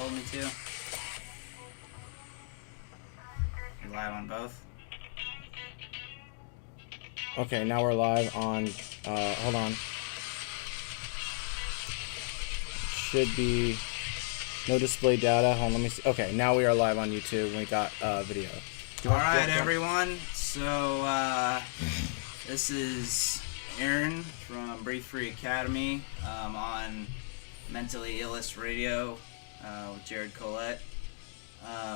told me to. You're live on both. Okay, now we're live on, hold on. Should be no display data. Hold on, let me see. Okay, now we are live on YouTube. We got video. Alright, everyone. So, this is Aaron from Breathe Free Academy on Mentally Illest Radio with Jared Collette.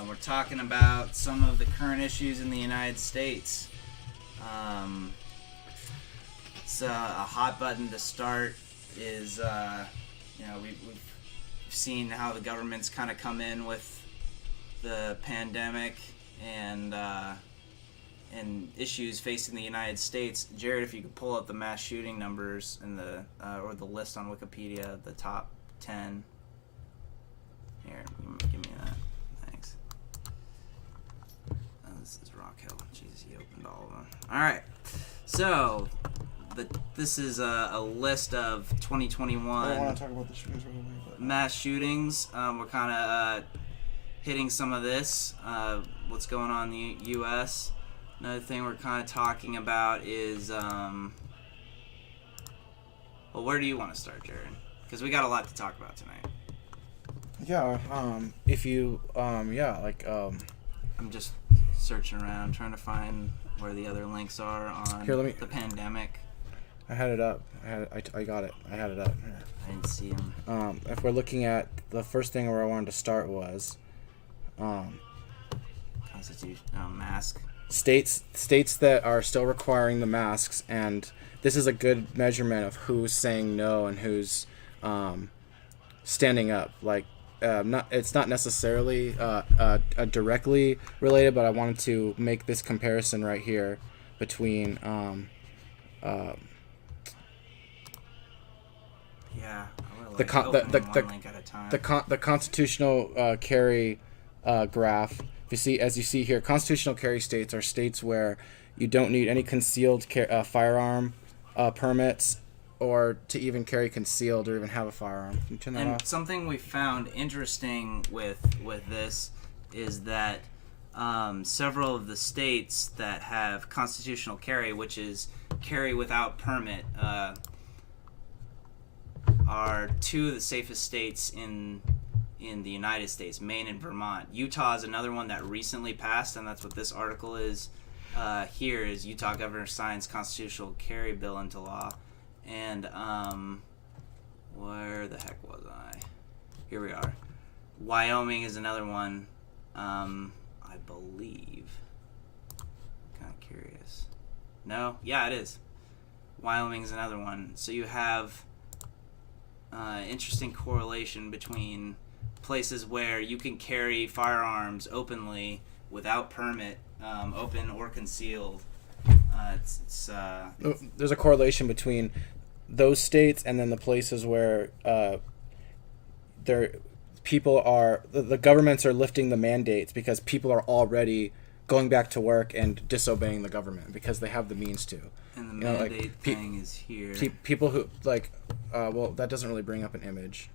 We're talking about some of the current issues in the United States. It's a hot button to start is, we've seen how the government's kind of come in with the pandemic and issues facing the United States. Jared, if you could pull up the mass shooting numbers and or the list on Wikipedia, the top 10. Here, give me that. Thanks. Oh, this is Rock Hill. Jesus, he opened all of them. All right. So, this is a list of 2021 I don't want to talk about the shootings right away, but mass shootings. We're kind of hitting some of this, what's going on in the U.S. Another thing we're kind of talking about is, well, where do you want to start, Jared? Because we got a lot to talk about tonight. yeah, if you, I'm just searching around, trying to find where the other links are on Here, the pandemic. I had it up. I got it. I had it up. I didn't see them. If we're looking at the first thing where I wanted to start was, Constitution, mask. states that are still requiring the masks, and this is a good measurement of who's saying no and who's standing up. Like, it's not necessarily directly related, but I wanted to make this comparison right here between Yeah, the constitutional carry graph. As you see here, constitutional carry states are states where you don't need any concealed firearm permits or to even carry concealed or even have a firearm. Can you turn that off? Something we found interesting with this is that several of the states that have constitutional carry, which is carry without permit, are two of the safest states in the United States, Maine and Vermont. Utah is another one that recently passed, and that's what this article is. Here is Utah governor signs constitutional carry bill into law. And where the heck was I? Here we are. Wyoming is another one. I believe. Kind of curious. No, yeah, it is. Wyoming is another one. So you have interesting correlation between places where you can carry firearms openly without permit, open or concealed. There's a correlation between those states and then the places where the governments are lifting the mandates because people are already going back to work and disobeying the government because they have the means to. And the mandate thing is here. People who well, that doesn't really bring up an image.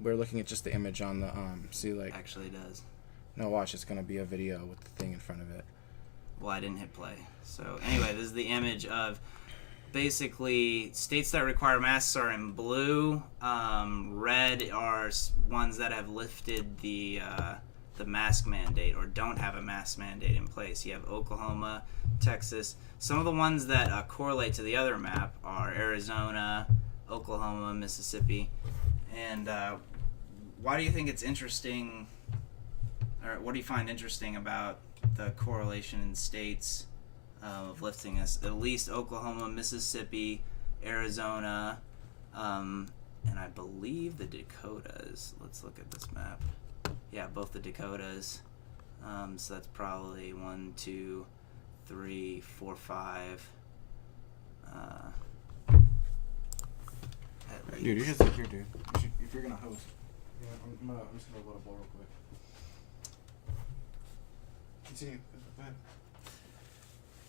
We're looking at just the image on the Actually does. No, watch, it's gonna be a video with the thing in front of it. Well, I didn't hit play. So anyway, this is the image of basically states that require masks are in blue. Red are ones that have lifted the mask mandate or don't have a mask mandate in place. You have Oklahoma, Texas. Some of the ones that correlate to the other map are Arizona, Oklahoma, Mississippi. And why do you think it's interesting, or what do you find interesting about the correlation in states of lifting this? At least Oklahoma, Mississippi, Arizona, and I believe the Dakotas. Let's look at this map. Yeah, both the Dakotas. So that's probably 1, 2, 3, 4, 5. Dude, you should sit here, dude. If you're gonna host. Yeah, I'm just gonna let it blow real quick. Continue. Go ahead.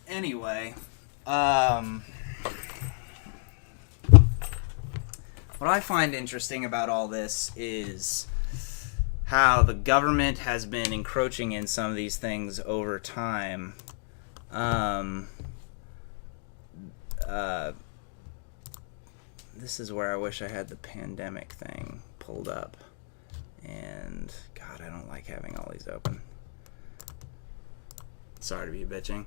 Anyway, what I find interesting about all this is how the government has been encroaching in some of these things over time. This is where I wish I had the pandemic thing pulled up. And, God, I don't like having all these open. Sorry to be bitching.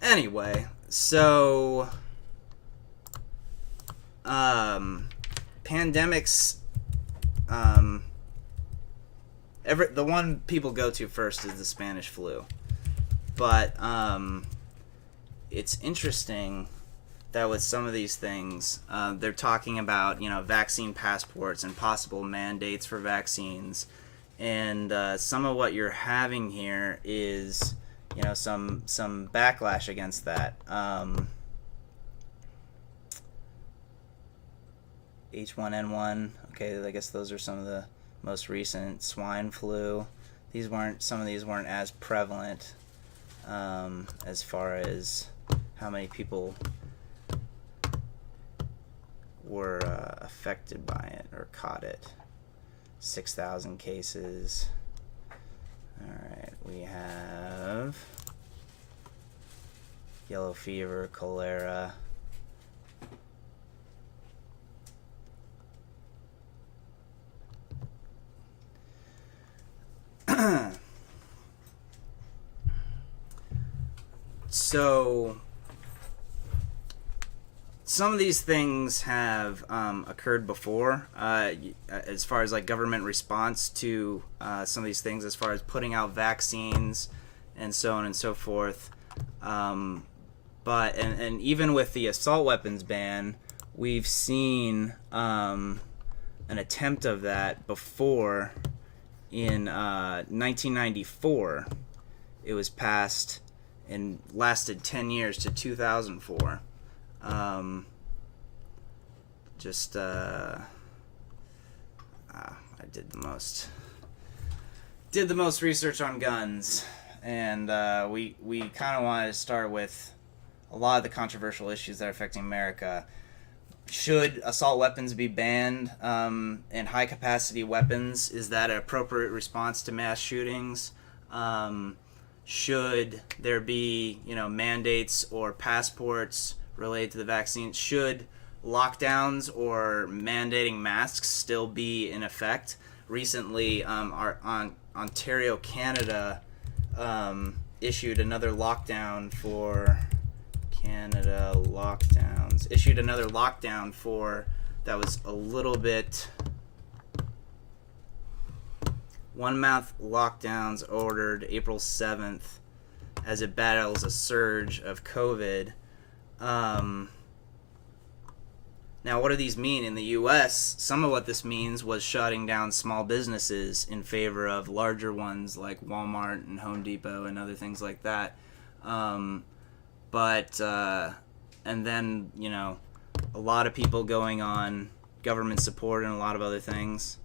Anyway, so... pandemics... the one people go to first is the Spanish flu. But, it's interesting that with some of these things, they're talking about, vaccine passports and possible mandates for vaccines. And some of what you're having here is, some backlash against that. H1N1, okay, I guess those are some of the most recent. Swine flu. Some of these weren't as prevalent as far as how many people were affected by it or caught it. 6,000 cases. Alright, we have yellow fever, cholera. So, some of these things have occurred before, as far as like government response to some of these things, as far as putting out vaccines and so on and so forth. But even with the assault weapons ban, we've seen an attempt of that before. In 1994, it was passed and lasted 10 years to 2004. I did the most research on guns, and we kind of wanted to start with a lot of the controversial issues that are affecting America. Should assault weapons be banned, and high capacity weapons? Is that an appropriate response to mass shootings? Should there be, mandates or passports related to the vaccine? Should lockdowns or mandating masks still be in effect? Recently, Ontario, Canada, issued another lockdown for issued another lockdown for that was a little bit 1 month lockdowns ordered April 7th as it battles a surge of COVID. Now, what do these mean in the U.S.? Some of what this means was shutting down small businesses in favor of larger ones like Walmart and Home Depot and other things like that. And then, a lot of people going on government support and a lot of other things.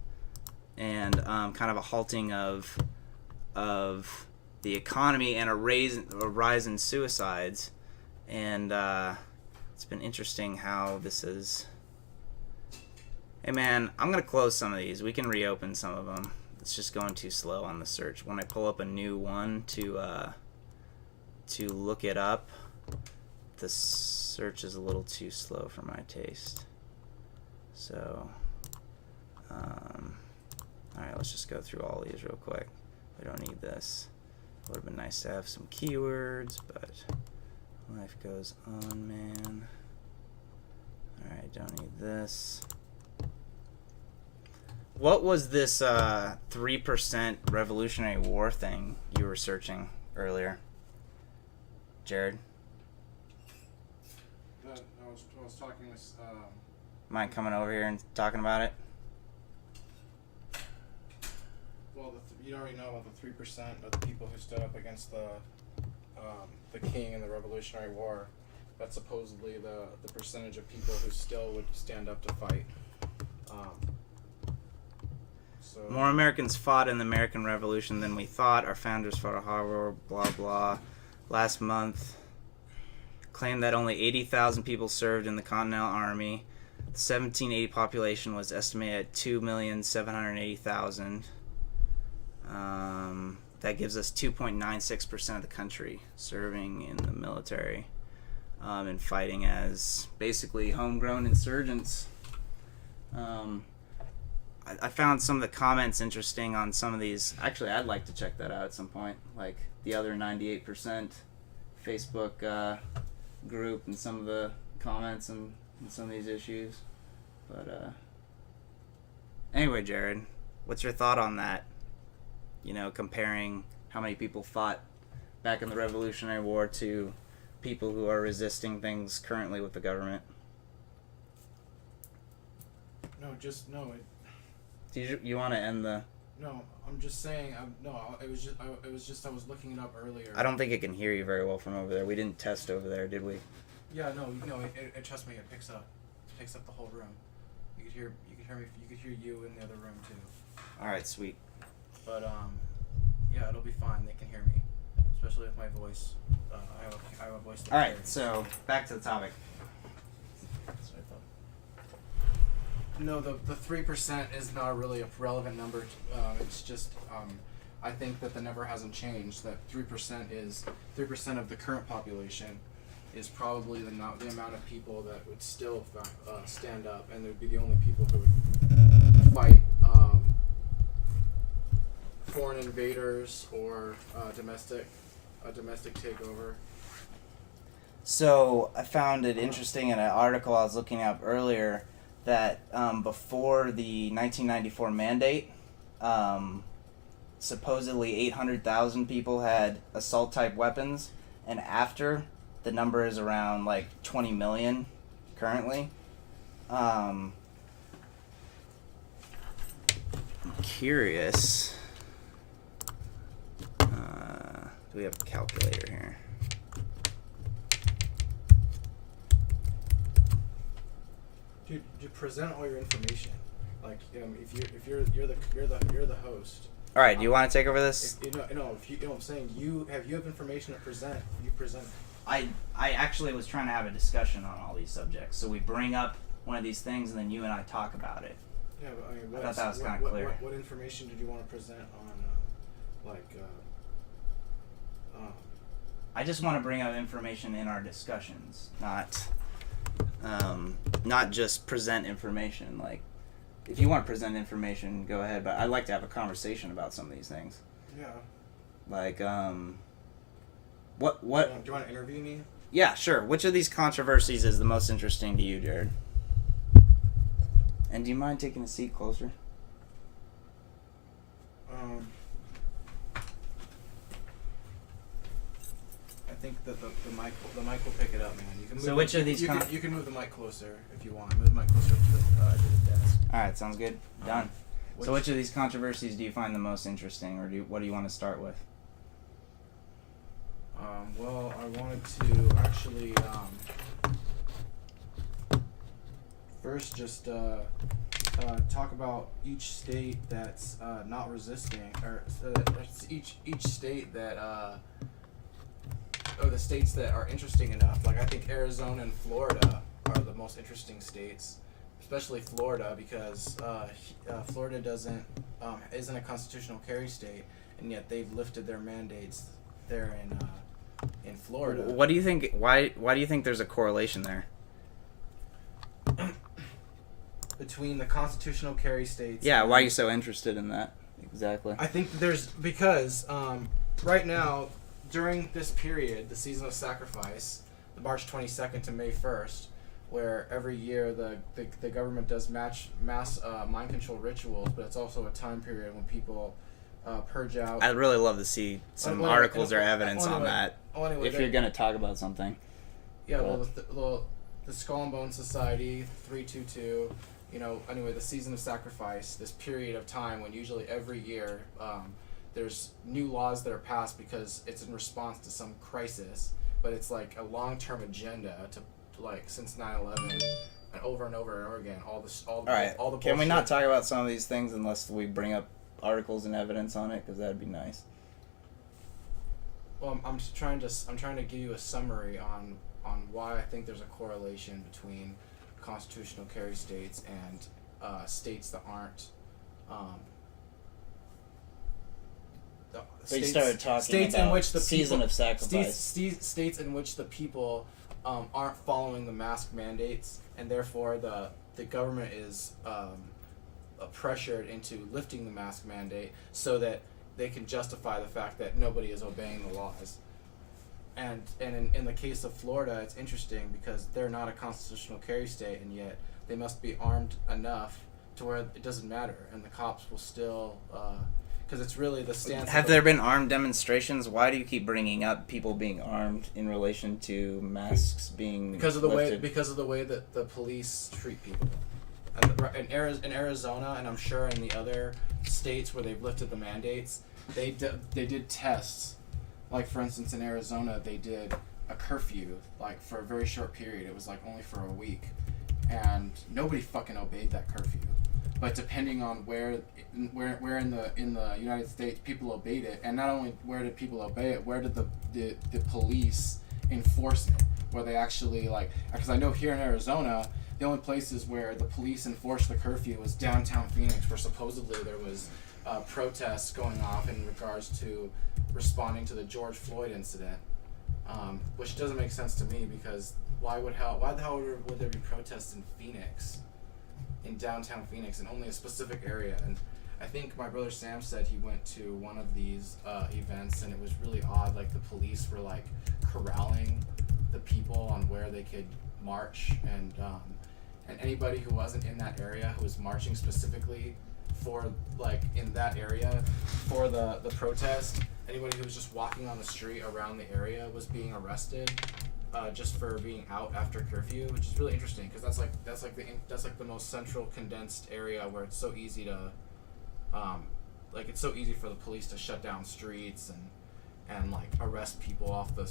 And kind of a halting of the economy and a rise in suicides. And it's been interesting how this is... Hey man, I'm going to close some of these. We can reopen some of them. It's just going too slow on the search. When I pull up a new one to look it up, the search is a little too slow for my taste. So, alright, let's just go through all these real quick. We don't need this. It would have been nice to have some keywords, but life goes on, man. Alright, don't need this. What was this 3% Revolutionary War thing you were searching earlier, Jared? I was talking this. Mind coming over here and talking about it? Well, you already know about the 3% of the people who stood up against the king in the Revolutionary War. That's supposedly the percentage of people who still would stand up to fight. More Americans fought in the American Revolution than we thought. Our founders fought a hard war, blah, blah. Last month, claimed that only 80,000 people served in the Continental Army. The 1780 population was estimated at 2,780,000. that gives us 2.96% of the country serving in the military and fighting as basically homegrown insurgents. I found some of the comments interesting on some of these. Actually, I'd like to check that out at some point. Like the other 98% Facebook group and some of the comments and some of these issues. But anyway, Jared, what's your thought on that? You know, comparing how many people fought back in the Revolutionary War to people who are resisting things currently with the government. No, just no. You want to end the? No, I'm just saying. It was just. I was looking it up earlier. I don't think it can hear you very well from over there. We didn't test over there, did we? Yeah, no. Trust me, it picks up. It picks up the whole room. You could hear me. You could hear you in the other room too. All right, sweet. But yeah, it'll be fine. They can hear me, especially with my voice. I have a voice. All right, so back to the topic. No, the 3% is not really a relevant number. It's just I think that the number hasn't changed. That 3% is 3% of the current population is probably the amount of people that would still stand up, and they would be the only people who would fight foreign invaders or domestic takeover. So I found it interesting in an article I was looking up earlier that before the 1994 mandate, supposedly 800,000 people had assault-type weapons, and after, the number is around like 20 million currently. I'm curious. Do we have a calculator here? Dude, you present all your information. Like, if you're the host. All right, do you want to take over this? If you know what I'm saying, you have information to present. You present. I actually was trying to have a discussion on all these subjects. So we bring up one of these things, and then you and I talk about it. Yeah, but I mean, I thought that was kind of clear. What information did you want to present on, I just want to bring up information in our discussions, not just present information. Like, if you want to present information, go ahead. But I'd like to have a conversation about some of these things. Yeah. Like, what? Do you want to interview me? Yeah, sure. Which of these controversies is the most interesting to you, Jared? And do you mind taking a seat closer? I think that the mic will pick it up, man. You can move So which of these? You can move the mic closer if you want. Move the mic closer to the edge of the desk. All right, sounds good. Done. So which of these controversies do you find the most interesting, or what do you want to start with? Well, I wanted to actually first just talk about each state that's not resisting, or each state that or the states that are interesting enough. Like, I think Arizona and Florida are the most interesting states, especially Florida, because Florida isn't a constitutional carry state, and yet they've lifted their mandates there in Florida. What do you think? Why do you think there's a correlation there? Between the constitutional carry states. Yeah, why are you so interested in that? Exactly. I think because right now, during this period, the season of sacrifice, the March 22nd to May 1st, where every year the government does mass mind control rituals, but it's also a time period when people purge out. I'd really love to see some articles or evidence on that. Anyway, if you're going to talk about something. Yeah, the Skull and Bone Society, 322, anyway, the season of sacrifice, this period of time when usually every year there's new laws that are passed because it's in response to some crisis, but it's like a long-term agenda to, like, since 9/11 and over and over again, all the bullshit. Can we not talk about some of these things unless we bring up articles and evidence on it, because that'd be nice. Well, I'm trying to give you a summary on why I think there's a correlation between constitutional carry states and states that aren't But you started talking states about in which the season people, of sacrifice. states in which the people aren't following the mask mandates, and therefore the government is pressured into lifting the mask mandate so that they can justify the fact that nobody is obeying the laws. And in the case of Florida, it's interesting because they're not a constitutional carry state, and yet they must be armed enough to where it doesn't matter, and the cops will still, because it's really the stance. Have there been armed demonstrations? Why do you keep bringing up people being armed in relation to masks being because of the way that the police treat people, and in Arizona, and I'm sure in the other states where they've lifted the mandates, they did tests. Like, for instance, in Arizona, they did a curfew, like, for a very short period. It was, like, only for a week. And nobody fucking obeyed that curfew. But depending on where in the United States people obeyed it, and not only where did people obey it, where did the police enforce it? Where they actually, like, because I know here in Arizona, the only places where the police enforced the curfew was downtown Phoenix, where supposedly there was protests going off in regards to responding to the George Floyd incident, which doesn't make sense to me because why the hell would there be protests in Phoenix, in downtown Phoenix, in only a specific area? And I think my brother Sam said he went to one of these events, and it was really odd. Like, the police were like corralling the people on where they could march, and anybody who wasn't in that area, who was marching specifically for, like, in that area for the protest, anybody who was just walking on the street around the area was being arrested just for being out after curfew, which is really interesting because that's like the most central condensed area where it's so easy to it's so easy for the police to shut down streets and like arrest people off the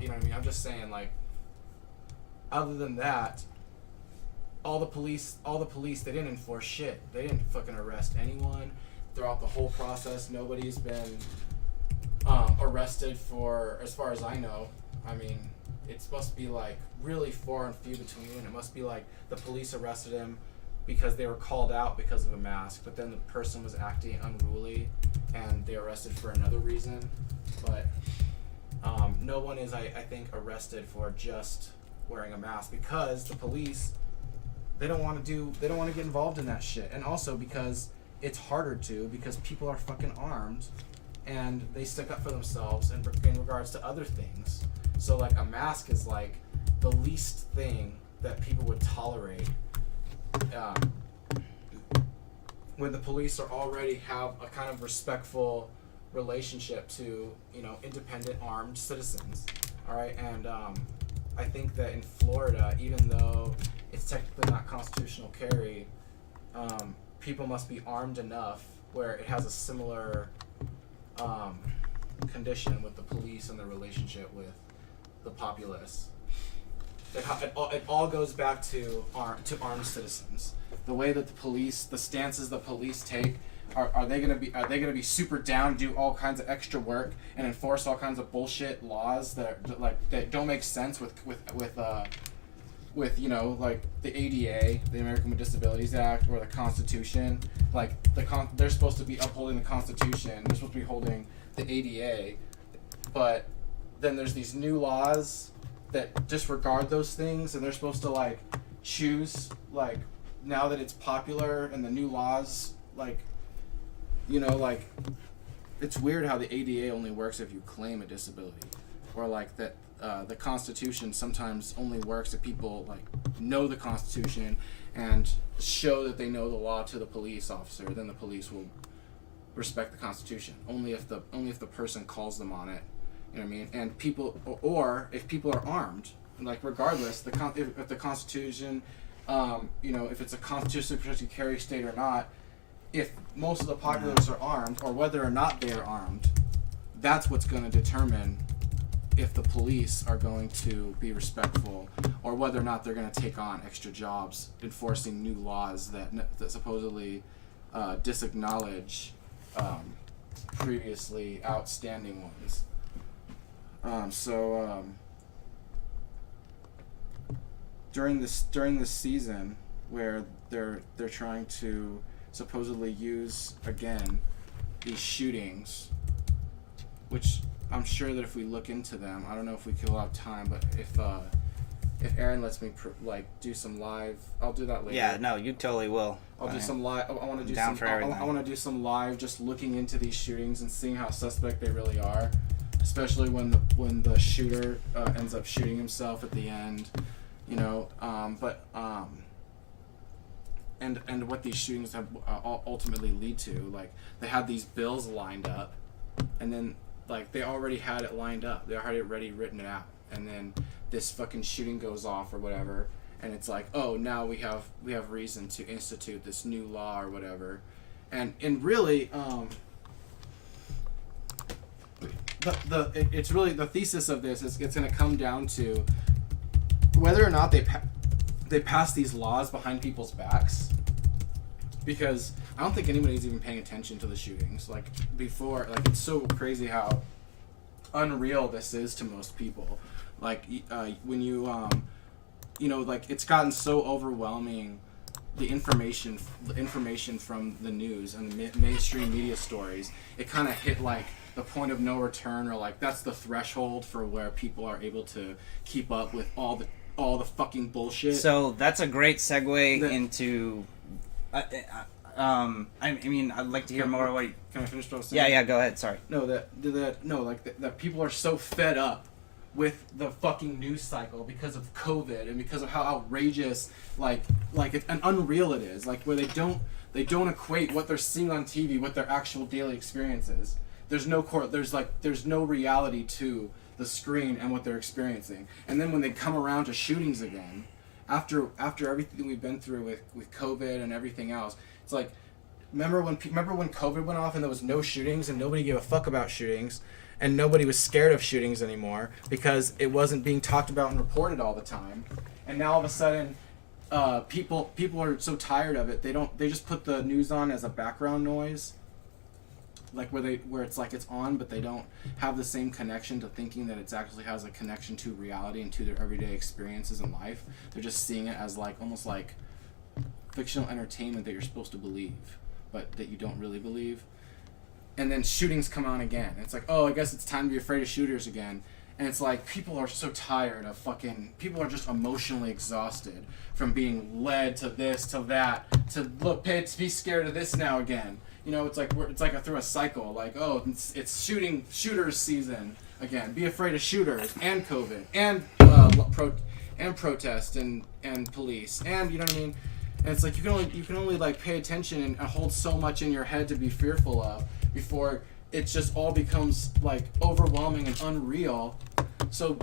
you know what I mean? I'm just saying, like, other than that, all the police, they didn't enforce shit. They didn't fucking arrest anyone throughout the whole process. Nobody's been arrested for, as far as I know. I mean, it must be like really far and few between, and it must be like the police arrested him because they were called out because of a mask, but then the person was acting unruly and they arrested for another reason. But no one is, I think, arrested for just wearing a mask because the police, they don't want to get involved in that shit. And also because it's harder to, because people are fucking armed and they stick up for themselves in regards to other things. So, like, a mask is like the least thing that people would tolerate when the police already have a kind of respectful relationship to, you know, independent armed citizens. All right, and I think that in Florida, even though it's technically not constitutional carry, people must be armed enough where it has a similar condition with the police and the relationship with the populace. It all goes back to armed citizens. The way that the stances the police take, are they gonna be super down, do all kinds of extra work, and enforce all kinds of bullshit laws that don't make sense with you know, like the ADA, the American with Disabilities Act, or the Constitution. Like they're supposed to be upholding the Constitution. They're supposed to be holding the ADA, but then there's these new laws that disregard those things, and they're supposed to like choose, like, now that it's popular and the new laws, like, you know, like, it's weird how the ADA only works if you claim a disability, or like that the Constitution sometimes only works if people like know the Constitution and show that they know the law to the police officer. Then the police will respect the Constitution only if the person calls them on it. You know what I mean? And people, or if people are armed, like, regardless, if the Constitution, you know, if it's a constitutionally protected carry state or not, if most of the populace are armed, or whether or not they are armed, that's what's going to determine if the police are going to be respectful, or whether or not they're going to take on extra jobs enforcing new laws that supposedly disacknowledge previously outstanding ones. During this season where they're trying to supposedly use again these shootings which I'm sure that if we look into them, I don't know if we will have time, but if Aaron lets me do some live, I'll do that later. Yeah, no, you totally will. I'll do some live. I want to do down some. for everything. I want to do some live, just looking into these shootings and seeing how suspect they really are, especially when the shooter ends up shooting himself at the end, you know. And what these shootings have ultimately lead to, like they had these bills lined up, and then like they already had it lined up. They already written it out, and then this fucking shooting goes off or whatever, and it's like, oh, now we have reason to institute this new law or whatever, and really it's really the thesis of this is it's going to come down to whether or not they pass these laws behind people's backs, because I don't think anybody's even paying attention to the shootings like before. Like it's so crazy how unreal this is to most people. Like when you like it's gotten so overwhelming, the information from the news and the mainstream media stories, it kind of hit like the point of no return, or like that's the threshold for where people are able to keep up with all the fucking bullshit. So that's a great segue into. I mean, I'd like to hear more. What? Can I finish what I was saying? Yeah. Go ahead. Sorry. No, that people are so fed up with the fucking news cycle because of COVID and because of how outrageous, and unreal it is. Like where they don't equate what they're seeing on TV with their actual daily experiences. There's no reality to the screen and what they're experiencing. And then when they come around to shootings again, after everything we've been through with COVID and everything else, it's like, remember when COVID went off and there was no shootings and nobody gave a fuck about shootings and nobody was scared of shootings anymore because it wasn't being talked about and reported all the time. And now all of a sudden, people are so tired of it, they just put the news on as a background noise. Like where it's like it's on, but they don't have the same connection to thinking that it actually has a connection to reality and to their everyday experiences in life. They're just seeing it as like almost like fictional entertainment that you're supposed to believe, but that you don't really believe. And then shootings come on again. It's like, oh, I guess it's time to be afraid of shooters again. And it's like people are so tired of people are just emotionally exhausted from being led to this, to that, to be scared of this now again. You know, it's like through a cycle. Like, oh, it's shooters season again. Be afraid of shooters and COVID and protest and police, and you know what I mean. And it's like you can only like pay attention and hold so much in your head to be fearful of before it just all becomes like overwhelming and unreal. So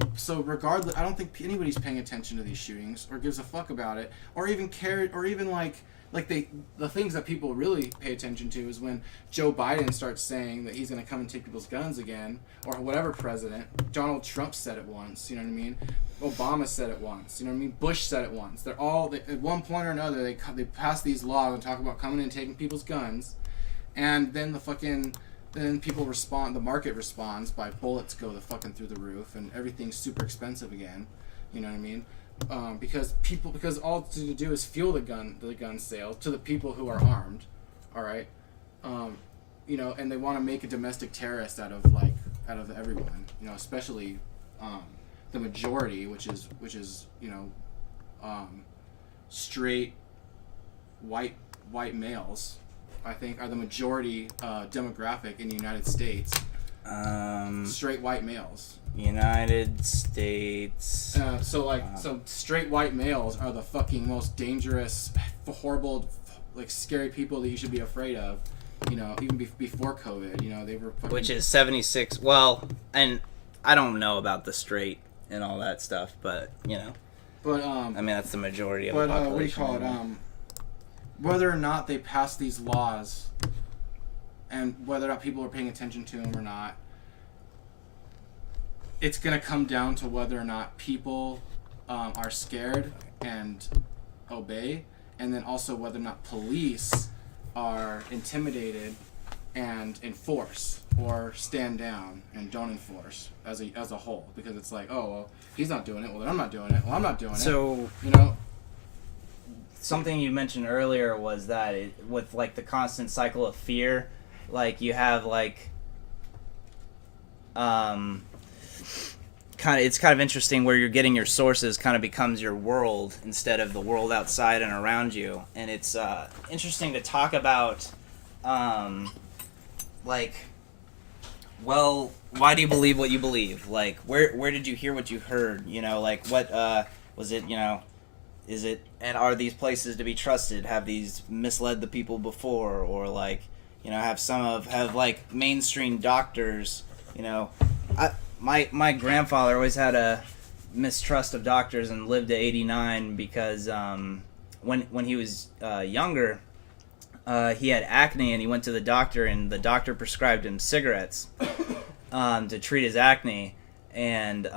regardless, I don't think anybody's paying attention to these shootings or gives a fuck about it or even cared or even like the things that people really pay attention to is when Joe Biden starts saying that he's going to come and take people's guns again, or whatever president. Donald Trump said it once, you know what I mean? Obama said it once, you know what I mean? Bush said it once. They're all, at one point or another, they pass these laws and talk about coming in and taking people's guns, and then then people respond, the market responds by bullets go through the roof, and everything's super expensive again, you know what I mean? Because all to do is fuel the gun sales to the people who are armed, all right, you know, and they want to make a domestic terrorist out of everyone, you know, especially the majority, which is you know, straight white males, I think, are the majority demographic in the United States. Straight white males. United States. So straight white males are the fucking most dangerous, horrible, like scary people that you should be afraid of. You know, even before COVID, you know, they were fucking... Which is 76. Well, and I don't know about the straight and all that stuff, but you know. But I mean, that's the majority of the population. What do you call it? Whether or not they pass these laws, and whether or not people are paying attention to them or not, it's going to come down to whether or not people are scared and obey, and then also whether or not police are intimidated and enforce, or stand down and don't enforce as a whole. Because it's like, oh, well, he's not doing it, well, then I'm not doing it, well, I'm not doing it. So, you know, something you mentioned earlier was that with like the constant cycle of fear, like you have like it's kind of interesting where you're getting your sources kind of becomes your world instead of the world outside and around you. And it's interesting to talk about, like, well, why do you believe what you believe? Like, where did you hear what you heard? You know, like, what was it, you know, is it, and are these places to be trusted? Have these misled the people before? Or, like, you know, have like mainstream doctors, you know, my grandfather always had a mistrust of doctors and lived to 89 because when he was younger, he had acne and he went to the doctor and the doctor prescribed him cigarettes to treat his acne. And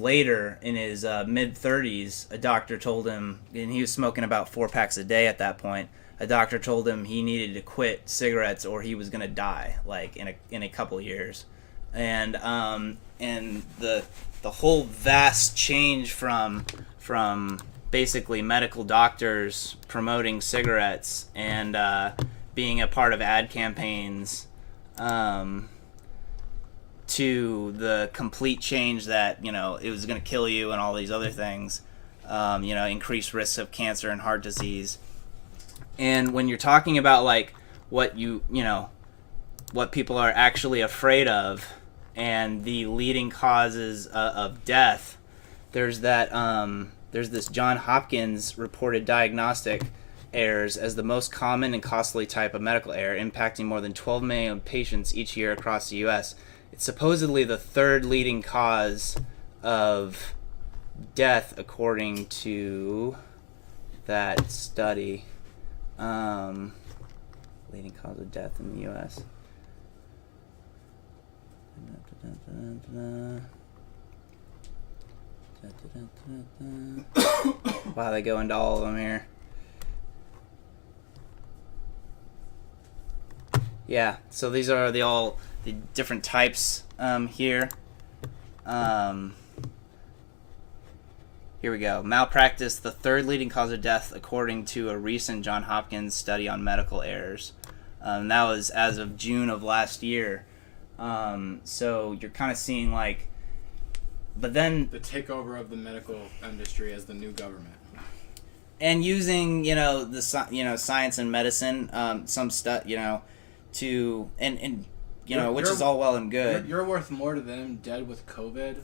later in his mid-30s, a doctor told him, and he was smoking about 4 packs a day at that point, a doctor told him he needed to quit cigarettes or he was going to die, like, in a couple years. And the whole vast change from basically medical doctors promoting cigarettes and being a part of ad campaigns to the complete change that, you know, it was going to kill you and all these other things, you know, increased risks of cancer and heart disease. And when you're talking about, like, what you know, what people are actually afraid of and the leading causes of death, there's this John Hopkins reported diagnostic errors as the most common and costly type of medical error, impacting more than 12 million patients each year across the U.S. It's supposedly the third leading cause of death according to that study. Leading cause of death in the U.S. Wow, they go into all of them here. Yeah, so these are the different types here. Here we go. Malpractice, the third leading cause of death according to a recent John Hopkins study on medical errors. That was as of June of last year. So you're kind of seeing, like, but then the takeover of the medical industry as the new government, and using, you know, science and medicine, some stuff, you know, to and you know, which is all well and good. You're worth more to them dead with COVID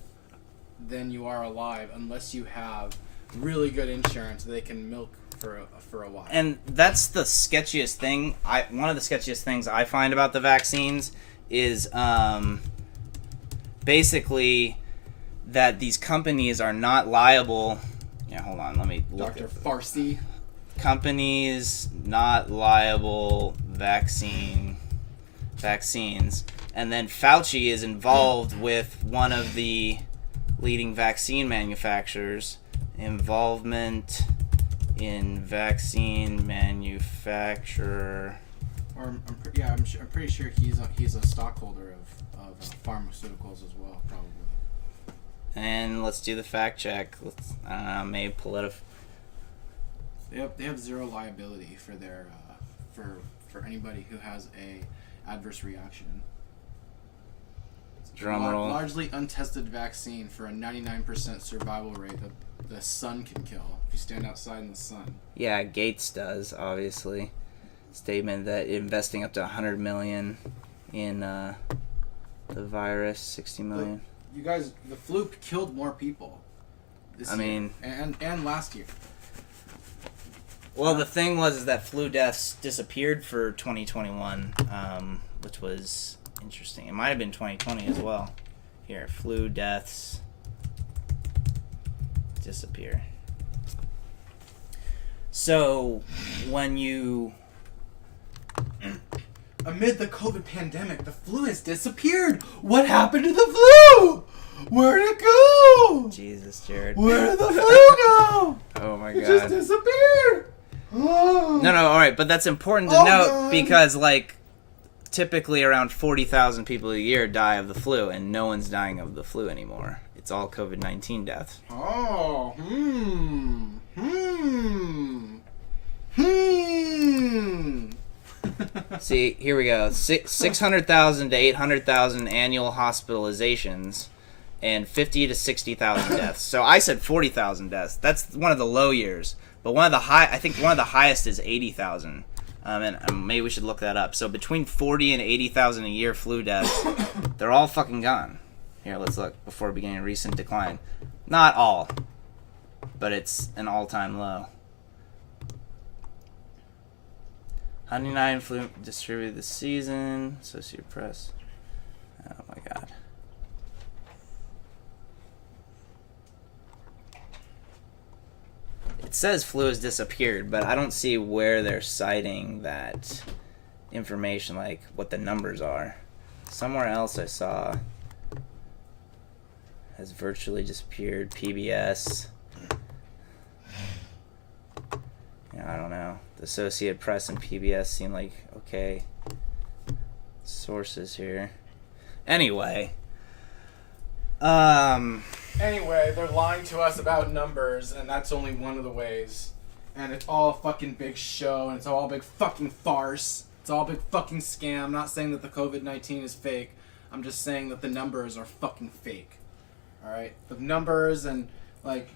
than you are alive, unless you have really good insurance that they can milk for a while. And that's the sketchiest thing. One of the sketchiest things I find about the vaccines is basically that these companies are not liable. Yeah, hold on, let me look. Dr. Farsi. Companies not liable vaccines. And then Fauci is involved with one of the leading vaccine manufacturers. Involvement in vaccine manufacturer. I'm pretty sure he's a stockholder of pharmaceuticals as well, probably. And let's do the fact check. I don't know, maybe pull it up. They have zero liability for their for anybody who has a adverse reaction. Drum roll. Largely untested vaccine for a 99% survival rate that the sun can kill if you stand outside in the sun. Yeah, Gates does, obviously. Statement that investing up to $100 million in the virus, $60 million. You guys, the flu killed more people this year and last year. Well, the thing is that flu deaths disappeared for 2021, which was interesting. It might have been 2020 as well. Here, flu deaths disappear. So, when you... Amid the COVID pandemic, the flu has disappeared. What happened to the flu? Where'd it go? Jesus, Jared. Where did the flu go? Oh my It God. just disappeared. Oh. No, all right, but that's important to note because, like, typically around 40,000 people a year die of the flu, and no one's dying of the flu anymore. It's all COVID-19 deaths. Oh, See, here we go. 600,000 to 800,000 annual hospitalizations, and 50 to 60,000 deaths. So I said 40,000 deaths. That's one of the low years. But I think one of the highest is 80,000. And maybe we should look that up. So between 40 and 80,000 a year flu deaths, they're all fucking gone. Here, let's look before beginning recent decline. Not all, but it's an all-time low. 109 flu distributed this season. Associated Press. Oh my god. It says flu has disappeared, but I don't see where they're citing that information, like what the numbers are. Somewhere else I saw has virtually disappeared. PBS. Yeah, I don't know. The Associated Press and PBS seem like okay sources here. Anyway. Anyway, they're lying to us about numbers, and that's only one of the ways. And it's all a fucking big show, and it's all a big fucking farce. It's all a big fucking scam. I'm not saying that the COVID-19 is fake. I'm just saying that the numbers are fucking fake. Alright? The numbers and, like,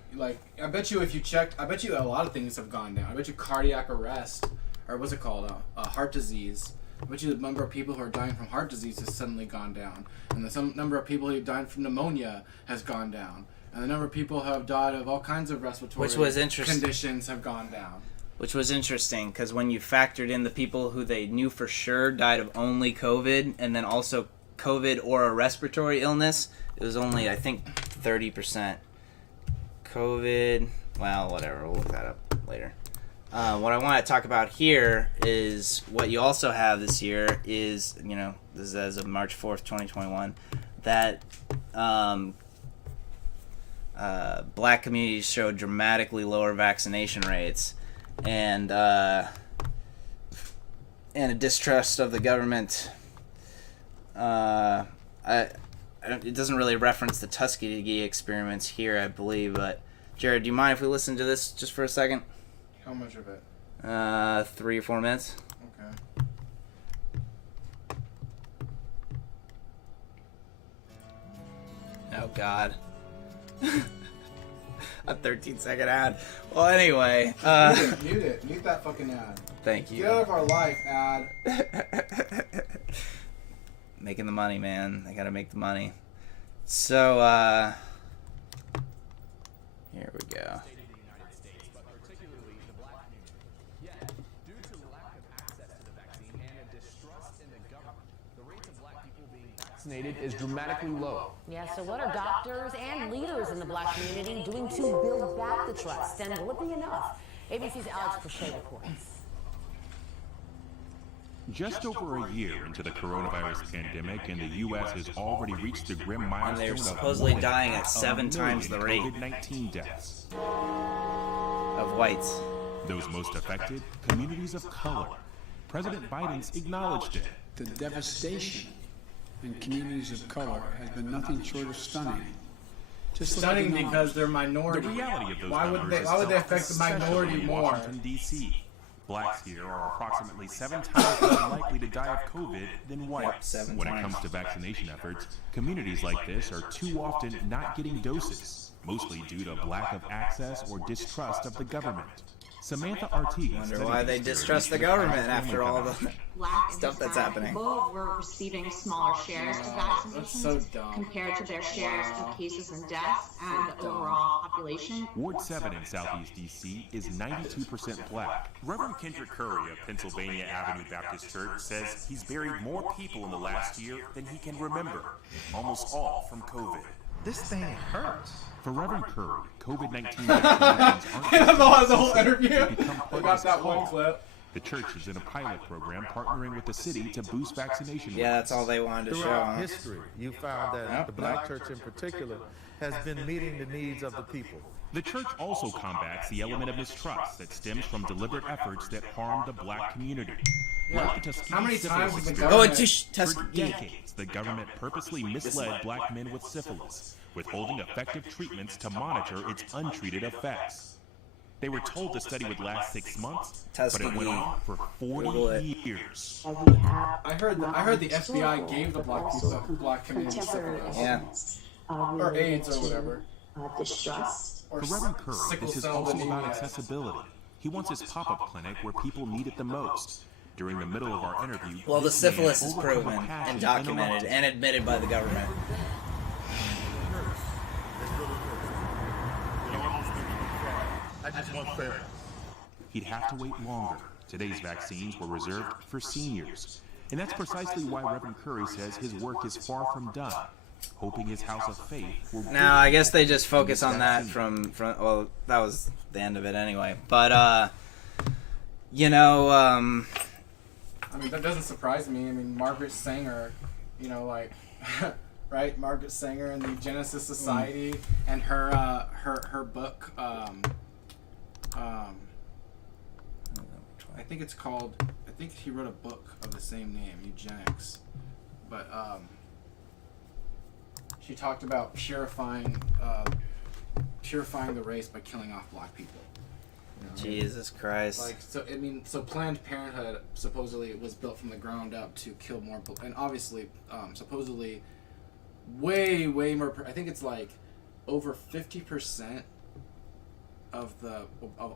I bet you if you checked, I bet you a lot of things have gone down. I bet you cardiac arrest, or what's it called? Heart disease. I bet you the number of people who are dying from heart disease has suddenly gone down. And the number of people who have died from pneumonia has gone down. And the number of people who have died of all kinds of respiratory conditions have gone down. Which was interesting, because when you factored in the people who they knew for sure died of only COVID, and then also COVID or a respiratory illness, it was only, I think, 30%. COVID, well, whatever, we'll look that up later. What I want to talk about here is what you also have this year is, this is as of March 4th, 2021, that black communities showed dramatically lower vaccination rates and a distrust of the government. It doesn't really reference the Tuskegee experiments here, I believe, but Jared, do you mind if we listen to this just for a second? How much of it? 3 or 4 minutes. Okay. Oh God. A 13-second ad. Well, anyway. Mute it. Mute that fucking ad. Thank you. Get out of our life, ad. Making the money, man. I gotta make the money. So, here we go. Vaccinated is dramatically low. Yeah, so what are doctors and leaders in the black community doing to build back the trust? And will it be enough? ABC's Alex Crochet reports. Just over a year into the coronavirus pandemic, and the U.S. has already reached the grim milestone And they're of supposedly more than dying at 7 times the rate COVID-19 deaths. of whites. Those most affected, communities of color. President Biden's acknowledged it. The devastation in communities of color has been nothing short of stunning. Just Stunning because they're minority. The reality of those Why would numbers they is affect the especially minority in more? Washington, D.C. Blacks here are approximately 7 times more likely to die of COVID than whites. 7 When it times. comes to vaccination efforts, communities like this are too often not getting doses, mostly due to lack of access or distrust of the government. Samantha Ortiz. Wonder why they distrust the government after all the Black and stuff that's Hispanic happening. people were receiving smaller shares of vaccinations That's so dumb. compared to their shares of cases and deaths and the overall population. Ward 7 in Southeast D.C. is 92% black. Reverend Kendrick Curry of Pennsylvania Avenue Baptist Church says he's buried more people in the last year than he can remember, almost all from COVID. This thing hurts. For Reverend Curry, COVID-19 The whole interview. I got that one clip. The church is in a pilot program partnering with the city to boost vaccination Yeah, rates. that's all they wanted to show. Throughout Huh? history, you found that the black church in particular has been meeting the needs of the people. The church also combats the element of mistrust that stems from deliberate efforts that harm the black community. Like the Tuskegee How many syphilis times has the experiment. Oh, government... it's For Tuskegee. decades, the government purposely misled black men with syphilis, withholding effective treatments to monitor its untreated effects. They were told the study would last 6 months, but Tuskegee. it went on for Google 40 it. years. I heard the FBI gave the black community syphilis. Yeah. Or AIDS or whatever. Distrust. Or For Reverend Curry, sickle this is cell also anemia. about accessibility. He wants his pop-up clinic where people need it the most. During the middle of our interview, Well, the this man syphilis is overcome proven a passion and documented interrupted. and admitted by the government. I just want fairness. He'd have to wait longer. Today's vaccines were reserved for seniors. And that's precisely why Reverend Curry says his work is far from done, hoping his house of faith will... Now, I guess they just focus on that from well, that was the end of it anyway. But, you know, I mean, that doesn't surprise me. I mean, Margaret Sanger, you know, like, right? Margaret Sanger and the Genesis Society and her book, I think it's called, I think he wrote a book of the same name, Eugenics. But, she talked about purifying the race by killing off black people. You know? Jesus Christ. Like, so I mean, so Planned Parenthood supposedly was built from the ground up to kill more, and obviously, supposedly, way more. I think it's like over 50% of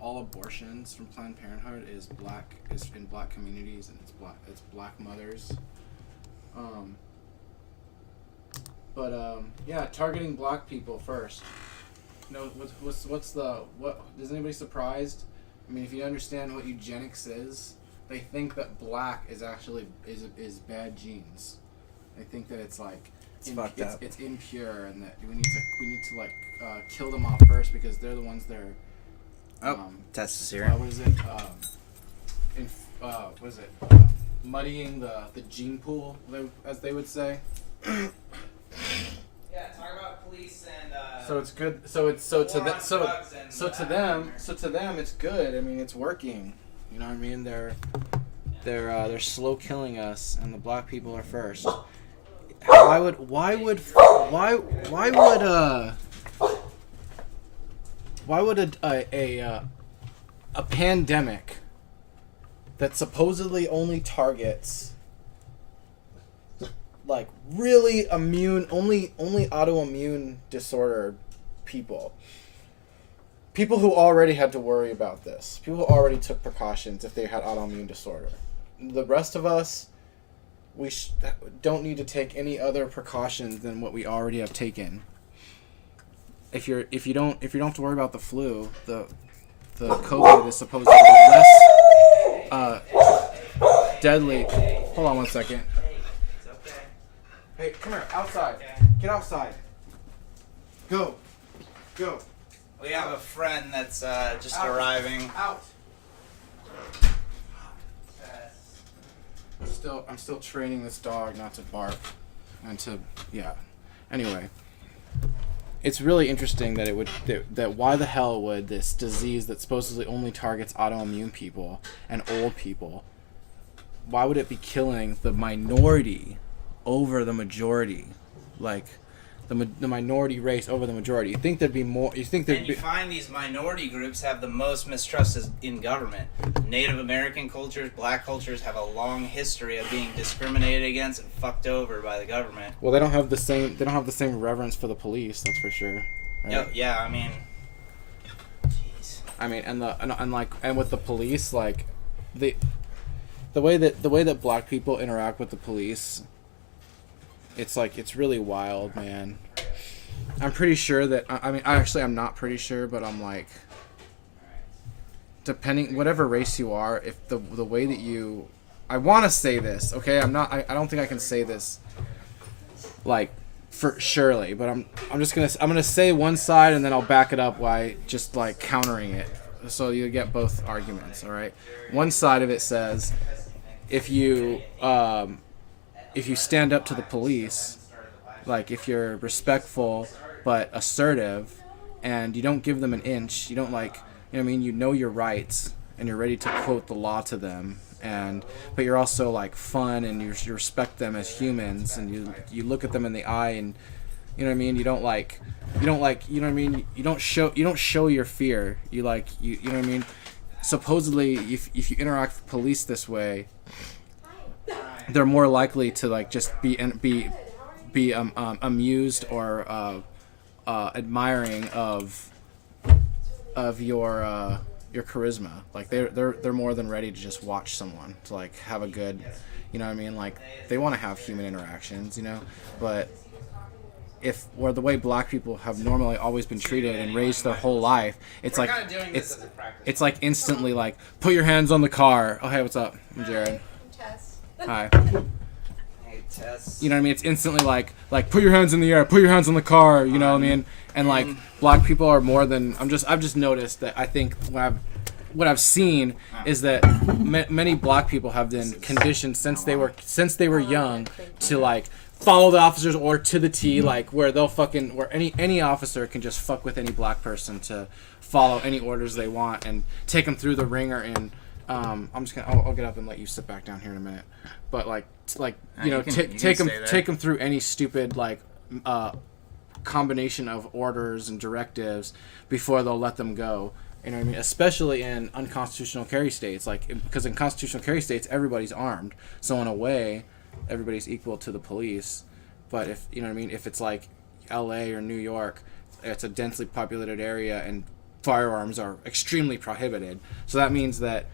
all abortions from Planned Parenthood is in black communities, and it's black mothers. Yeah, targeting black people first. You know, what's is anybody surprised? I mean, if you understand what eugenics is, they think that black is actually is bad genes. They think that it's like fucked up. It's impure, and that we need to like kill them off first because they're the ones that are. Testosterone. What is it? What is it? Muddying the gene pool, as they would say. Yeah, talk about police and. So it's good. So to them it's good. I mean, it's working. You know what I mean? They're slow killing us, and the black people are first. Why would a pandemic that supposedly only targets like really only autoimmune disorder people who already had to worry about this, people who already took precautions if they had autoimmune disorder, the rest of us, we don't need to take any other precautions than what we already have taken. If you don't have to worry about the flu, the COVID is supposedly less deadly. Hold on one second. Hey, come here, outside. Get outside. Go. We have a friend that's just arriving. Out. I'm still training this dog not to bark and to Anyway, it's really interesting that that why the hell would this disease that supposedly only targets autoimmune people and old people, why would it be killing the minority over the majority, like the minority race over the majority? You think there'd be more? You think there'd And you be? find these minority groups have the most mistrust in government. Native American cultures, black cultures have a long history of being discriminated against and fucked over by the government. Well, they don't have the same reverence for the police. That's for sure. Right? Yeah, I mean, jeez. I mean, and with the police, like the way that black people interact with the police, it's really wild, man. I'm pretty sure that I'm not pretty sure, but I'm like, depending whatever race you are, if the way that you, I want to say this, okay? I don't think I can say this like for surely, but I'm gonna say one side and then I'll back it up by just like countering it, so you get both arguments. All right, one side of it says if you stand up to the police, like if you're respectful but assertive and you don't give them an inch, you don't you know your rights and you're ready to quote the law to them, but you're also like fun and you respect them as humans, and you look at them in the eye and You know what I mean? You know what I mean? You don't show your fear. You know what I mean? Supposedly, if you interact with police this way, they're more likely to like just be amused or admiring of your charisma. Like they're more than ready to just watch someone to like have a good, you know what I mean? Like they want to have human interactions, you know, but where the way black people have normally always been treated and raised their whole life, it's like it's like instantly like put your hands on the car. Oh hey, what's up? I'm Jared. Hi. Hey, Tess. You know what I mean? It's instantly like put your hands in the air, put your hands on the car. You know what I mean? And like black people are more than I've just noticed that I think what I've seen is that many black people have been conditioned since they were young to like follow the officers or to the T, like where any officer can just fuck with any black person to follow any orders they want and take them through the ringer. And I'll get up and let you sit back down here in a minute. But take them through any stupid like combination of orders and directives before they'll let them go. You know what I mean? Especially in unconstitutional carry states, like because in constitutional carry states everybody's armed, so in a way everybody's equal to the police. But if you know what I mean, if it's like L.A. or New York, it's a densely populated area and firearms are extremely prohibited. So that means that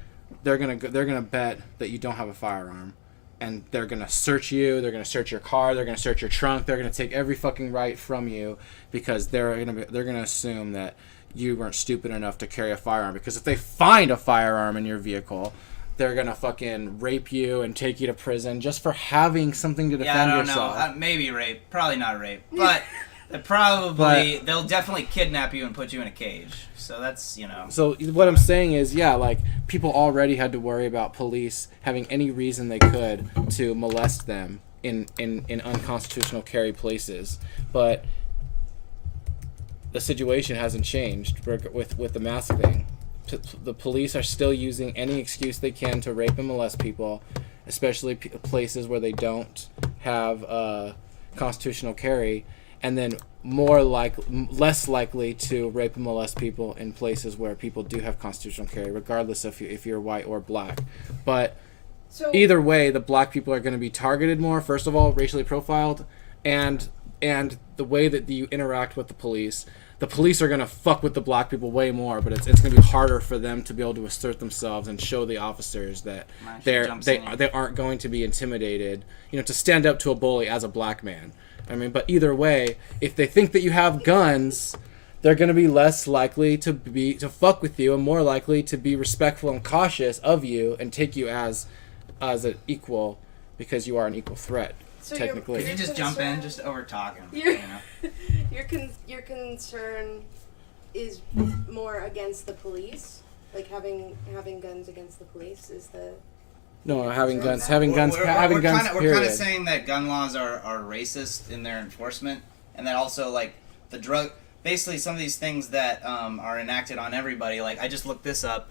they're gonna bet that you don't have a firearm, and they're gonna search you. They're gonna search your car. They're gonna search your trunk. They're gonna take every fucking right from you because they're gonna assume that you weren't stupid enough to carry a firearm. Because if they find a firearm in your vehicle, they're gonna fucking rape you and take you to prison just for having something to defend yourself. Know. Maybe rape. Probably not rape. But they'll definitely kidnap you and put you in a cage. So that's, you know. So what I'm saying is, yeah, like people already had to worry about police having any reason they could to molest them in unconstitutional carry places. But the situation hasn't changed with the mask thing. The police are still using any excuse they can to rape and molest people, especially places where they don't have constitutional carry, and then less likely to rape and molest people in places where people do have constitutional carry, regardless if you're white or black. But either way, the black people are going to be targeted more. First of all, racially profiled, and the way that you interact with the police are going to fuck with the black people way more, but it's going to be harder for them to be able to assert themselves and show the officers that they aren't going to be intimidated, you know, to stand up to a bully as a black man. I mean, but either way, if they think that you have guns, they're going to be less likely to fuck with you and more likely to be respectful and cautious of you and take you as an equal, because you are an equal threat. So technically, could you just jump in, just over talking? Your concern is more against the police, like having guns against the police is the. No, having guns. We're kind of saying that gun laws are racist in their enforcement, and that also like the drug. Basically, some of these things that are enacted on everybody. Like I just looked this up.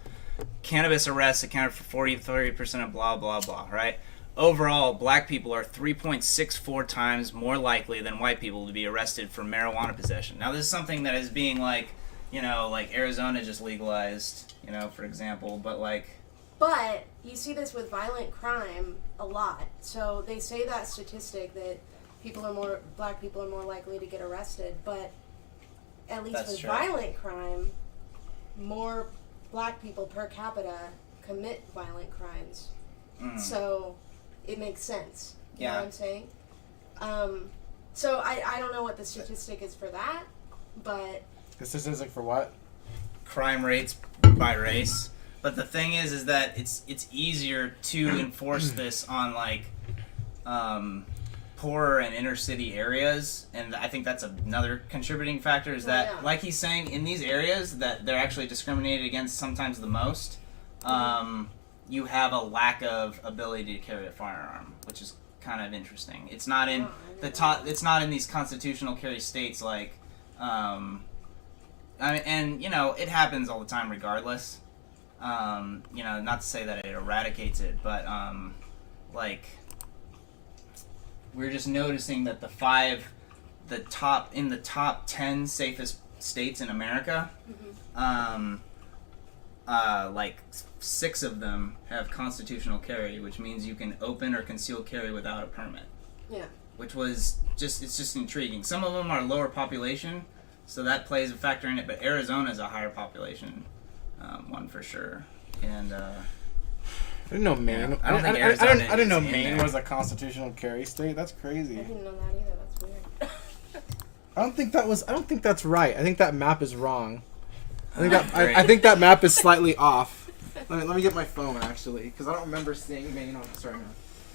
Cannabis arrests accounted for 30% of blah blah blah. Right. Overall, black people are 3.64 times more likely than white people to be arrested for marijuana possession. Now, this is something that is being like, you know, like Arizona just legalized, you know, for example, But you see this with violent crime a lot. So they say that statistic that black people are more likely to get arrested, but at least with violent crime, more black people per capita commit violent crimes. So it makes sense. You know what I'm saying? So I don't know what the statistic is for that, but... The statistic for what? Crime rates by race. But the thing is that it's easier to enforce this on like poorer and inner city areas, and I think that's another contributing factor is that, like he's saying, in these areas that they're actually discriminated against sometimes the most, you have a lack of ability to carry a firearm, which is kind of interesting. It's not in it's not in these constitutional carry states like, and you know it happens all the time regardless. You know, not to say that it eradicates it, but like we're just noticing that the the top 10 safest states in America, like 6 of them have constitutional carry, which means you can open or conceal carry without a permit. Yeah. Which was it's just intriguing. Some of them are lower population, so that plays a factor in it. But Arizona is a higher population one for sure. And I didn't know Maine. Yeah, I don't think Arizona I didn't know is in Maine there. was a constitutional carry state. That's crazy. I didn't know that either. That's weird. I don't think that's right. I think that map is wrong. I think that map is slightly off. Let me get my phone actually, because I don't remember seeing Maine on. Sorry, no.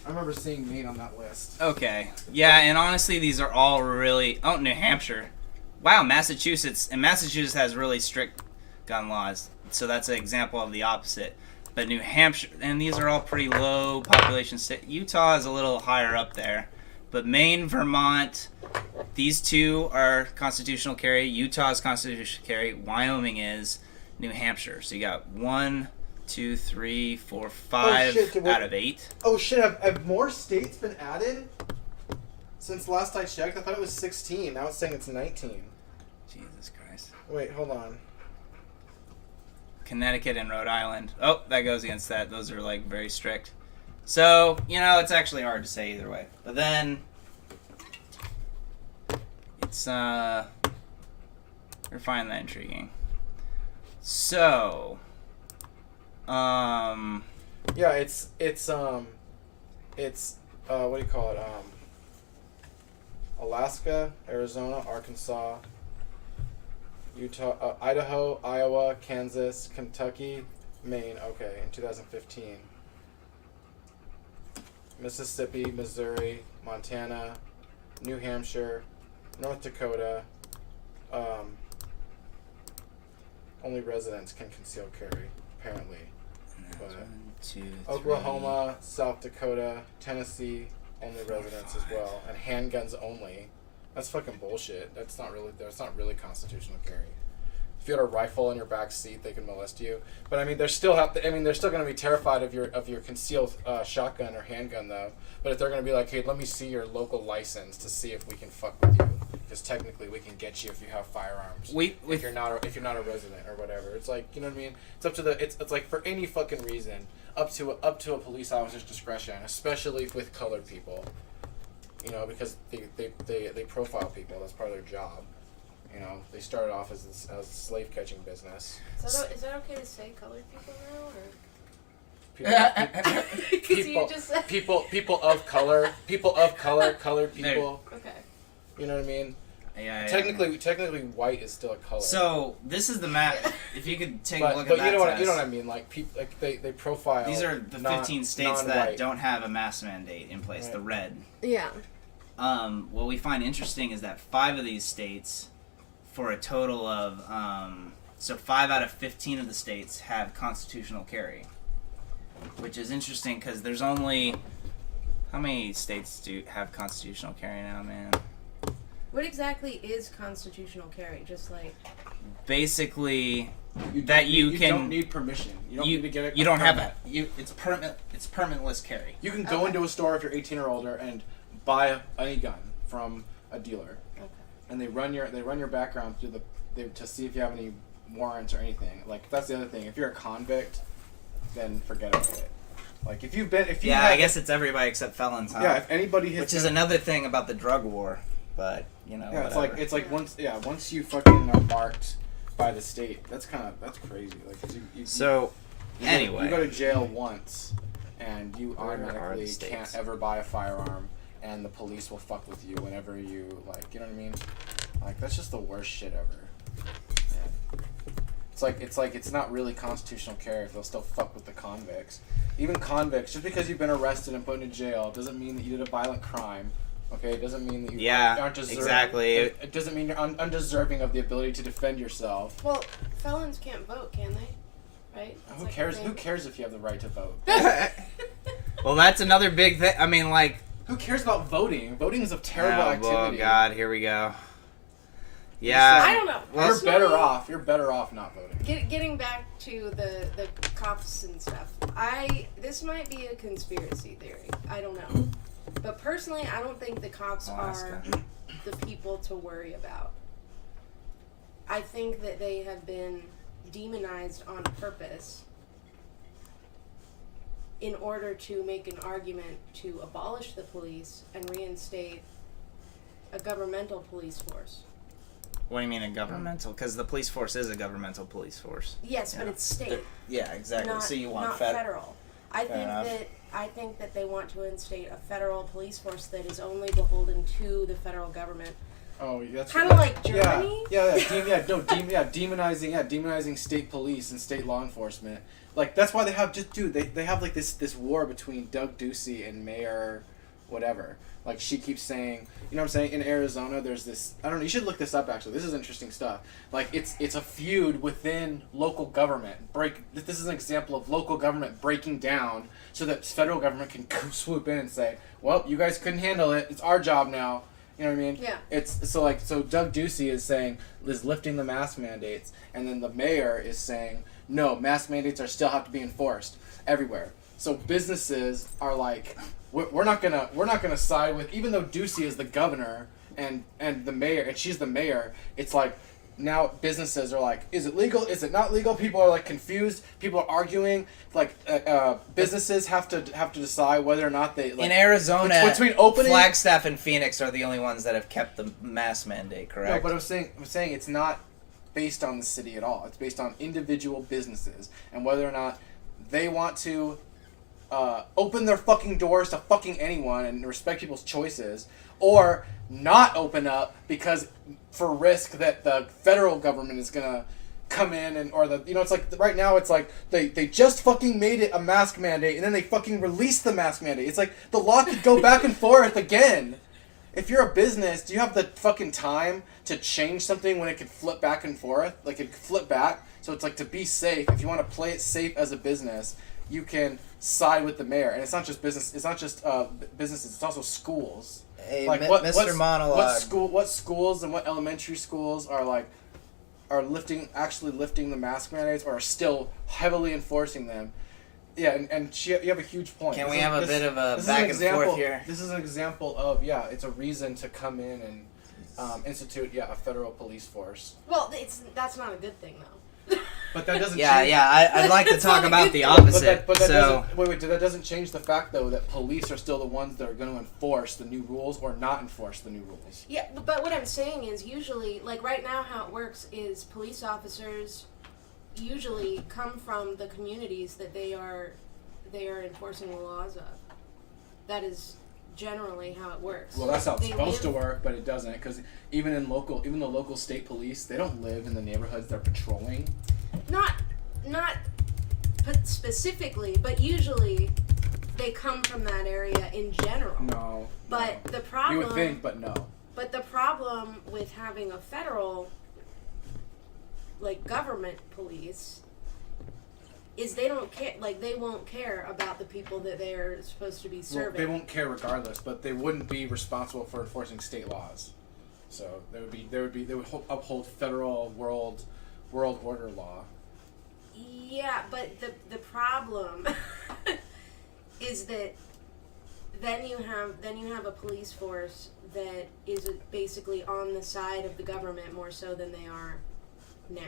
I remember seeing Maine on that list. Okay. Yeah, and honestly, these are all really... Oh, New Hampshire. Wow, Massachusetts. And Massachusetts has really strict gun laws. So that's an example of the opposite. But New Hampshire... And these are all pretty low population states. Utah is a little higher up there. But Maine, Vermont, these 2 are constitutional carry. Utah is constitutional carry. Wyoming is. New Hampshire. So you got 1, 2, 3, 4, 5 out of 8. Oh shit! Have more states been added since last I checked? I thought it was 16. Now it's saying it's 19. Jesus Christ. Wait, hold on. Connecticut and Rhode Island. Oh, that goes against that. Those are like very strict. So, it's actually hard to say either way. But then it's I find that intriguing. So, yeah, it's what do you call it? Alaska, Arizona, Arkansas, Utah, Idaho, Iowa, Kansas, Kentucky, Maine. Okay, in 2015. Mississippi, Missouri, Montana, New Hampshire, North Dakota. Only residents can conceal carry, apparently. But 1, 2, 3. Oklahoma, South Dakota, Tennessee, only residents as well, and handguns only. That's fucking bullshit. That's not really constitutional carry. If you had a rifle in your back seat, they can molest you. But I mean, they're still going to be terrified of your concealed shotgun or handgun though. But if they're going to be like, hey, let me see your local license to see if we can fuck with you, because technically we can get you if you have firearms. If you're not a resident or whatever, it's like, you know what I mean. It's up to it's like for any fucking reason, up to a police officer's discretion, especially with colored people. Because they profile people. That's part of their job. They started off as a slave catching business. Is that okay to say colored people now, or? People of color, colored people. Okay. You know what I mean? Yeah. Technically, white is still a color. So this is the map. If you could take a look at but that. you know what I mean? Like people, like they profile. These are the 15 states that don't have a mask mandate in place. Right. The red. Yeah. What we find interesting is that 5 of these states, for a total of 5 out of 15 of the states have constitutional carry, which is interesting because there's only how many states do have constitutional carry now, man? What exactly is constitutional carry? Just like basically you don't need permission. You don't need to get it. You don't have that. It's permitless carry. You can go into a store if you're 18 or older and buy any gun from a dealer. Okay. And they run your background through to see if you have any warrants or anything. Like that's the other thing. If you're a convict, then forget about it. Like I guess it's everybody except felons, huh? Yeah, if anybody hits, which is another thing about the drug war, but yeah, whatever. it's like once you fucking are marked by the state, that's crazy. Like anyway, you go to jail once, and you automatically can't ever buy a firearm, and the police will fuck with you whenever you you know what I mean? Like that's just the worst shit ever. And it's not really constitutional carry if they'll still fuck with the convicts. Even convicts, just because you've been arrested and put into jail doesn't mean that you did a violent crime. Okay, it doesn't mean that you aren't deserving. Exactly. It doesn't mean you're undeserving of the ability to defend yourself. Well, felons can't vote, can they? Right? Who cares? Who cares if you have the right to vote? Well, that's another big thing. I mean, who cares about voting? Voting is a terrible activity. Oh God, here we go. Yeah. I don't know. Well, you're better off not voting. Getting back to the cops and stuff. This might be a conspiracy theory. I don't know. But personally, I don't think the cops are the people to worry about. I think that they have been demonized on purpose in order to make an argument to abolish the police and reinstate a governmental police force. What do you mean a governmental? Because the police force is a governmental police force. Yes, but it's state. Yeah, exactly. Not, so you want not federal. I think that they want to instate a federal police force that is only beholden to the federal government. Oh, that's kind of like Germany. Demonizing state police and state law enforcement. Like that's why they have they have like this war between Doug Ducey and Mayor, whatever. Like she keeps saying, you know what I'm saying? In Arizona, there's this. I don't know. You should look this up. Actually, this is interesting stuff. Like it's a feud within local government. This is an example of local government breaking down so that federal government can swoop in and say, well, you guys couldn't handle it. It's our job now. You know what I mean? Yeah. So Doug Ducey is lifting the mask mandates, and then the mayor is saying, no, mask mandates still have to be enforced everywhere. So businesses are like, we're not gonna side with, even though Ducey is the governor and the mayor, and she's the mayor. It's like now businesses are like, is it legal? Is it not legal? People are like confused. People are arguing. Like businesses have to decide whether or not they. Like, in Arizona, between opening, Flagstaff and Phoenix are the only ones that have kept the mask mandate. Correct. No, but I'm saying it's not based on the city at all. It's based on individual businesses and whether or not they want to open their fucking doors to fucking anyone and respect people's choices, or not open up because for risk that the federal government is gonna come in and it's like right now it's like they just fucking made it a mask mandate and then they fucking released the mask mandate. It's like the law could go back and forth again. If you're a business, do you have the fucking time to change something when it could flip back and forth? Like it could flip back. So it's like, to be safe, if you want to play it safe as a business, you can side with the mayor. And it's not just business. It's not just businesses. It's also schools. Hey, like Mr. Monologue. What schools and what elementary schools are actually lifting the mask mandates or are still heavily enforcing them? Yeah, and you have a huge point. Can we have a bit of a back and forth here? This is an example of, it's a reason to come in and institute, a federal police force. Well, that's not a good thing, though. But that doesn't change... I'd like to talk about the opposite. That doesn't change the fact, though, that police are still the ones that are going to enforce the new rules or not enforce the new rules. Yeah, but what I'm saying is usually, like right now how it works is police officers usually come from the communities that they are enforcing the laws of. That is generally how it works. Well, that's how it's supposed to work, but it doesn't, because even the local state police, they don't live in the neighborhoods they're patrolling. Not specifically, but usually they come from that area in general. No. But the problem... You would think, but no. But the problem with having a federal, government police is they don't care, they won't care about the people that they're supposed to be serving. Well, they won't care regardless, but they wouldn't be responsible for enforcing state laws. So they would uphold federal world order law. Yeah, but the problem is that then you have a police force that is basically on the side of the government more so than they are now.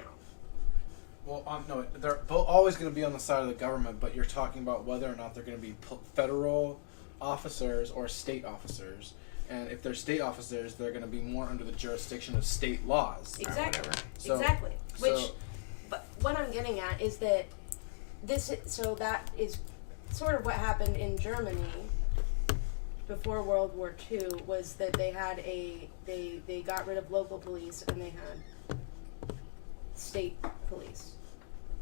Well, no, they're always going to be on the side of the government, but you're talking about whether or not they're going to be federal officers or state officers. And if they're state officers, they're going to be more under the jurisdiction of state laws. Exactly. Exactly. But what I'm getting at is that that is sort of what happened in Germany before World War II, was that they got rid of local police and they had state police.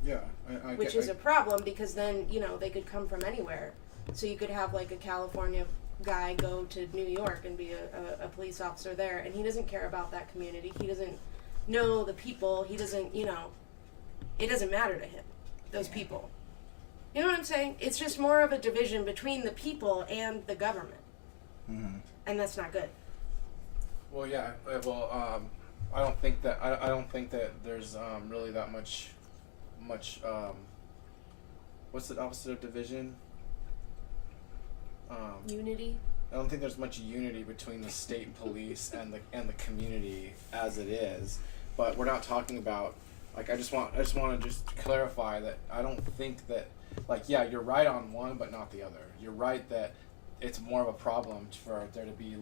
Yeah, which is a problem, because then they could come from anywhere. So you could have a California guy go to New York and be a police officer there, and he doesn't care about that community. He doesn't know the people. He doesn't, it doesn't matter to him, those people. You know what I'm saying? It's just more of a division between the people and the government. Mm-hmm. And that's not good. Well, yeah. Well, I don't think that there's really that much. What's the opposite of division? Unity. I don't think there's much unity between the state police and the community as it is. But we're not talking about, like, I just want to just clarify that I don't think that, like, yeah, you're right on one but not the other. You're right that it's more of a problem for there to be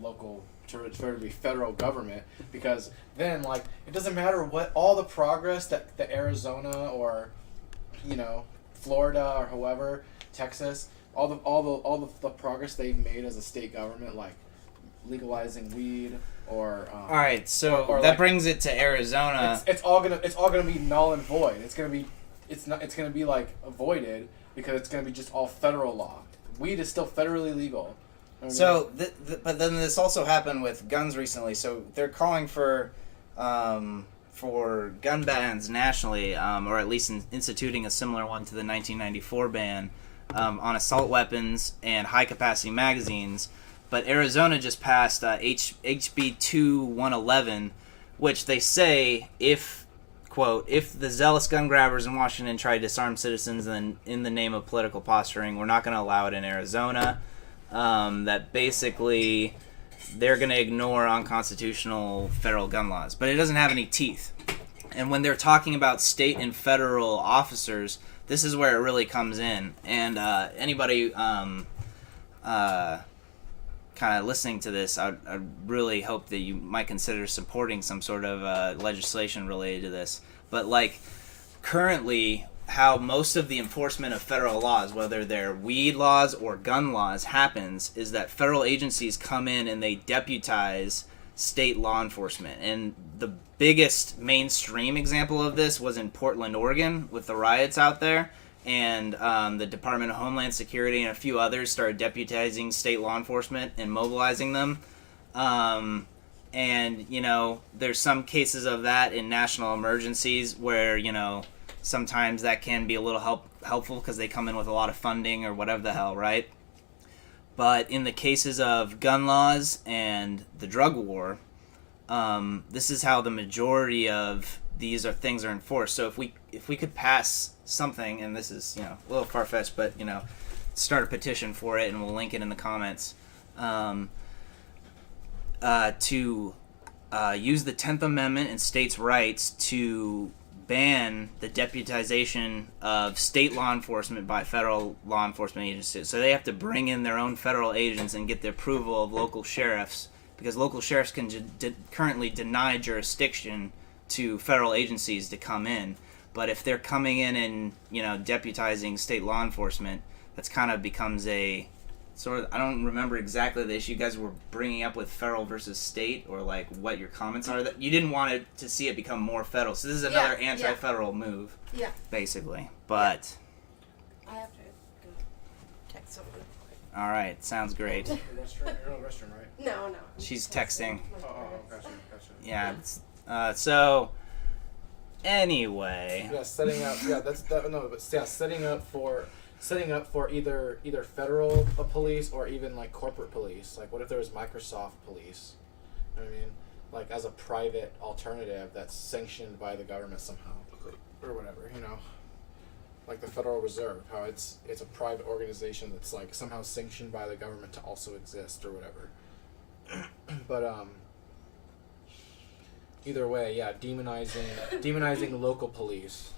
for there to be federal government, because then, like, it doesn't matter what all the progress that the Arizona or, you know, Florida or whoever, Texas, all the progress they've made as a state government, like legalizing weed or all right, so or that like, brings it to Arizona. It's all gonna be null and void. It's gonna be like avoided because it's gonna be just all federal law. Weed is still federally legal. So, but then this also happened with guns recently. So they're calling for gun bans nationally, or at least instituting a similar one to the 1994 ban on assault weapons and high-capacity magazines. But Arizona just passed HB 2111, which they say quote, if the zealous gun grabbers in Washington try to disarm citizens in the name of political posturing, we're not going to allow it in Arizona. That basically they're going to ignore unconstitutional federal gun laws. But it doesn't have any teeth. And when they're talking about state and federal officers, this is where it really comes in. And anybody kind of listening to this, I really hope that you might consider supporting some sort of legislation related to this. But, like, currently, how most of the enforcement of federal laws, whether they're weed laws or gun laws, happens is that federal agencies come in and they deputize state law enforcement. And the biggest mainstream example of this was in Portland, Oregon, with the riots out there. And the Department of Homeland Security and a few others started deputizing state law enforcement and mobilizing them. And, you know, there's some cases of that in national emergencies where, you know, sometimes that can be a little helpful because they come in with a lot of funding or whatever the hell, right? But in the cases of gun laws and the drug war, this is how the majority of these things are enforced. So if we could pass something, and this is, you know, a little far-fetched, but, you know, start a petition for it, and we'll link it in the comments, to use the 10th Amendment and states' rights to ban the deputization of state law enforcement by federal law enforcement agencies. So they have to bring in their own federal agents and get the approval of local sheriffs, because local sheriffs can currently deny jurisdiction to federal agencies to come in. But if they're coming in and, you know, deputizing state law enforcement, that's kind of becomes a sort of, I don't remember exactly the issue you guys were bringing up with federal versus state, or like what your comments are. That you didn't want it to see it become more federal. So this is another anti-federal move, basically. But I have to go check something. all right, sounds great. You're in a restroom, right? No. She's texting. Oh, gotcha. Yeah. So anyway. Yeah, setting up. Yeah, setting up for either federal police or even like corporate police. Like, what if there was Microsoft police? You know what I mean? Like, as a private alternative that's sanctioned by the government somehow, or whatever. You know, like the Federal Reserve, how it's a private organization that's like somehow sanctioned by the government to also exist or whatever. But either way, yeah, demonizing local police.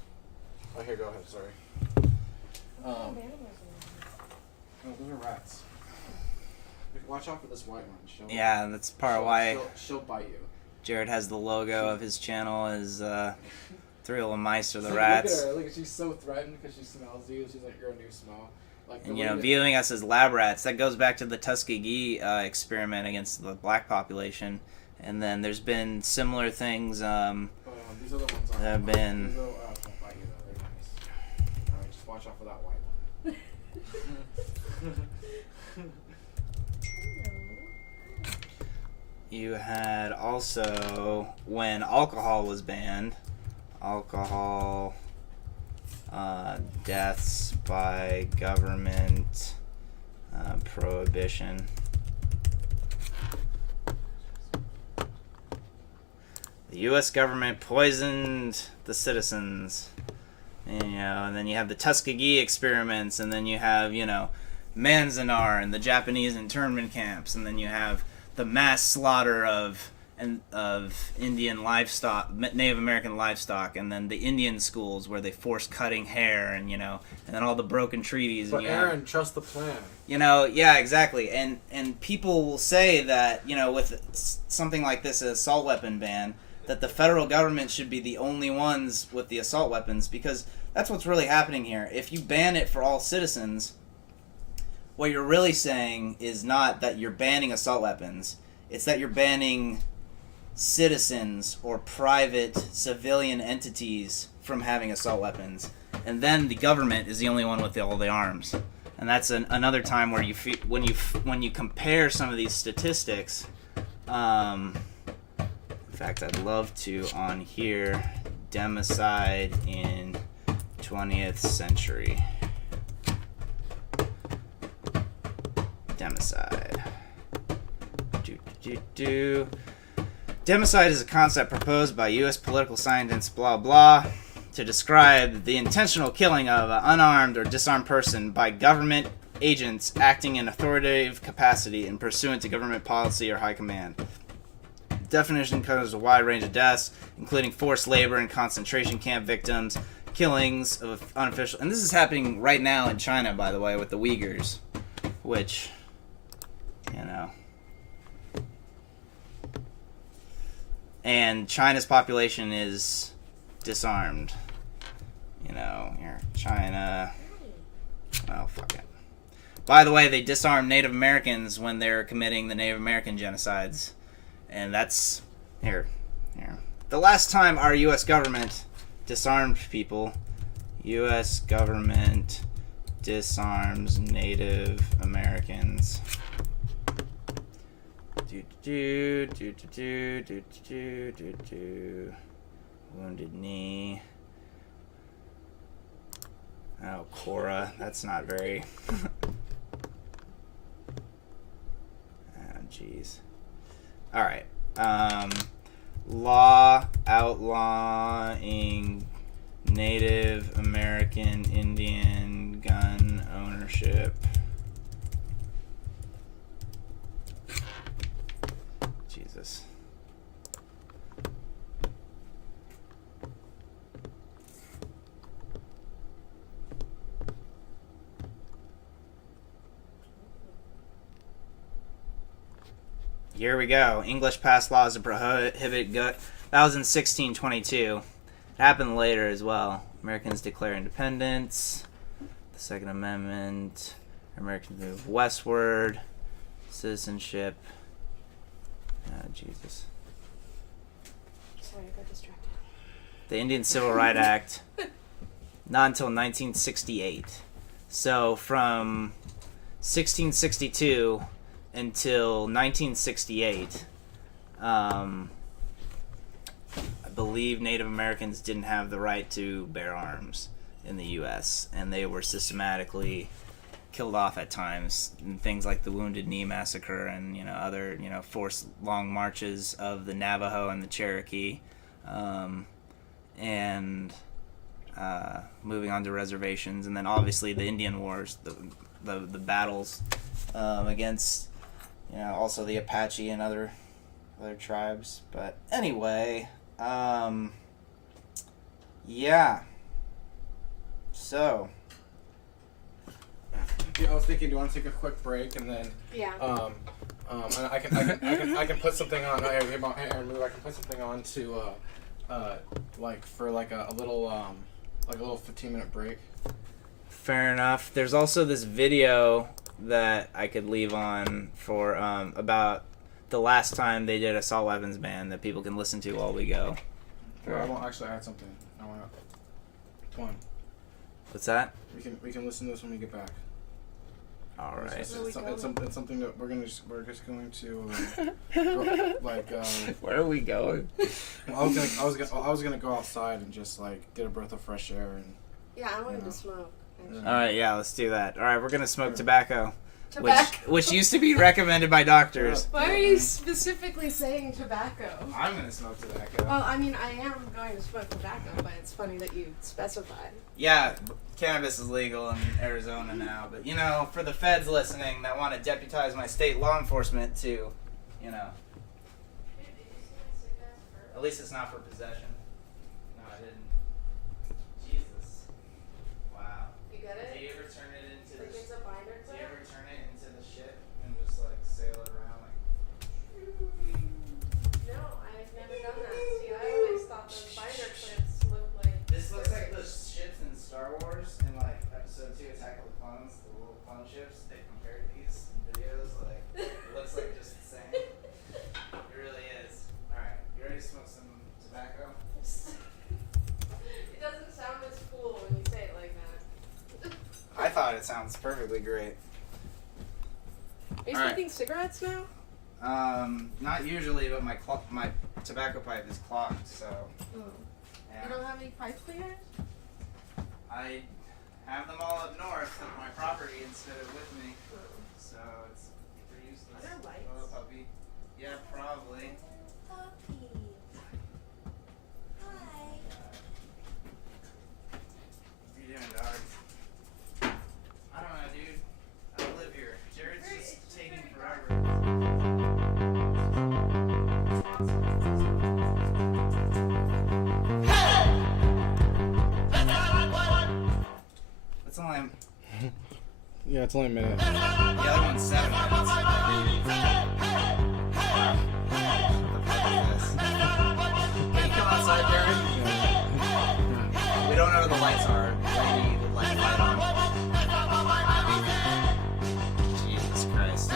Oh, here, go ahead. Sorry. No, those are rats. Watch out for this white one. Yeah, that's part of why she'll bite you. Jared has the logo of his channel as three little mice or the rats. Look at her. Look, she's so threatened because she smells you. She's like, you're a new smell. Like, and, you know, viewing us as lab rats, that goes back to the Tuskegee experiment against the black population. And then there's been similar things these are the ones that have been... These won't bite you, though. They're nice. Alright, just watch out for that white one. You had also, when alcohol was banned, deaths by government prohibition. The U.S. government poisoned the citizens, and, you know, and then you have the Tuskegee experiments, and then you have, you know, Manzanar and the Japanese internment camps, and then you have the mass slaughter of Indian livestock, Native American livestock, and then the Indian schools where they force cutting hair, and and then all the broken treaties. But and Aaron, trust the plan. Yeah, exactly. And people will say that with something like this, an assault weapon ban, that the federal government should be the only ones with the assault weapons, because that's what's really happening here. If you ban it for all citizens, what you're really saying is not that you're banning assault weapons. It's that you're banning citizens or private civilian entities from having assault weapons. And then the government is the only one with all the arms. And that's another time where when you compare some of these statistics, in fact, I'd love to on here, democide in 20th century. Democide. Democide is a concept proposed by U.S. political scientists, blah blah, to describe the intentional killing of an unarmed or disarmed person by government agents acting in authoritative capacity and pursuant to government policy or high command. The definition covers a wide range of deaths, including forced labor and concentration camp victims, killings of unofficial... And this is happening right now in China, by the way, with the Uyghurs, which, And China's population is disarmed. Here, China... Oh, fuck it. By the way, they disarm Native Americans when they're committing the Native American genocides. And that's... Here. The last time our U.S. government disarmed people... U.S. government disarms Native Americans... Wounded Knee. Oh, Cora. That's not very... Oh, jeez. Alright. Law outlawing Native American Indian gun ownership. Jesus. Here we go. English passed laws to prohibit gun. That was in 1622. It happened later as well. Americans declare independence. The Second Amendment. Americans move westward. Citizenship. Oh, Jesus. Sorry, I got distracted. The Indian Civil Rights Act. Not until 1968. So from 1662 until 1968, I believe Native Americans didn't have the right to bear arms in the U.S., and they were systematically killed off at times in things like the Wounded Knee Massacre and other forced long marches of the Navajo and the Cherokee, and moving on to reservations, and then obviously the Indian Wars, the battles against also the Apache and other tribes. But anyway, yeah. So. Yeah, I was thinking, do you want to take a quick break and then? Yeah. And I can put something on. Hey, Aaron, I can put something on to, for a little 15-minute break. Fair enough. There's also this video that I could leave on for about the last time they did assault weapons ban that people can listen to while we go. Well, I want actually add something. Come on. What's that? We can listen to this when we get back. All right. It's something that we're just going to Where are we going? I was gonna go outside and just get a breath of fresh air and. Yeah, I wanted to smoke. All right, yeah, let's do that. All right, we're gonna smoke tobacco. which used to be recommended by doctors. Why are you specifically saying tobacco? I'm gonna smoke tobacco. Well, I mean, I am going to smoke tobacco, but it's funny that you specified. Yeah, cannabis is legal in Arizona now, but you know, for the feds listening that want to deputize my state law enforcement to, you know, at least it's not for possession. No, I didn't. Jesus. Wow. You get it? Do you ever turn it into Like the? it's a binder Do you clip? ever turn it into the ship and just like sail it around like? No, I've never done that. See, I always thought those binder clips looked like. This looks like the ships in Star Wars in like Episode 2 Attack of the Clones, the little clone ships. They compared these in videos. Like it looks like just the same. It really is. All right, you ready to smoke some tobacco? It doesn't sound as cool when you say it like that. I thought it sounds perfectly great. Are you All right. smoking cigarettes now? Not usually, but my tobacco pipe is clogged, so Oh. yeah. You don't have any pipe cleaners? I have them all up north at my property instead of with me, so it's pretty useless. Are there lights? Little puppy. Yeah, probably. What are you doing, dog? I don't know, dude. I don't live here. Jared's just taking forever. That's only Yeah, it's only a minute. the other one's 7 minutes. What the fuck is this? Can you come outside, Jared? We don't know where the lights are. We need the light on. Jesus Christ.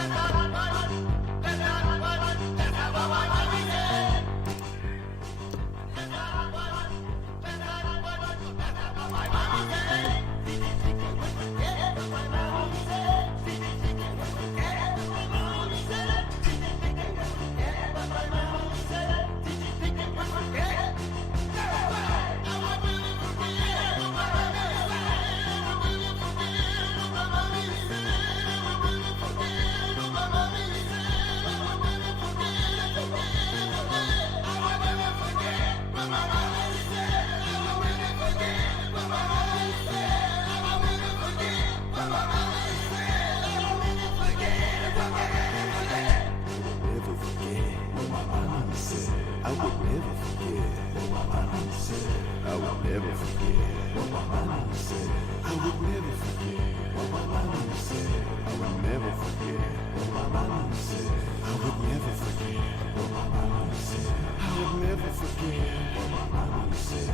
Never forget what my mama said. I would never forget what my mama said. I would never forget what my mama said. I would never forget what my mama said. I would never forget what my mama said. I would never forget what my mama said. I would never forget what my mama said.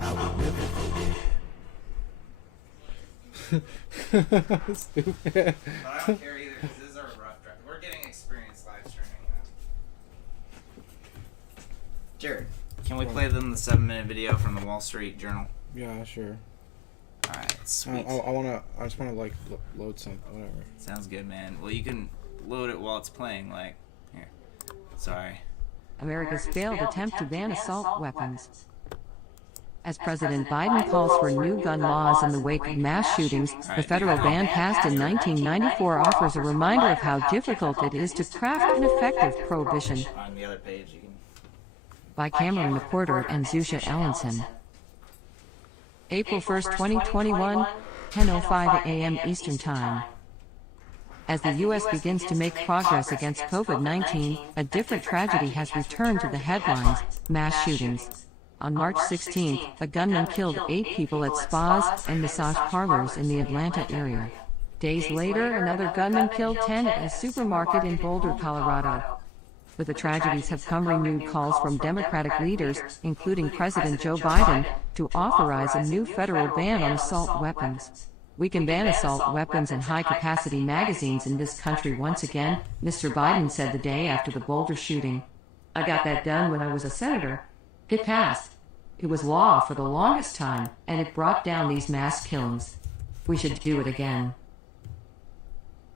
I would never forget. Stupid. But I don't care either because this is our rough draft. We're getting experience live streaming. Jared, can we play them the 7-minute video from the Wall Street Journal? Yeah, sure. Alright, sweet. I just wanna like load something, whatever. Sounds good, man. Well, you can load it while it's playing, like, here. Sorry. America's failed attempt to ban assault weapons. As President Biden calls for new gun laws in the wake of mass shootings, the federal ban passed in 1994 offers a reminder of how difficult it is to craft an effective prohibition. On the other page, you can. By Cameron McWhorter and Zusha Allenson. April 1st, 2021, 10:05 a.m. Eastern Time. As the U.S. begins to make progress against COVID-19, a different tragedy has returned to the headlines: mass shootings. On March 16th, a gunman killed 8 people at spas and massage parlors in the Atlanta area. Days later, another gunman killed 10 at a supermarket in Boulder, Colorado. With the tragedies have come renewed calls from Democratic leaders, including President Joe Biden, to authorize a new federal ban on assault weapons. We can ban assault weapons and high-capacity magazines in this country once again, Mr. Biden said the day after the Boulder shooting. I got that done when I was a senator. It passed. It was law for the longest time, and it brought down these mass killings. We should do it again.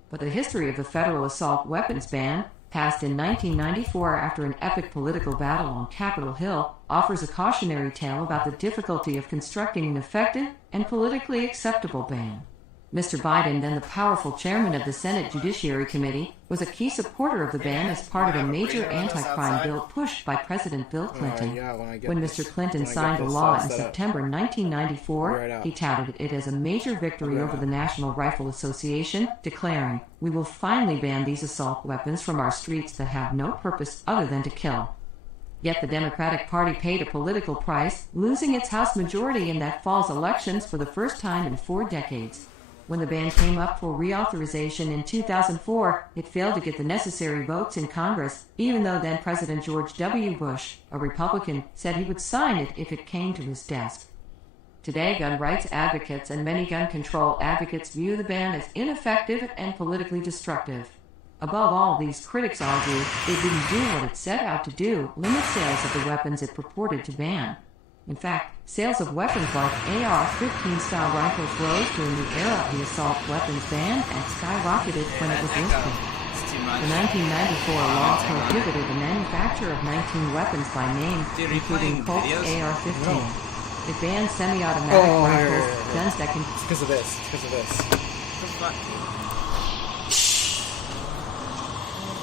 But the history of the federal assault weapons ban, passed in 1994 after an epic political battle on Capitol Hill, offers a cautionary tale about the difficulty of constructing an effective and politically acceptable ban. Mr. Biden, then the powerful chairman of the Senate Judiciary Committee, was a key supporter of the ban as part of a major anti-crime bill pushed by President Bill Clinton. When Mr. Clinton signed the law in September 1994, he touted it as a major victory over the National Rifle Association, declaring, "We will finally ban these assault weapons from our streets that have no purpose other than to kill." Yet the Democratic Party paid a political price, losing its House majority in that fall's elections for the first time in 4 decades. When the ban came up for reauthorization in 2004, it failed to get the necessary votes in Congress, even though then President George W. Bush, a Republican, said he would sign it if it came to his desk. Today, gun rights advocates and many gun control advocates view the ban as ineffective and politically destructive. Above all, these critics argue it didn't do what it set out to do, limit sales of the weapons it purported to ban. In fact, sales of weapons like AR-15 style rifles rose during the era of the assault weapons ban and skyrocketed when it was listed. The 1994 law prohibited the manufacture of 19 weapons by name, including Colt AR-15. It banned semi-automatic rifles, guns that can... It's because of this. It's because of this.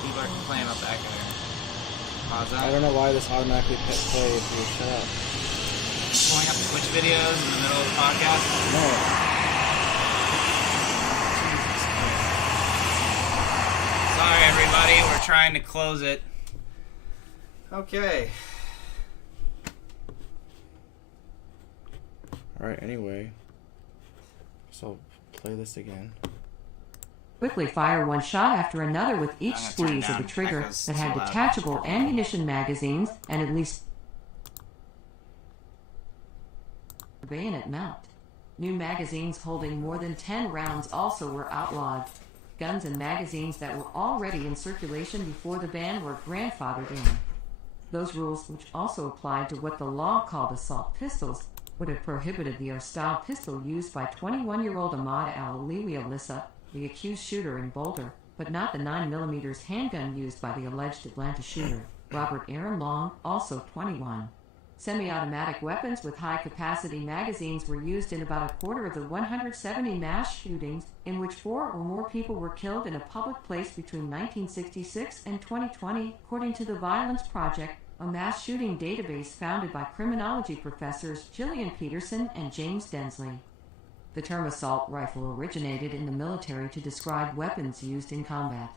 People are complaining about that guy. Pause that. I don't know why this automatically plays. Dude, shut up. Pulling up Twitch videos in the middle of the podcast? No. Sorry, everybody. We're trying to close it. Okay. Alright, anyway. So, play this again. Quickly fire one shot after another with each squeeze of the trigger that had detachable ammunition magazines and at least bayonet mount. New magazines holding more than 10 rounds also were outlawed. Guns and magazines that were already in circulation before the ban were grandfathered in. Those rules, which also applied to what the law called assault pistols, would have prohibited the R-style pistol used by 21-year-old Ahmad Al-Aliwi Alissa, the accused shooter in Boulder, but not the 9mm handgun used by the alleged Atlanta shooter, Robert Aaron Long, also 21. Semi-automatic weapons with high-capacity magazines were used in about a quarter of the 170 mass shootings in which 4 or more people were killed in a public place between 1966 and 2020, according to the Violence Project, a mass shooting database founded by criminology professors Gillian Peterson and James Densley. The term assault rifle originated in the military to describe weapons used in combat.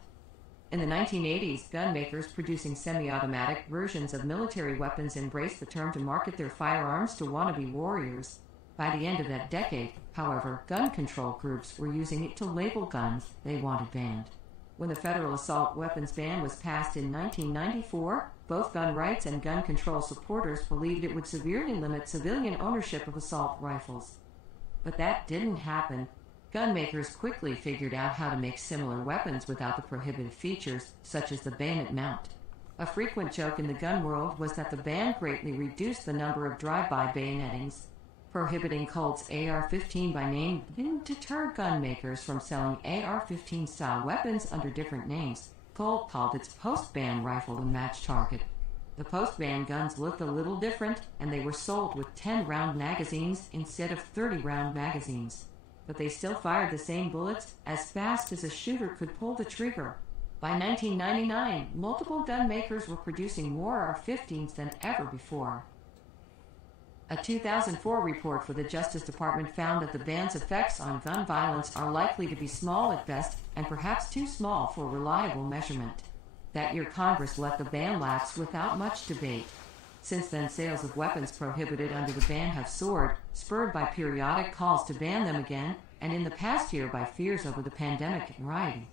In the 1980s, gun makers producing semi-automatic versions of military weapons embraced the term to market their firearms to wannabe warriors. By the end of that decade, however, gun control groups were using it to label guns they wanted banned. When the federal assault weapons ban was passed in 1994, both gun rights and gun control supporters believed it would severely limit civilian ownership of assault rifles. But that didn't happen. Gun makers quickly figured out how to make similar weapons without the prohibitive features, such as the bayonet mount. A frequent joke in the gun world was that the ban greatly reduced the number of drive-by bayonettings. Prohibiting Colt's AR-15 by name didn't deter gun makers from selling AR-15 style weapons under different names. Colt called its post-ban rifle a match target. The post-ban guns looked a little different, and they were sold with 10-round magazines instead of 30-round magazines. But they still fired the same bullets as fast as a shooter could pull the trigger. By 1999, multiple gun makers were producing more AR-15s than ever before. A 2004 report for the Justice Department found that the ban's effects on gun violence are likely to be small at best and perhaps too small for reliable measurement. That year, Congress let the ban lapse without much debate. Since then, sales of weapons prohibited under the ban have soared, spurred by periodic calls to ban them again, and in the past year by fears over the pandemic and rioting.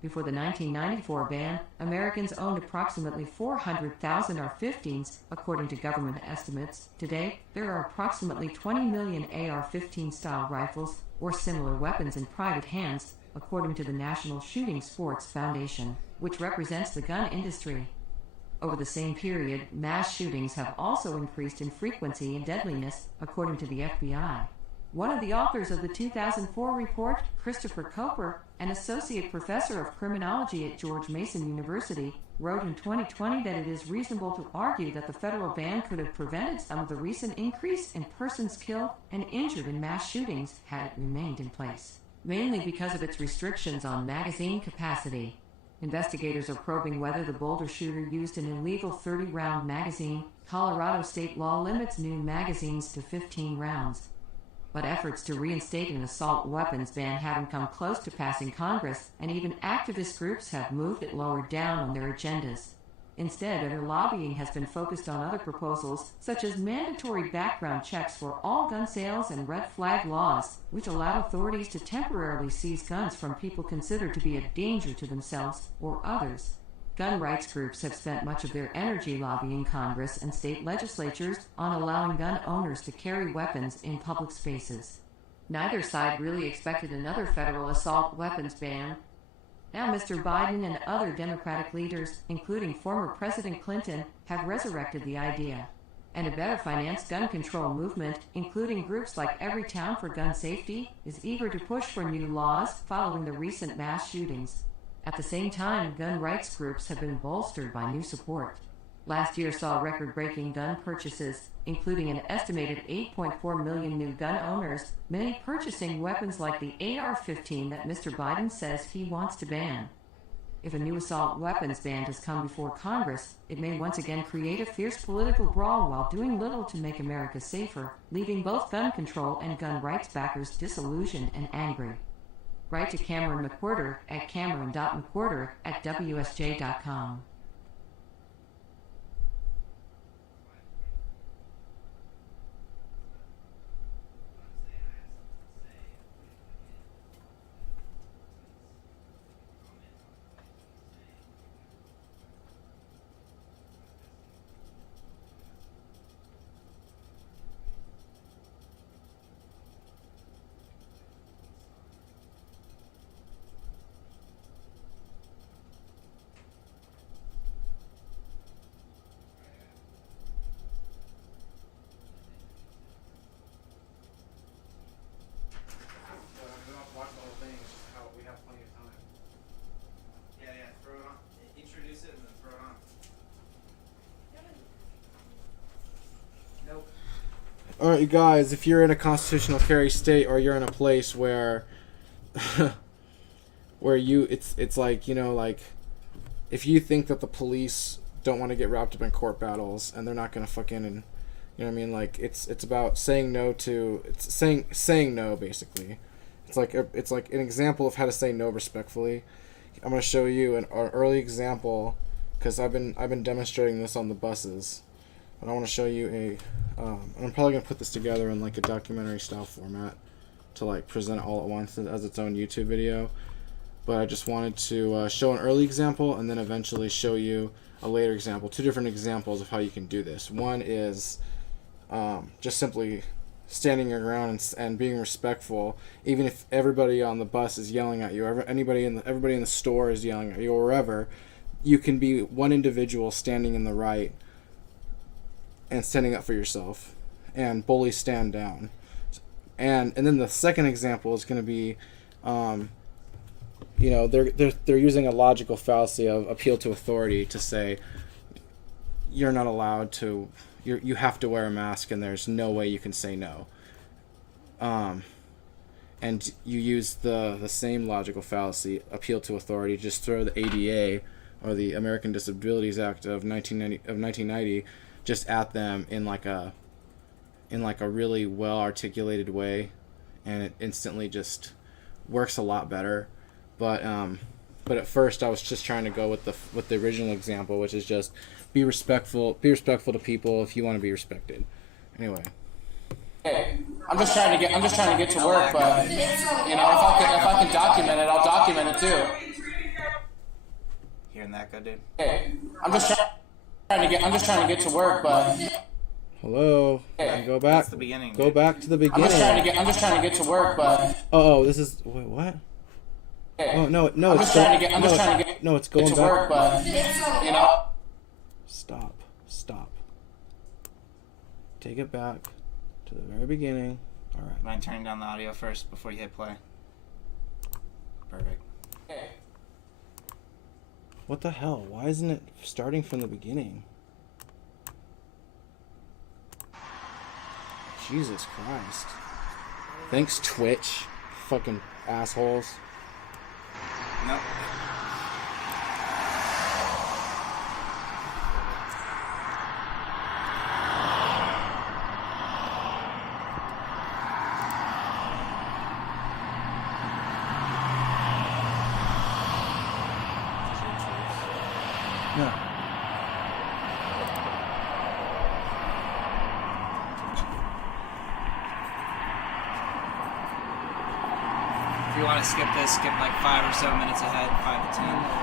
Before the 1994 ban, Americans owned approximately 400,000 AR-15s, according to government estimates. Today, there are approximately 20 million AR-15 style rifles or similar weapons in private hands, according to the National Shooting Sports Foundation, which represents the gun industry. Over the same period, mass shootings have also increased in frequency and deadliness, according to the FBI. One of the authors of the 2004 report, Christopher Coper, an associate professor of criminology at George Mason University, wrote in 2020 that it is reasonable to argue that the federal ban could have prevented some of the recent increase in persons killed and injured in mass shootings had it remained in place. mainly because of its restrictions on magazine capacity. Investigators are probing whether the Boulder shooter used an illegal 30-round magazine. Colorado state law limits new magazines to 15 rounds. But efforts to reinstate an assault weapons ban haven't come close to passing Congress, and even activist groups have moved it lower down on their agendas. Instead, their lobbying has been focused on other proposals, such as mandatory background checks for all gun sales and red flag laws, which allow authorities to temporarily seize guns from people considered to be a danger to themselves or others. Gun rights groups have spent much of their energy lobbying Congress and state legislatures on allowing gun owners to carry weapons in public spaces. Neither side really expected another federal assault weapons ban. Now Mr. Biden and other Democratic leaders, including former President Clinton, have resurrected the idea. And a better-financed gun control movement, including groups like Everytown for Gun Safety, is eager to push for new laws following the recent mass shootings. At the same time, gun rights groups have been bolstered by new support. Last year saw record-breaking gun purchases, including an estimated 8.4 million new gun owners, many purchasing weapons like the AR-15 that Mr. Biden says he wants to ban. If a new assault weapons ban does come before Congress, it may once again create a fierce political brawl while doing little to make America safer, leaving both gun control and gun rights backers disillusioned and angry. Write to Cameron McWhorter at cameron.mcwhorter@wsj.com. All right, you guys, if you're in a constitutional carry state or you're in a place where it's like, you know, like if you think that the police don't want to get wrapped up in court battles and they're not going to fucking, and you know what I mean, like it's about saying no to, it's saying no basically. It's like an example of how to say no respectfully. I'm going to show you an early example cuz I've been demonstrating this on the buses. But I want to show you I'm probably going to put this together in like a documentary style format to like present it all at once as its own YouTube video. But I just wanted to show an early example and then eventually show you a later example. Two different examples of how you can do this. One is just simply standing your ground and being respectful, even if everybody on the bus is yelling at you, everybody in the store is yelling at you, or wherever. You can be one individual standing in the right and standing up for yourself, and bully stand down. And then the second example is going to be, you know, they're using a logical fallacy of appeal to authority to say you're not allowed to, you have to wear a mask and there's no way you can say no. And you use the same logical fallacy, appeal to authority, just throw the ADA or the American Disabilities Act of 1990 just at them in like a really well articulated way, and it instantly just works a lot better. But at first I was just trying to go with the original example, which is just be respectful to people if you want to be respected. Anyway. Hey, I'm just trying to get to work, but you know, if I can document it, I'll document it too. Hearing that good, dude? Hey, I'm just trying to get to work, but hello. Hey, go back. That's the beginning. Go back to the beginning. I'm just trying to get to work, but this is wait, what? Hey, oh no, I'm just trying to get it's going to back. work, but you know. Stop. Take it back to the very beginning. All right. Mind turning down the audio first before you hit play? Perfect. Hey. What the hell? Why isn't it starting from the beginning? Jesus Christ. Thanks, Twitch. Fucking assholes. Nope. Yeah. If you want to skip this, skip like 5 or so minutes ahead, 5 to 10.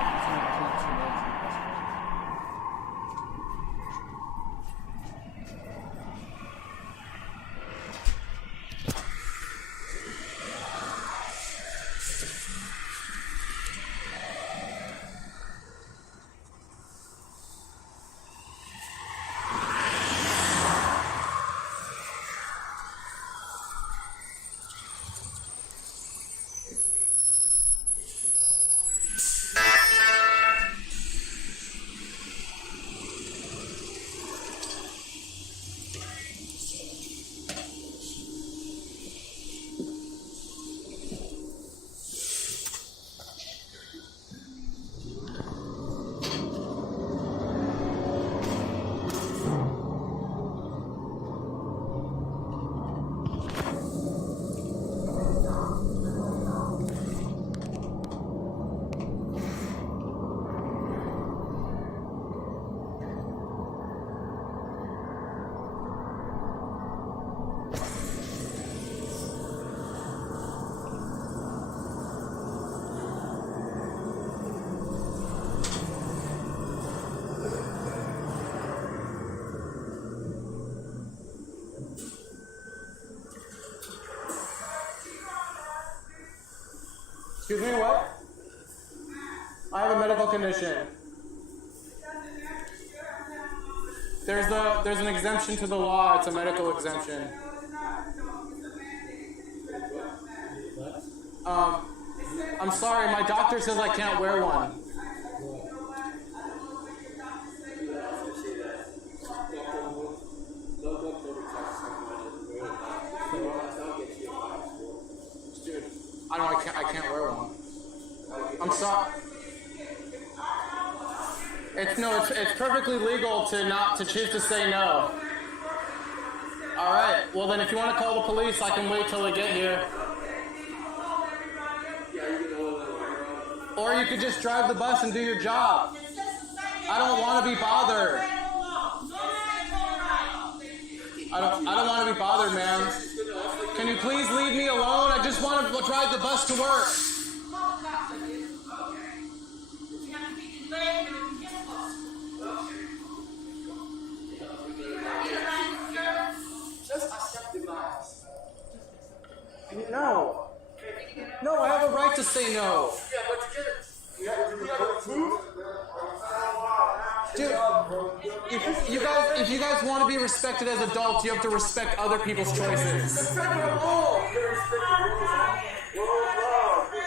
Excuse me, what? I have a medical condition. There's an exemption to the law. It's a medical exemption. I'm sorry, my doctor says I can't wear one. Dude, I can't wear one. I'm sorry. It's perfectly legal to choose to say no. All right. Well, then, if you want to call the police, I can wait till they get here. Or you could just drive the bus and do your job. I don't want to be bothered. I don't want to be bothered, man. Can you please leave me alone? I just want to drive the bus to work. No, I have a right to say no. Dude, if you guys want to be respected as adults, you have to respect other people's choices.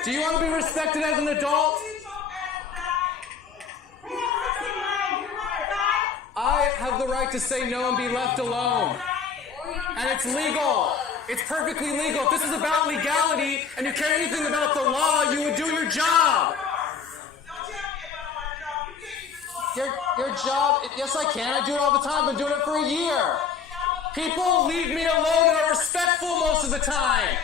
Do you want to be respected as an adult? I have the right to say no and be left alone. And it's legal. It's perfectly legal. If this is about legality and you care anything about the law, you would do your job. Your job, yes I can. I do it all the time. I've been doing it for a year. People leave me alone and are respectful most of the time.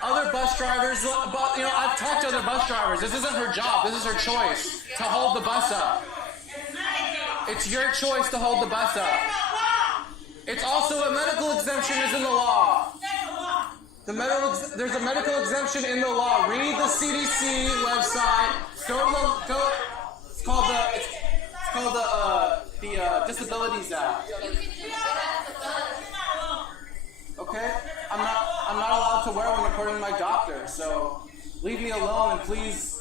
Other bus drivers, I've talked to other bus drivers. This isn't her job. This is her choice to hold the bus up. It's your choice to hold the bus up. It's also a medical exemption is in the law. There's a medical exemption in the law. Read the CDC website. It's called the Disabilities Act. Okay? I'm not allowed to wear one according to my doctor, so leave me alone and please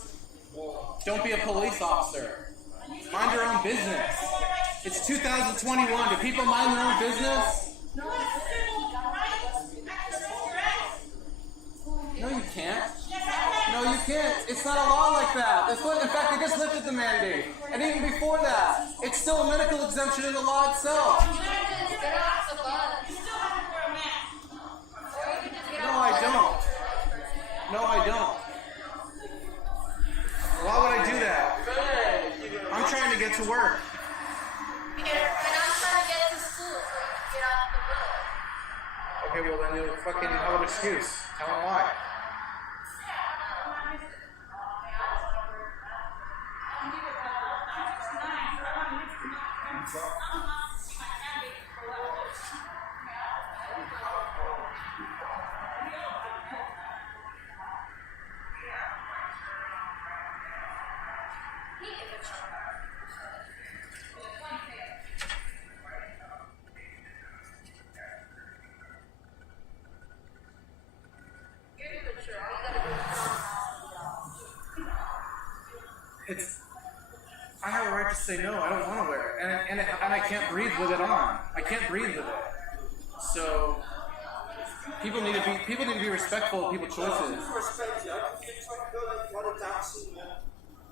don't be a police officer. Mind your own business. It's 2021. Do people mind their own business? No, you can't. No, you can't. It's not a law like that. In fact, they just lifted the mandate. And even before that, it's still a medical exemption in the law itself. No, I don't. No, I don't. Why would I do that? I'm trying to get to work. And I'm trying to get to school so you can get off the road. Okay, well then you fucking have an excuse. Tell them why. I have a right to say no. I don't want to wear it, and I can't breathe with it on. I can't breathe with it. So people need to be respectful of people's choices.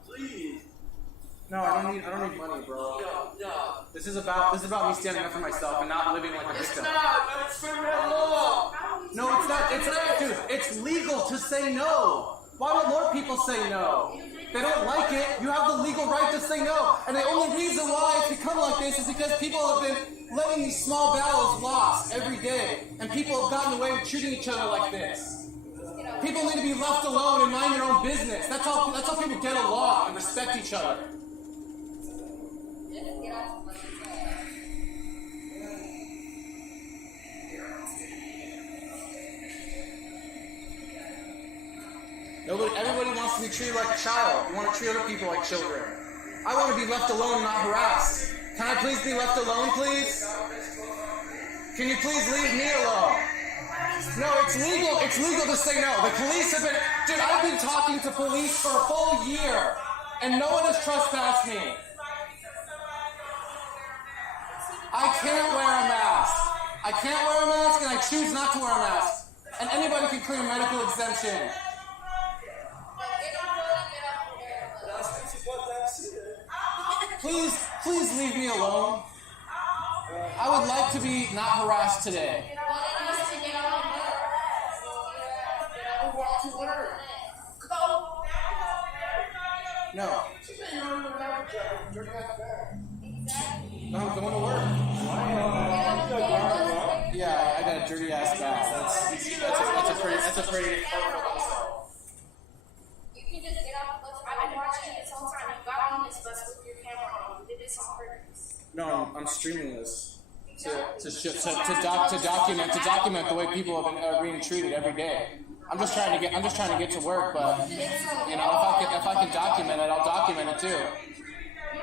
Please. No, I don't need money, bro. This is about me standing up for myself and not living like a victim. It's federal law. No, it's not. It's not, dude. It's legal to say no. Why would more people say no? They don't like it. You have the legal right to say no. And the only reason why it's become like this is because people have been letting these small battles lost every day. And people have gotten away with treating each other like this. People need to be left alone and mind their own business. That's how people get along and respect each other. Everybody wants to be treated like a child. You want to treat other people like children. I want to be left alone and not harassed. Can I please be left alone, please? Can you please leave me alone? No, it's legal. It's legal to say no. The police have been... Dude, I've been talking to police for a full year, and no one has trespassed me. I can't wear a mask. I can't wear a mask, and I choose not to wear a mask. And anybody can claim a medical exemption. Please leave me alone. I would like to be not harassed today. No. I'm going to work. Yeah, I got a dirty ass bag. That's a pretty. You can just get off the bus. I've been watching it this whole time. You got on this bus with your camera on. You did this on purpose. No, I'm streaming this to document the way people have been being treated every day. I'm just trying to get to work, but you know, if I can document it, I'll document it too. You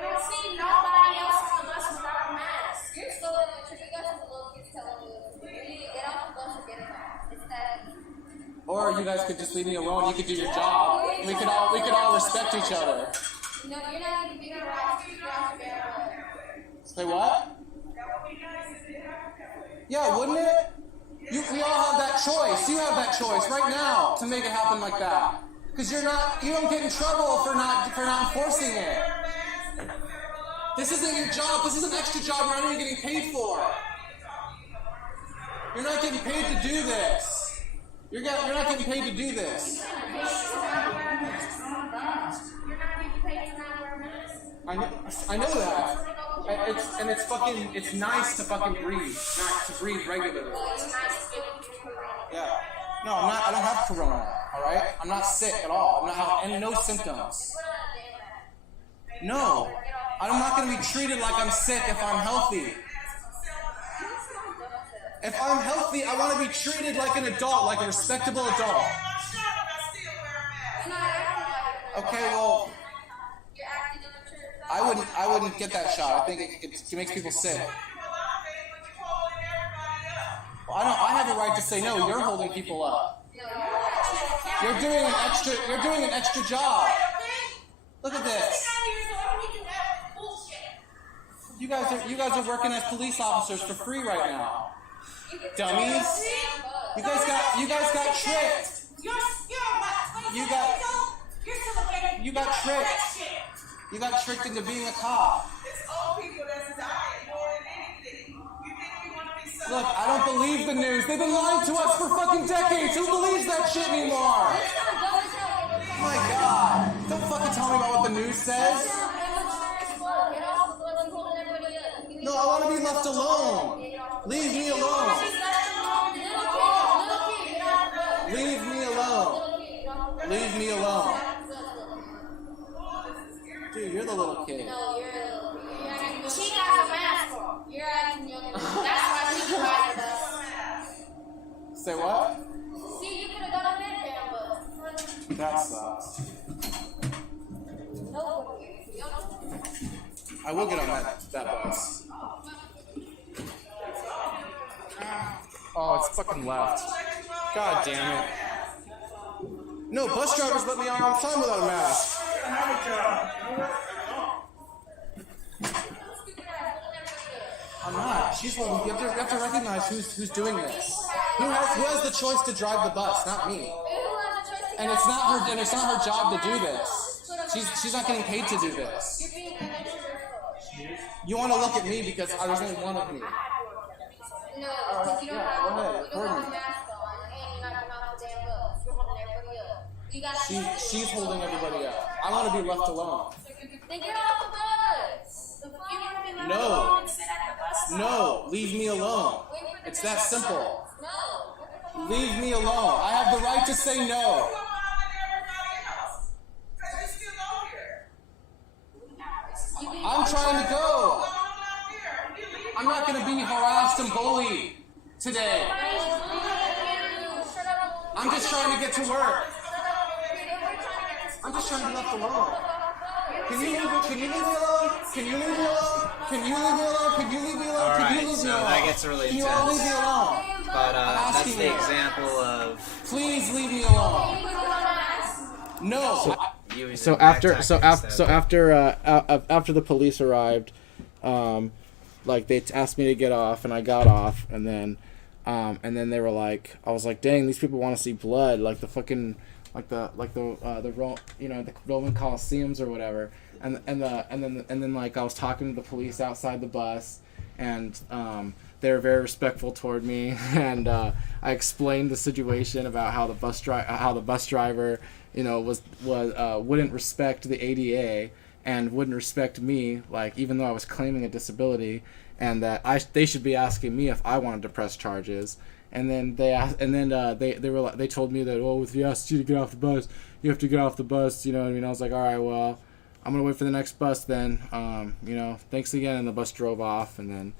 don't see nobody else on the bus without a mask. You're still in the you guys have the little kids telling you need to get off the bus or get a mask. It's that easy. Or you guys could just leave me alone. You could do your job. We could all respect each other. No, you're not even being harassed. Say what? Yeah, wouldn't it? We all have that choice. You have that choice right now to make it happen like that. Because you don't get in trouble for not enforcing it. This isn't your job. This is an extra job you're not even getting paid for. You're not getting paid to do this. You're not getting paid to do this. I know that. It's nice to fucking breathe. To breathe regularly. Yeah. No, I'm not. I don't have corona. All right. I'm not sick at all. And no symptoms. No. I'm not going to be treated like I'm sick if I'm healthy. If I'm healthy, I want to be treated like an adult, like a respectable adult. Okay, well, I wouldn't get that shot. I think it makes people sick. Well, I have a right to say no. You're holding people up. You're doing an extra job. Look at this. You guys are working as police officers for free right now. Dummies. You guys got tricked. You got tricked. You got tricked into being a cop. It's old people that's dying more than anything. You think we want to be Look, I don't believe the news. They've been lying to us for fucking decades. Who believes that shit anymore? Oh my god. Don't fucking tell me about what the news says. No, I want to be left alone. Leave me alone. Leave me alone. Leave me alone. Dude, you're the little kid. No, you're acting. She got a mask on. You're acting younger. That's why she can ride the bus. Say what? See, you could have got on that damn bus. That sucks. No. I will get on that bus. Oh, it's fucking left. God damn it. No, bus drivers let me on all the time without a mask. I'm not. She's holding. You have to recognize who's doing this. Who has the choice to drive the bus? Not me. And it's not her job to do this. She's not getting paid to do this. You want to look at me because there's only one of me. No, because you don't have a mask on and you're not getting off the damn bus. You're holding everybody up. She's holding everybody up. I want to be left alone. Then get off the bus. You want to be left No. alone and sit at the bus stop. No, leave me alone. It's that simple. No. Leave me alone. I have the right to say no. I'm trying to go. I'm not going to be harassed and bullied today. I'm just trying to get to work. I'm just trying to be left alone. Can you leave me alone? Can you leave me alone? Can you leave me alone? Can you leave me alone? Can you leave me alone? Can you leave me alone? That gets really Can you all leave me intense. alone? But that's the you. example of. Please leave me alone. No. So after the police arrived, like they asked me to get off, and I got off, and then they were like, I was like, dang, these people want to see blood, like the fucking, the Roman Colosseums or whatever, and then like I was talking to the police outside the bus, and they were very respectful toward me, and I explained the situation about how the bus driver, wouldn't respect the ADA and wouldn't respect me, like even though I was claiming a disability, and that they should be asking me if I wanted to press charges. And then they told me that, oh, if he asks you to get off the bus, you have to get off the bus. You know what I mean? I was like, all right, well, I'm gonna wait for the next bus then. Thanks again. And the bus drove off, and then,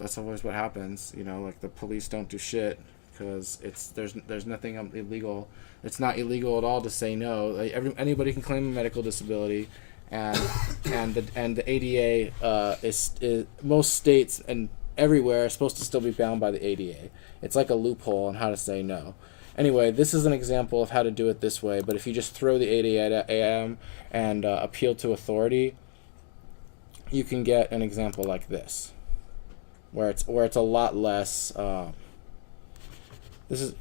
that's always what happens. Like the police don't do shit because there's nothing illegal. It's not illegal at all to say no. Anybody can claim a medical disability, and the ADA is most states and everywhere is supposed to still be bound by the ADA. It's like a loophole on how to say no. Anyway, this is an example of how to do it this way. But if you just throw the ADA and appeal to authority, you can get an example like this, where it's a lot less. This is.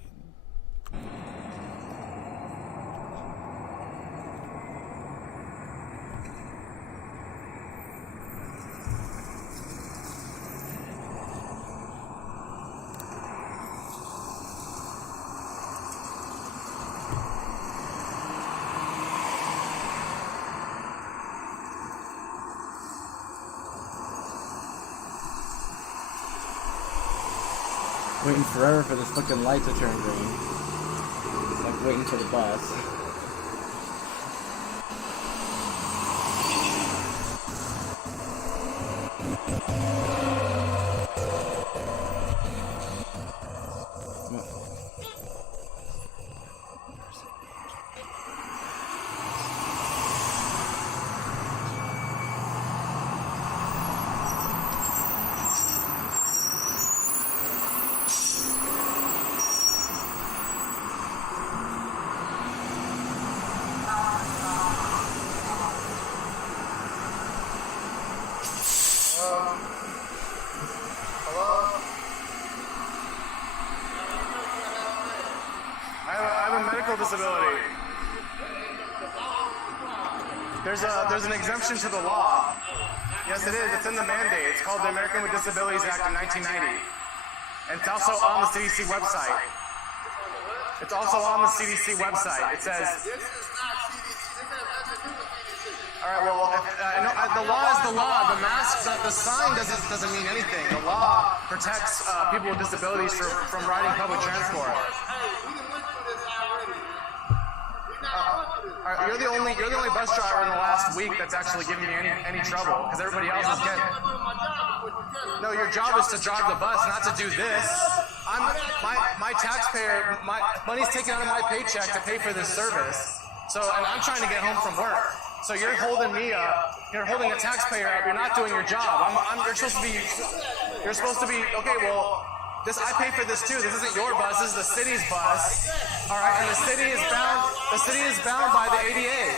Waiting forever for this fucking light to turn green. It's like waiting for the bus. Disability. There's an exemption to the law. Yes, it is. It's in the mandate. It's called the American with Disabilities Act of 1990. And it's also on the CDC website. It's also on the CDC website. It says... All right, well, the law is the law. The mask, the sign doesn't mean anything. The law protects people with disabilities from riding public transport. All right, you're the only bus driver in the last week that's actually giving me any trouble, because everybody else is getting. No, your job is to drive the bus, not to do this. My taxpayer, my money's taken out of my paycheck to pay for this service. So, and I'm trying to get home from work. So you're holding me up. You're holding a taxpayer up. You're not doing your job. You're supposed to be. Okay, well, I pay for this too. This isn't your bus. This is the city's bus. All right, and the city is bound. The city is bound by the ADA.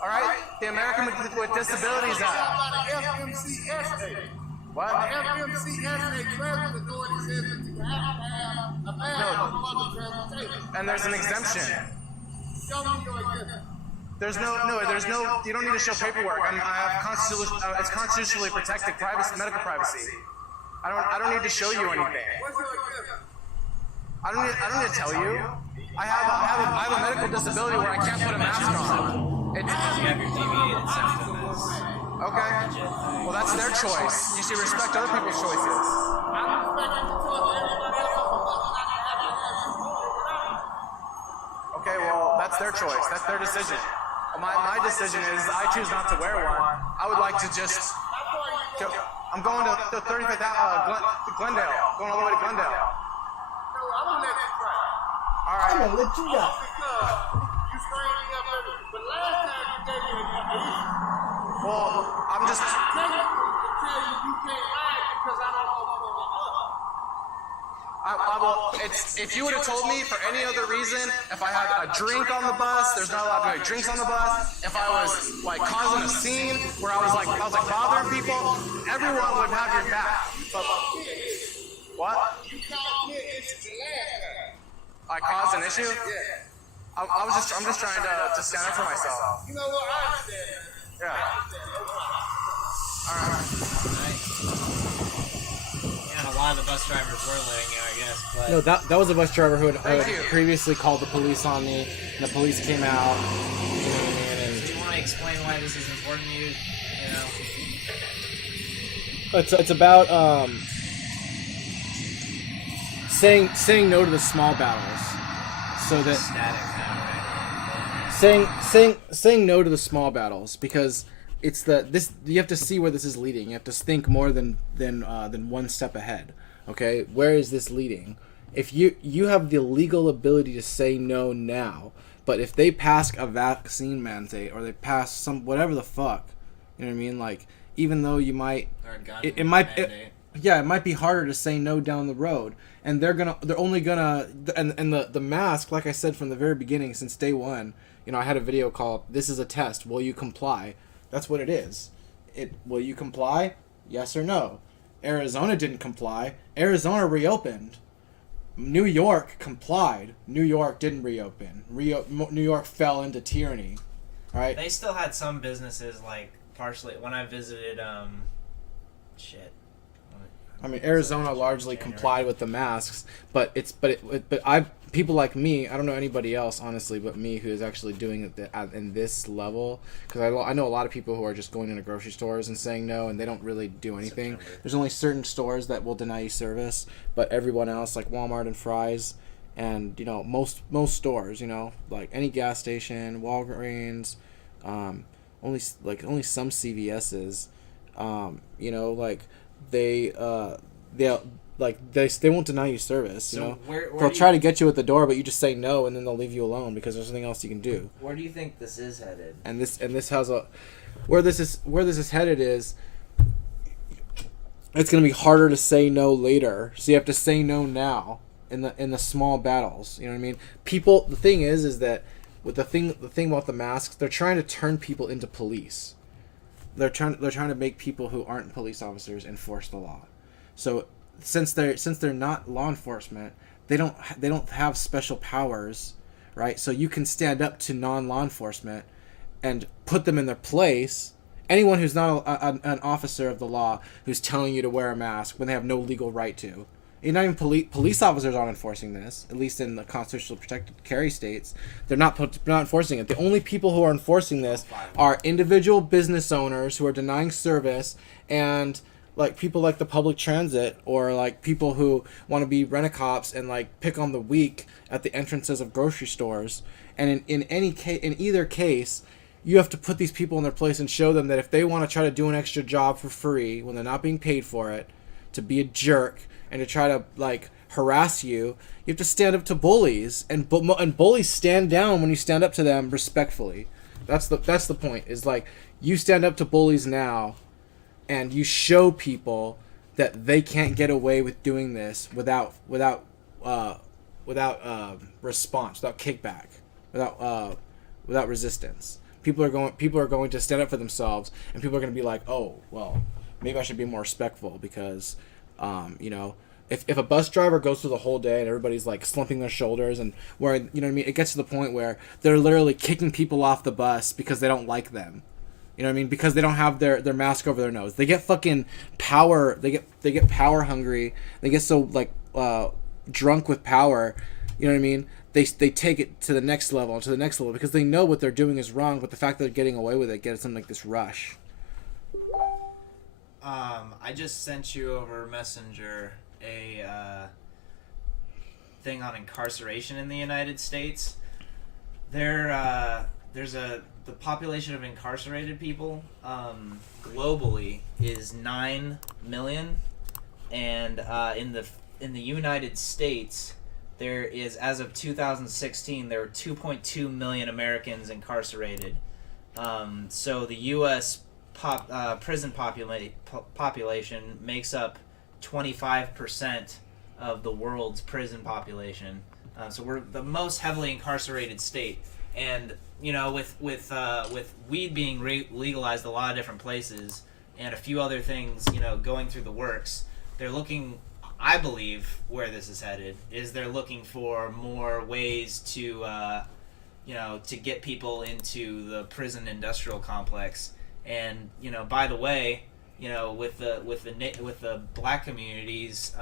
All right, the American with Disabilities Act. What? No. And there's an exemption. There's no, you don't need to show paperwork. It's constitutionally protected medical privacy. I don't need to show you anything. I don't need to tell you. I have a medical disability where I can't put a mask on. You have your deviated symptoms. Okay. Well, that's their choice. You should respect other people's choices. Okay, well, that's their choice. That's their decision. My decision is I choose not to wear one. I would like to just... I'm going to the 35th Glendale. Going all the way to Glendale. All right. I'm gonna let you go. Well, I'm just... If you would have told me for any other reason, if I had a drink on the bus, there's not allowed to be drinks on the bus. If I was like causing a scene where I was like bothering people, everyone would have your back. But, what? I caused an issue? I'm just trying to stand up for myself. You know what? I understand. Yeah. All right. A lot of the bus drivers were letting you, I guess. But No, that was a bus driver who had previously called the police on me, and the police came out. Do you want to explain why this is important to you? It's about saying no to the small battles, so that saying no to the small battles, because you have to see where this is leading. You have to think more than one step ahead. Okay, where is this leading? If you have the legal ability to say no now, but if they pass a vaccine mandate or they pass some whatever the fuck, you know what I mean? Like, even though you might, it might be harder to say no down the road, and they're only gonna and the mask, like I said from the very beginning, since day one, I had a video called "This is a test. Will you comply?" That's what it is. Will you comply? Yes or no. Arizona didn't comply. Arizona reopened. New York complied. New York didn't reopen. New York fell into tyranny. All right. They still had some businesses, like partially when I visited. I mean, Arizona largely complied with the masks, but people like me, I don't know anybody else, honestly, but me, who is actually doing it in this level, because I know a lot of people who are just going into grocery stores and saying no, and they don't really do anything. There's only certain stores that will deny you service, but everyone else, like Walmart and Fry's, and most stores, like any gas station, Walgreens, only some CVS's, they won't deny you service. They'll try to get you at the door, but you just say no, and then they'll leave you alone because there's nothing else you can do. Where do you think this is headed? And this has where this is headed is it's going to be harder to say no later. So you have to say no now in the small battles. You know what I mean? People. The thing is that with the thing about the masks, they're trying to turn people into police. They're trying to make people who aren't police officers enforce the law. So since they're not law enforcement, they don't have special powers, right? So you can stand up to non-law enforcement and put them in their place anyone who's not an officer of the law who's telling you to wear a mask when they have no legal right to. And not even police officers aren't enforcing this, at least in the constitutionally protected carry states. They're not enforcing it. The only people who are enforcing this are individual business owners who are denying service, and like people like the public transit, or like people who want to be rent-a-cops and like pick on the weak at the entrances of grocery stores. And in either case, you have to put these people in their place and show them that if they want to try to do an extra job for free when they're not being paid for it, to be a jerk and to try to like harass you, you have to stand up to bullies, and bullies stand down when you stand up to them respectfully. That's the point. Is like you stand up to bullies now, and you show people that they can't get away with doing this without response, without kickback, without resistance. People are going to stand up for themselves, and people are going to be like, oh well, maybe I should be more respectful because. If a bus driver goes through the whole day and everybody's like slumping their shoulders and wearing, you know what I mean, it gets to the point where they're literally kicking people off the bus because they don't like them. You know what I mean? Because they don't have their mask over their nose. They get fucking power. They get power hungry. They get so like drunk with power. You know what I mean? They take it to the next level, because they know what they're doing is wrong, but the fact that they're getting away with it gets them like this rush. I just sent you over Messenger a thing on incarceration in the United States. The population of incarcerated people globally is 9 million, and in the United States there is, as of 2016, there were 2.2 million Americans incarcerated. So the U.S. prison population makes up 25% of the world's prison population. So we're the most heavily incarcerated state. And with weed being legalized a lot of different places and a few other things, going through the works, they're looking. I believe where this is headed is they're looking for more ways to to get people into the prison industrial complex. And by the way, with the black communities,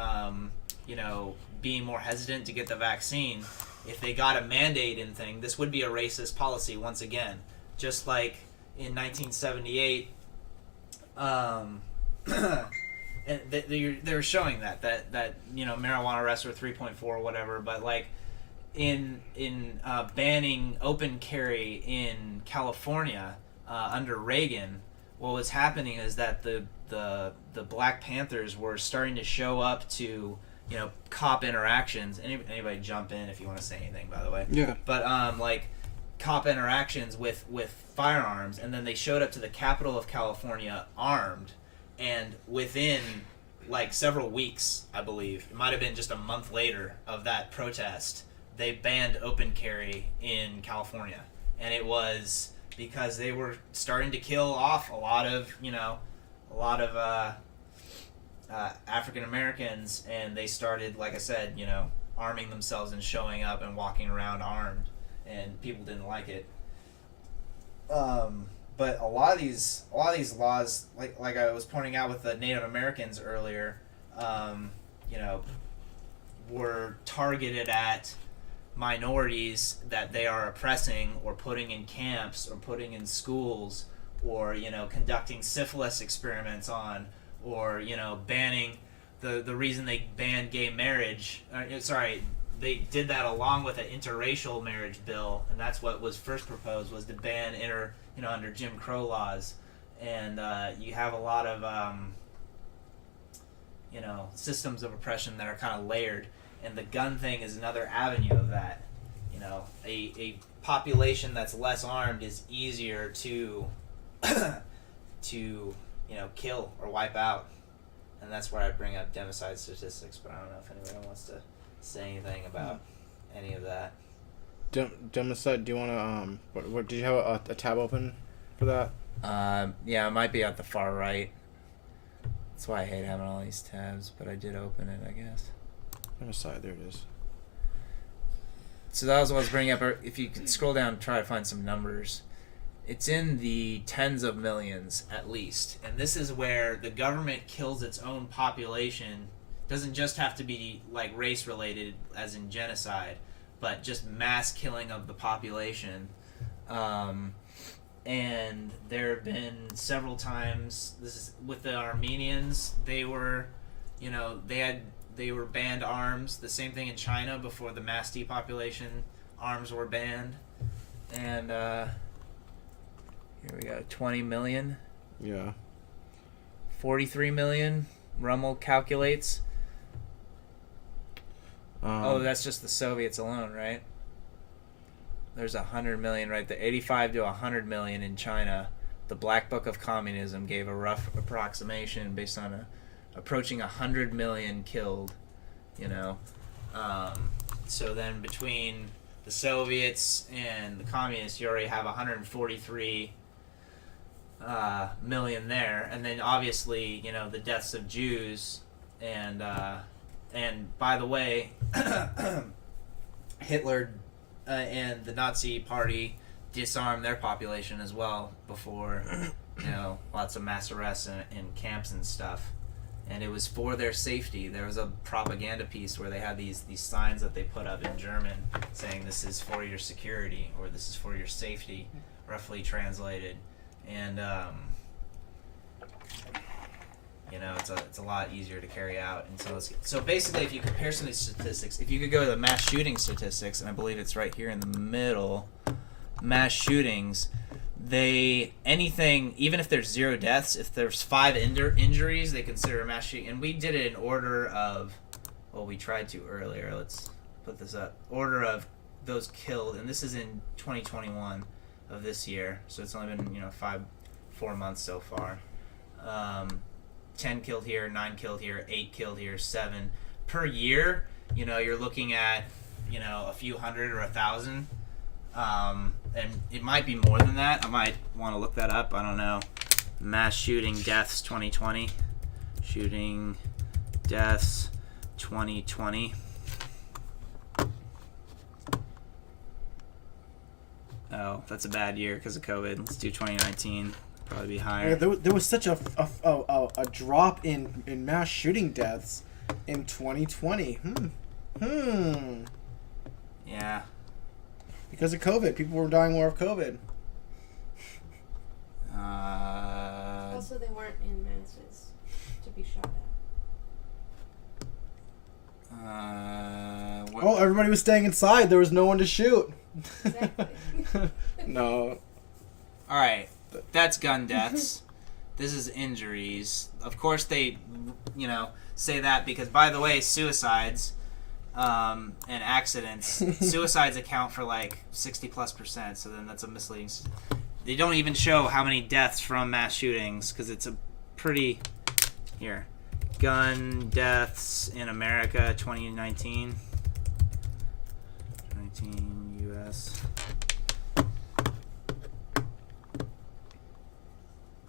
being more hesitant to get the vaccine, if they got a mandate in thing, this would be a racist policy once again, just like in 1978. And they were showing that marijuana arrests were 3.4 or whatever, but like in banning open carry in California. Under Reagan, what was happening is that the Black Panthers were starting to show up to cop interactions. Anybody jump in if you want to say anything, by the way. Yeah. But like cop interactions with firearms, and then they showed up to the Capitol of California armed, and within like several weeks, I believe it might have been just a month later of that protest, they banned open carry in California, and it was because they were starting to kill off a lot of African Americans, and they started, like I said, arming themselves and showing up and walking around armed, and people didn't like it. But a lot of these laws, like I was pointing out with the Native Americans earlier, were targeted at minorities that they are oppressing or putting in camps or putting in schools, or conducting syphilis experiments on, or banning the reason they banned gay marriage. They did that along with an interracial marriage bill, and that's what was first proposed, was to ban under Jim Crow laws. And you have a lot of systems of oppression that are kind of layered. And the gun thing is another avenue of that. A population that's less armed is easier to kill or wipe out. And that's where I bring up democide statistics, but I don't know if anyone wants to say anything about any of that. Democide, do you want to, what did you have a tab open for that? Yeah, it might be at the far right. That's why I hate having all these tabs, but I did open it, I guess. Democide, there it is. So that was what I was bringing up. If you could scroll down and try to find some numbers, It's in the tens of millions at least. And this is where the government kills its own population. Doesn't just have to be like race related as in genocide, but just mass killing of the population. And there have been several times, this is with the Armenians, they were, you know, they were banned arms. The same thing in China before the mass depopulation, arms were banned. And here we go, 20 million. Yeah. 43 million, Rummel calculates. Oh, that's just the Soviets alone, right? There's 100 million right there. 85 to 100 million in China. The Black Book of Communism gave a rough approximation based on approaching 100 million killed, you know. So then between the Soviets and the communists, you already have 143 million there. And then obviously, you know, the deaths of Jews and by the way, Hitler and the Nazi Party disarmed their population as well before, you know, lots of mass arrests in camps and stuff. And it was for their safety. There was a propaganda piece where they had these signs that they put up in German saying this is for your security or this is for your safety, roughly translated. And you know, it's a lot easier to carry out. And so basically, if you compare some of these statistics, if you could go to the mass shooting statistics, and I believe it's right here in the middle, mass shootings, anything, even if there's 0 deaths, if there's 5 injuries, they consider a mass shooting. And we did it in order of, well, we tried to earlier. Let's put this up. Order of those killed, and this is in 2021 of this year. So it's only been, you know, 4 months so far. 10 killed here, 9 killed here, 8 killed here, 7 per year. You know, you're looking at, you know, a few hundred or 1,000, and it might be more than that. I might want to look that up. I don't know. Mass shooting deaths 2020, shooting deaths 2020. Oh, that's a bad year because of COVID. Let's do 2019. Probably be higher. Yeah, there was such a drop in mass shooting deaths in 2020. Yeah. Because of COVID, people were dying more of COVID. Also, they weren't in masses to be shot at. Oh, everybody was staying inside. There was no one to shoot. Exactly. No. All right. That's gun deaths. This is injuries. Of course, they, you know, say that because, by the way, suicides and accidents, suicides account for like 60+%. So then that's a misleading. They don't even show how many deaths from mass shootings because it's a pretty here. Gun deaths in America 2019. 19 U.S.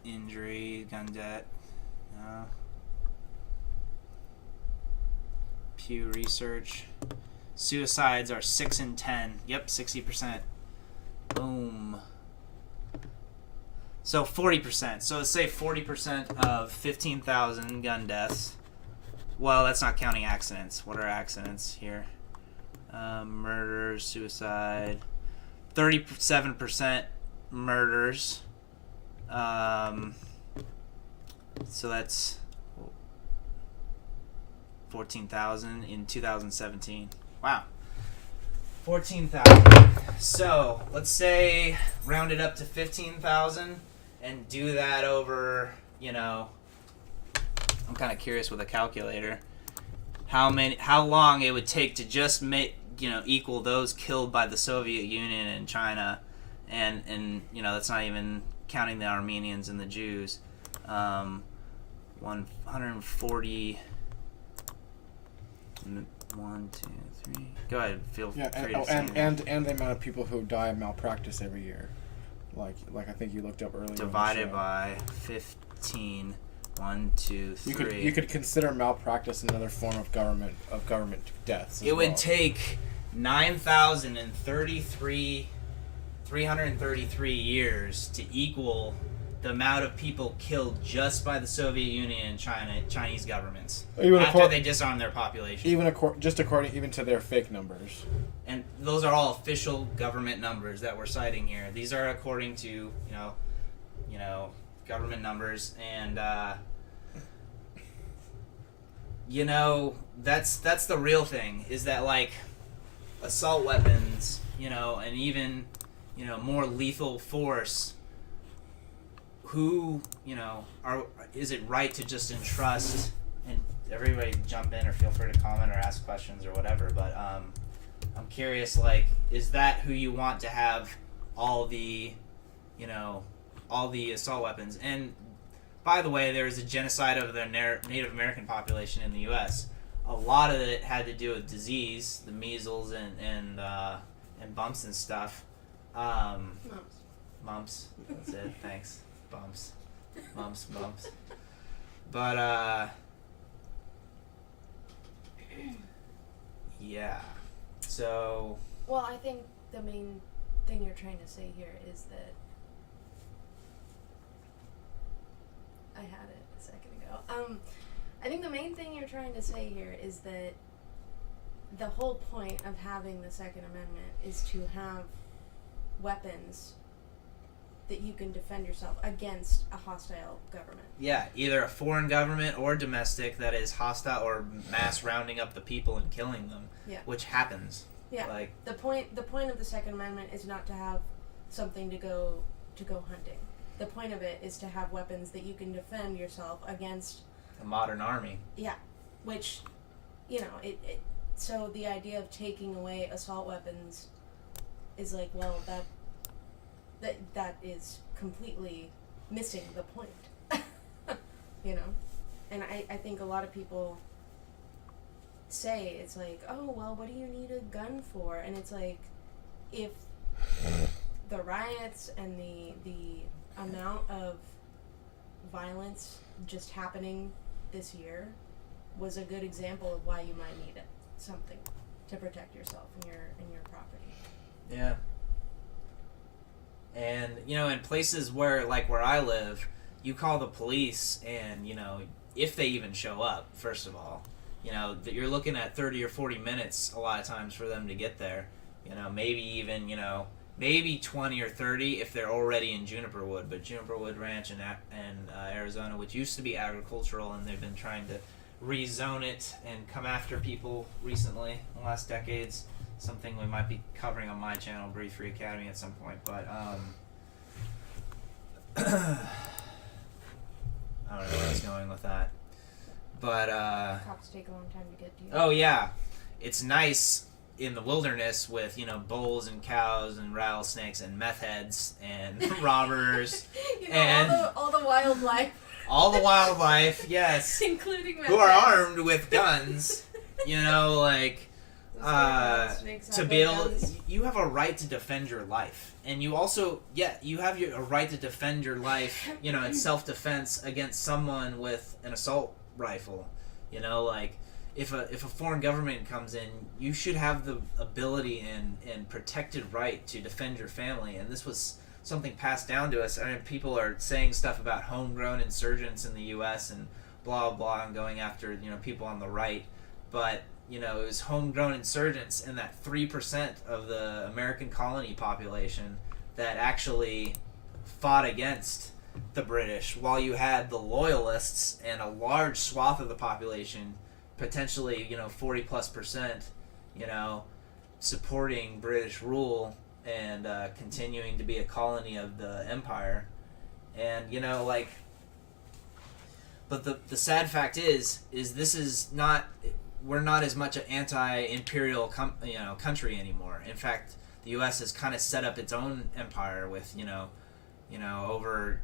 Injury, gun death. No. Pew Research. Suicides are 6 in 10. Yep, 60%. Boom. So 40%. So let's say 40% of 15,000 gun deaths. Well, that's not counting accidents. What are accidents here? Murders, suicide. 37% murders. So that's 14,000 in 2017. Wow. 14,000. So let's say round it up to 15,000 and do that over, you know, I'm kind of curious with a calculator how long it would take to just make, you know, equal those killed by the Soviet Union and China, and you know, that's not even counting the Armenians and the Jews. 140. 1, 2, 3. Go ahead. Feel free to say and the amount of people who die of malpractice every year, like I think you looked up earlier. Divided by 15. 1, 2, 3. You could consider malpractice another form of government deaths. It would take 9,033 333 years to equal the amount of people killed just by the Soviet Union and Chinese governments after they disarmed their population. Even according to their fake numbers. And those are all official government numbers that we're citing here. These are according to you know government numbers, and that's the real thing, is that like assault weapons, and even more lethal force. Who is it right to just entrust? And everybody jump in or feel free to comment or ask questions or whatever. But I'm curious, like, is that who you want to have all the assault weapons? And by the way, there was a genocide of the Native American population in the U.S. A lot of it had to do with disease, the measles and bumps and stuff. Mumps. That's it. Thanks. Bumps. But yeah. So. Well, I think the main thing you're trying to say here is that I had it a second ago. I think the main thing you're trying to say here is that the whole point of having the Second Amendment is to have weapons that you can defend yourself against a hostile government. Yeah, either a foreign government or domestic that is hostile or mass rounding up the people and killing them. Yeah. Which happens. Yeah. Like the point of the Second Amendment is not to have something to go hunting. The point of it is to have weapons that you can defend yourself against a modern army. Yeah. Which so the idea of taking away assault weapons is like, well, that is completely missing the point. And I think a lot of people say, it's like, oh, well, what do you need a gun for? And it's like, if the riots and the amount of violence just happening this year was a good example of why you might need something to protect yourself and your property. Yeah. And, in places where I live, you call the police and, if they even show up, first of all, that you're looking at 30 or 40 minutes a lot of times for them to get there. Maybe even, maybe 20 or 30 if they're already in Juniper Wood. But Juniper Wood Ranch in Arizona, which used to be agricultural, and they've been trying to rezone it and come after people recently in the last decades. Something we might be covering on my channel, Breathe Free Academy, at some point. But I don't know where I was going with that. But cops take a long time to get to you. Oh yeah, it's nice in the wilderness with bulls and cows and rattlesnakes and meth heads and robbers and all the wildlife. All the wildlife, yes, including meth who are heads. armed with guns. To be able, you have a right to defend your life, and you also, you have a right to defend your life, in self-defense against someone with an assault rifle. If a foreign government comes in, you should have the ability and protected right to defend your family. And this was something passed down to us. I mean, people are saying stuff about homegrown insurgents in the U.S. and blah blah, and going after people on the right, but it was homegrown insurgents, and that 3% of the American colony population that actually fought against the British, while you had the loyalists and a large swath of the population, potentially 40+%, supporting British rule and continuing to be a colony of the empire. And but the sad fact is this is not, we're not as much an anti-imperial country anymore. In fact, the U.S. has kind of set up its own empire with over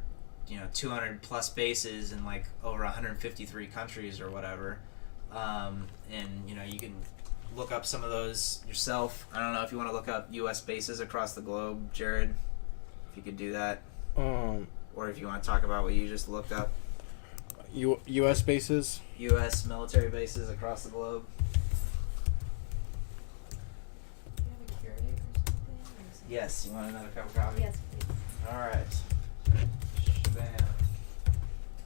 200 plus bases in over 153 countries or whatever. And you can look up some of those yourself. I don't know if you want to look up U.S. bases across the globe, Jared. If you could do that, or if you want to talk about what you just looked up. U.S. bases? U.S. military bases across the globe. Yes, you want another cup of coffee? Yes, please. All right. Bam.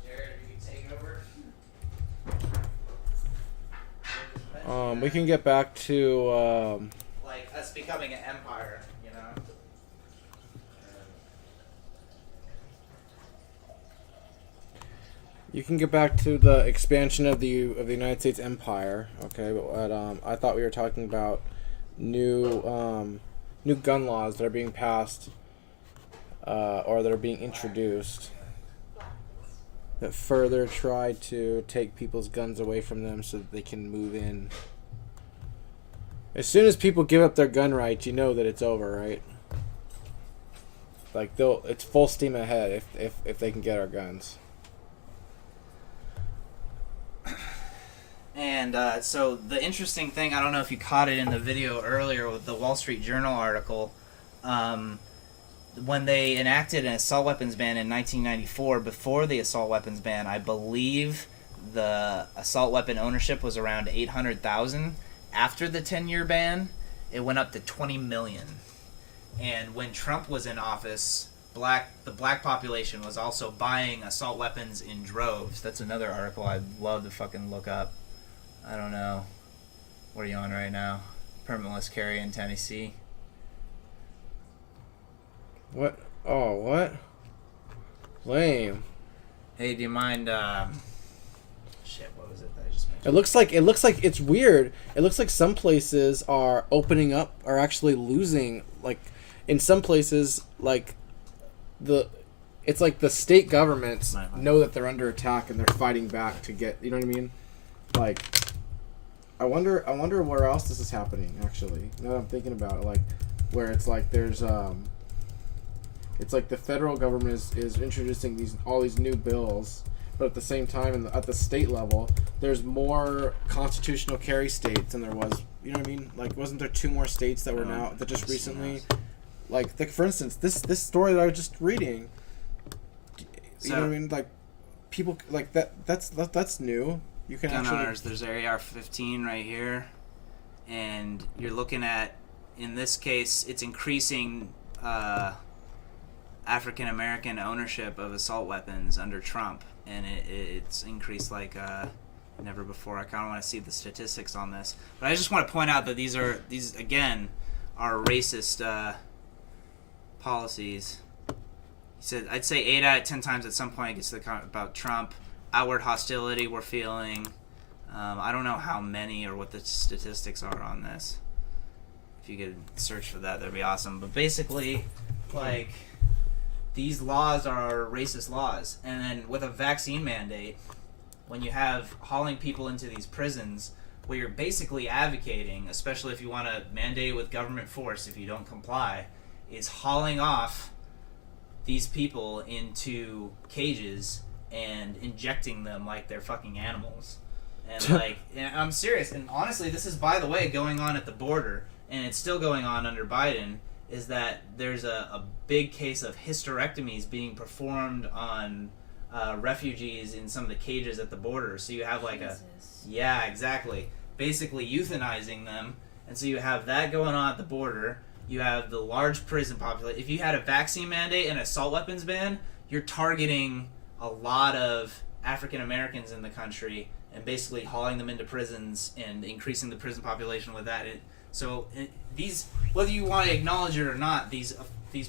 Jared, you can take over. We can get back to Like us becoming an empire, you know? you can get back to the expansion of the United States empire. Okay, but I thought we were talking about new gun laws that are being passed or that are being introduced that further try to take people's guns away from them so that they can move in. As soon as people give up their gun rights, you know that it's over, right? Like it's full steam ahead if they can get our guns. And so the interesting thing, I don't know if you caught it in the video earlier with the Wall Street Journal article, when they enacted an assault weapons ban in 1994, before the assault weapons ban, I believe the assault weapon ownership was around 800,000. After the 10-year ban, it went up to 20 million. And when Trump was in office, the black population was also buying assault weapons in droves. That's another article I'd love to fucking look up. I don't know. What are you on right now? Permitless carry in Tennessee. What? Oh, what? Lame. Hey, do you mind, shit, what was it that I just mentioned? It looks like it's weird. It looks like some places are opening up, are actually losing. Like, in some places, like, it's like the state governments know that they're under attack and they're fighting back to get, you know what I mean? Like, I wonder where else this is happening, actually. Now that I'm thinking about it, like, where it's like there's, it's like the federal government is introducing all these new bills, but at the same time, at the state level, there's more constitutional carry states than there was. You know what I mean? Like, wasn't there 2 more states that were that just recently, like, for instance, this story that I was just reading. You know what I mean? Like, people like that's new. You can gun actually. owners, there's AR-15 right here, and you're looking at, in this case, it's increasing African American ownership of assault weapons under Trump, and it's increased like never before. I kind of want to see the statistics on this, but I just want to point out that these again are racist policies. He said, I'd say 8 out of 10 times at some point it gets to the comment about Trump. Outward hostility we're feeling. I don't know how many or what the statistics are on this. If you could search for that, that'd be awesome. But basically, like, these laws are racist laws. And then with a vaccine mandate, when you have hauling people into these prisons, what you're basically advocating, especially if you want to mandate with government force if you don't comply, is hauling off these people into cages and injecting them like they're fucking animals. And like, and I'm serious. And honestly, this is, by the way, going on at the border, and it's still going on under Biden, is that there's a big case of hysterectomies being performed on refugees in some of the cages at the border. So you have like yeah, exactly. Basically euthanizing them. And so you have that going on at the border. You have the large prison population. If you had a vaccine mandate and assault weapons ban, you're targeting a lot of African Americans in the country and basically hauling them into prisons and increasing the prison population with that. These, whether you want to acknowledge it or not, these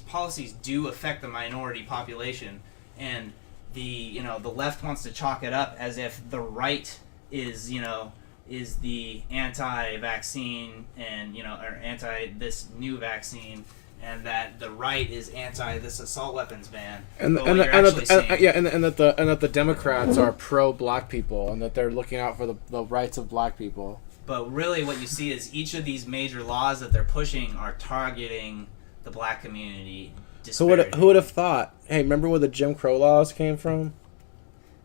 policies do affect the minority population, and the left wants to chalk it up as if the right is the anti-vaccine and or anti this new vaccine, and that the right is anti this assault weapons ban. And that the Democrats are pro black people and that they're looking out for the rights of black people. But really what you see is each of these major laws that they're pushing are targeting the black community. So who would have thought? Hey, remember where the Jim Crow laws came from?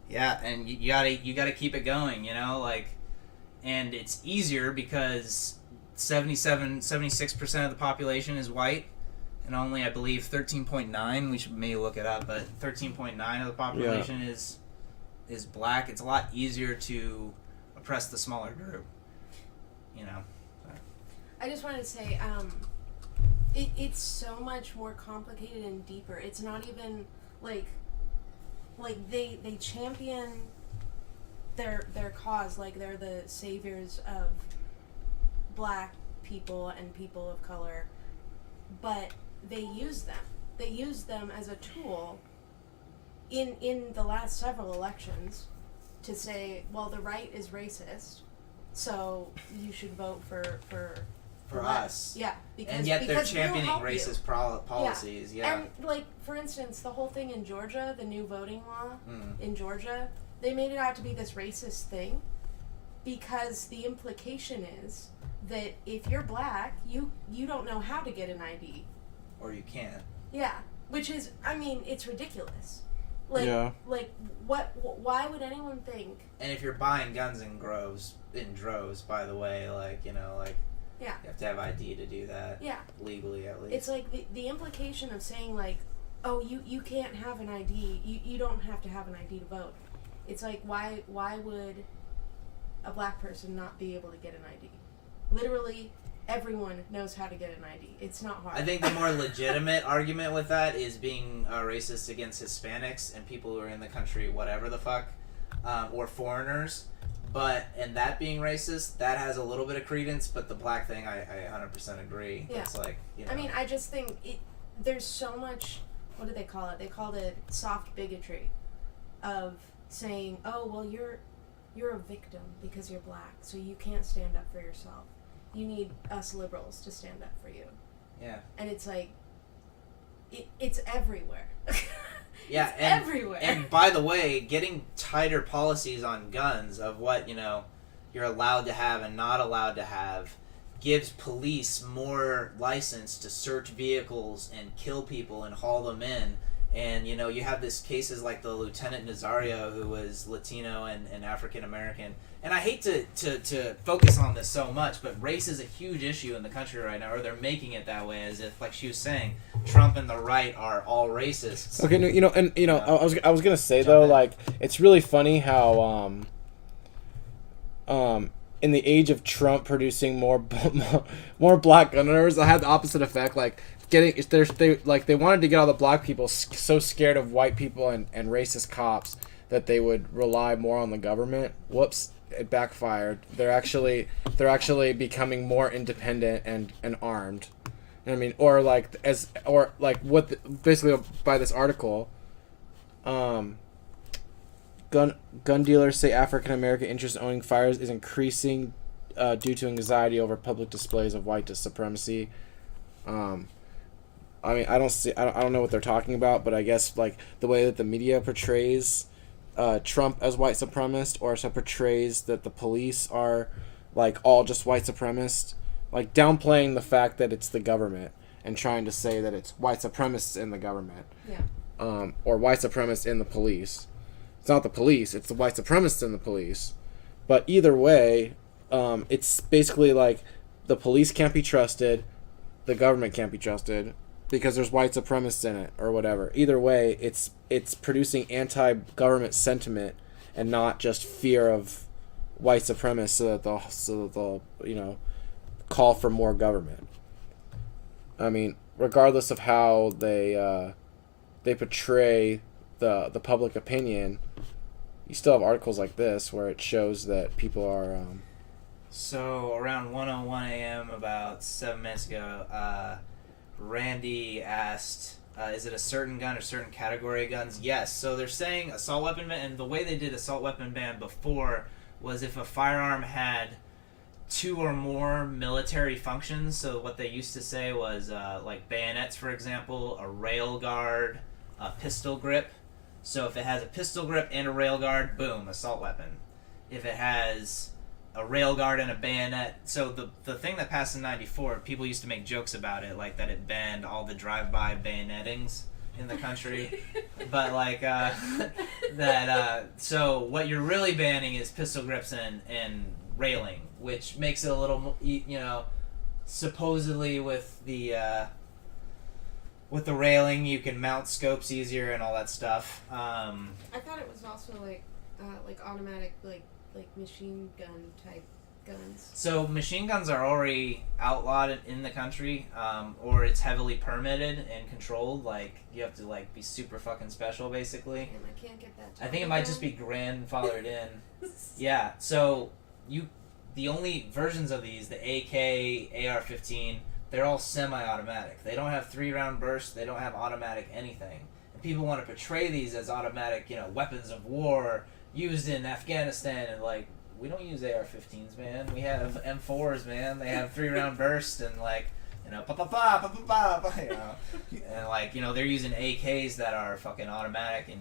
Yeah, and you gotta keep it going, and it's easier because 76% of the population is white, and only, I believe, 13.9, we should maybe look it up, but 13.9 of the population is black. It's a lot easier to oppress the smaller group, I just wanted to say, It's so much more complicated and deeper. It's not even like they champion their cause like they're the saviors of black people and people of color, but they use them as a tool in the last several elections to say, well, the right is racist, so you should vote for us. Yeah, because and yet they're because we'll championing help racist you. policies. Yeah. And like for instance, the whole thing in Georgia, the new voting law in Georgia, they made it out to be this racist thing because the implication is that if you're black, you don't know how to get an ID. Or you can't. Yeah, which is, I mean, it's ridiculous. Like, Yeah. like why would anyone think? And if you're buying guns in droves, by the way, like, you know, like, yeah, you have to have ID to do that. Yeah. Legally, at least. It's like the implication of saying like, oh, you can't have an ID. You don't have to have an ID to vote. It's like, why would a black person not be able to get an ID? Literally, everyone knows how to get an ID. It's not hard. I think the more legitimate argument with that is being racist against Hispanics and people who are in the country, whatever the fuck, or foreigners. And that being racist, that has a little bit of credence, but the black thing, I 100% agree. Yeah. It's like, you know. I mean, I just think there's so much, what do they call it? They called it soft bigotry of saying, oh, well, you're a victim because you're black, so you can't stand up for yourself. You need us liberals to stand up for you. Yeah. And it's like, it's everywhere. Yeah, it's everywhere. And by the way, getting tighter policies on guns of what, you know, you're allowed to have and not allowed to have gives police more license to search vehicles and kill people and haul them in. And, you know, you have this cases like the Lieutenant Nazario, who was Latino and African American. And I hate to focus on this so much, but race is a huge issue in the country right now, or they're making it that way, as if, like she was saying, Trump and the right are all racists. Okay, I was gonna say though, like, it's really funny how in the age of Trump producing more black gun owners, I had the opposite effect. Like, they wanted to get all the black people so scared of white people and racist cops that they would rely more on the government. Whoops, it backfired. They're actually becoming more independent and armed. You know what I mean? Basically by this article, gun dealers say African American interest in owning firearms is increasing due to anxiety over public displays of white supremacy. I mean, I don't know what they're talking about, but I guess like the way that the media portrays Trump as white supremacist, or so portrays that the police are like all just white supremacists, like downplaying the fact that it's the government and trying to say that it's white supremacists in the government, or white supremacists in the police. It's not the police; it's the white supremacists in the police. But either way, it's basically like the police can't be trusted, the government can't be trusted, because there's white supremacists in it or whatever. Either way, it's producing anti-government sentiment and not just fear of white supremacists, so that they'll you know, call for more government. I mean, regardless of how they portray the public opinion, you still have articles like this where it shows that people are. So around 1:01 a.m. about 7 minutes ago, Randy asked, is it a certain gun or certain category of guns? Yes. So they're saying assault weapon ban, and the way they did assault weapon ban before was if a firearm had 2 or more military functions. So what they used to say was like bayonets, for example, a rail guard, a pistol grip. So if it has a pistol grip and a rail guard, boom, assault weapon. If it has a rail guard and a bayonet. So the thing that passed in 94, people used to make jokes about it, like that it banned all the drive-by bayonettings in the country. But like so what you're really banning is pistol grips and railing, which makes it a little, you know, supposedly with the railing you can mount scopes easier and all that stuff. I thought it was also like automatic like machine gun type guns. So machine guns are already outlawed in the country, or it's heavily permitted and controlled. Like you have to like be super fucking special, basically. And I can't get that. I think it might just be grandfathered in. Yeah. So the only versions of these, the AK, AR-15, they're all semi-automatic. They don't have 3-round bursts. They don't have automatic anything. And people want to portray these as automatic, weapons of war used in Afghanistan, and like. We don't use AR-15s, man. We have M4s, man. They have 3-round bursts and and like they're using AKs that are fucking automatic and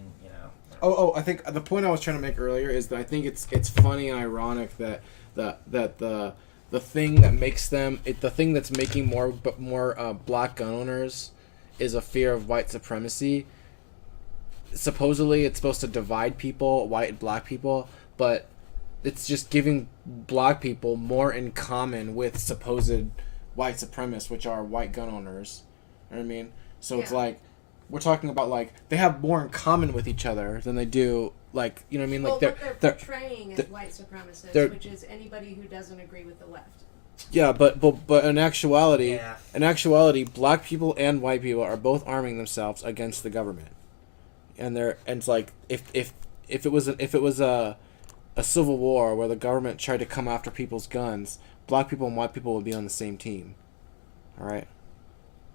I think the point I was trying to make earlier is that I think it's funny and ironic that the thing that makes them the thing that's making more black gun owners is a fear of white supremacy. Supposedly, it's supposed to divide people, white and black people, but it's just giving black people more in common with supposed white supremacists, which are white gun owners. You know what I mean? So it's like, we're talking about like, they have more in common with each other than they do, like, you know what I mean? Like what they're portraying as white supremacists, which is anybody who doesn't agree with the left. Yeah, but in actuality, black people and white people are both arming themselves against the government. And it's like, if it was a civil war where the government tried to come after people's guns, black people and white people would be on the same team. All right.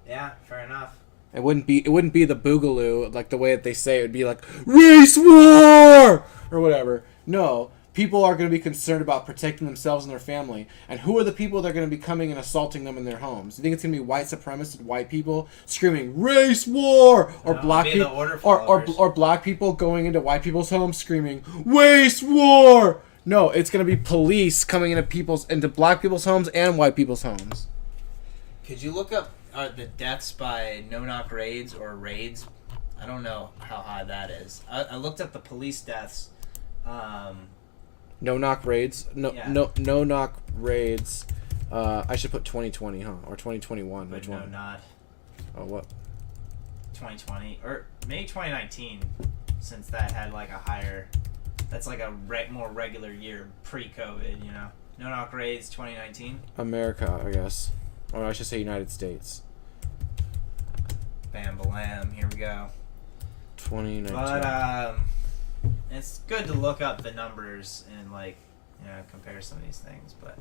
Yeah, fair enough. It wouldn't be the boogaloo like the way that they say it would be like race war or whatever. No, people are going to be concerned about protecting themselves and their family. And who are the people that are going to be coming and assaulting them in their homes? You think it's going to be white supremacist white people screaming race war, or black people, or black people going into white people's homes screaming race war? No, it's going to be police coming into black people's homes and white people's homes. Could you look up the deaths by no-knock raids or raids? I don't know how high that is. I looked up the police deaths. No-knock raids? No-knock raids. I should put 2020, huh? Or 2021. But which one? No, not. Oh, what? 2020. Or maybe 2019, since that had like a higher... That's like a more regular year pre-COVID, No-knock raids 2019. America, I guess. Or I should say United States. Bam, balam. Here we go. 2019. But, it's good to look up the numbers and, compare some of these things, but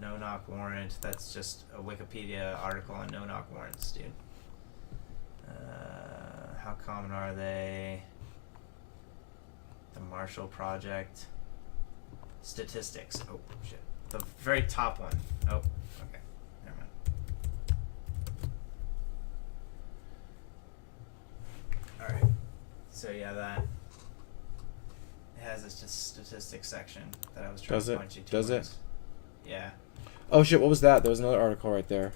no-knock warrant, that's just a Wikipedia article on no-knock warrants, dude. How common are they? The Marshall Project. Statistics. Oh, shit. The very top one. Oh, okay. Never mind. Alright. So, yeah, that... It has a statistics section that I was trying to point you to. Does it? Yeah. Oh, shit, what was that? There was another article right there.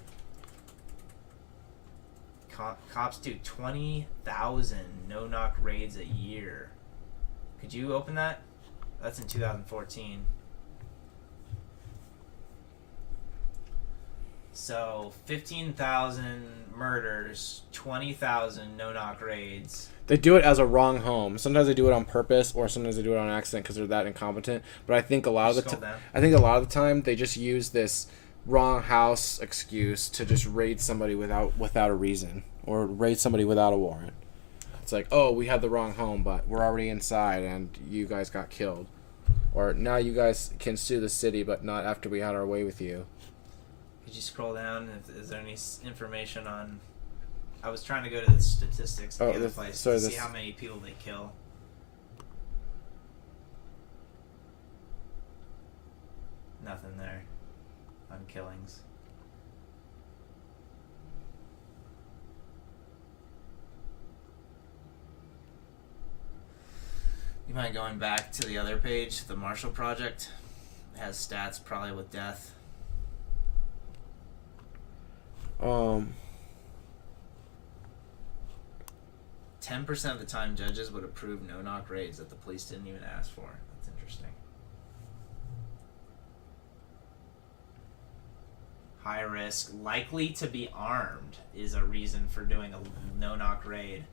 Cops do 20,000 no-knock raids a year. Could you open that? That's in 2014. So 15,000 murders, 20,000 no-knock raids. They do it as a wrong home. Sometimes they do it on purpose, or sometimes they do it on accident because they're that incompetent. But I think a lot of the time they just use this wrong house excuse to just raid somebody without a reason, or raid somebody without a warrant. It's like, oh, we had the wrong home, but we're already inside and you guys got killed. Or now you guys can sue the city, but not after we had our way with you. Could you scroll down? Is there any information on... I was trying to go to the statistics of the other place to see how many people they kill. Nothing there on killings. You mind going back to the other page, the Marshall Project? It has stats probably with death. 10% of the time, judges would approve no-knock raids that the police didn't even ask for. That's interesting. High risk, likely to be armed is a reason for doing a no-knock raid.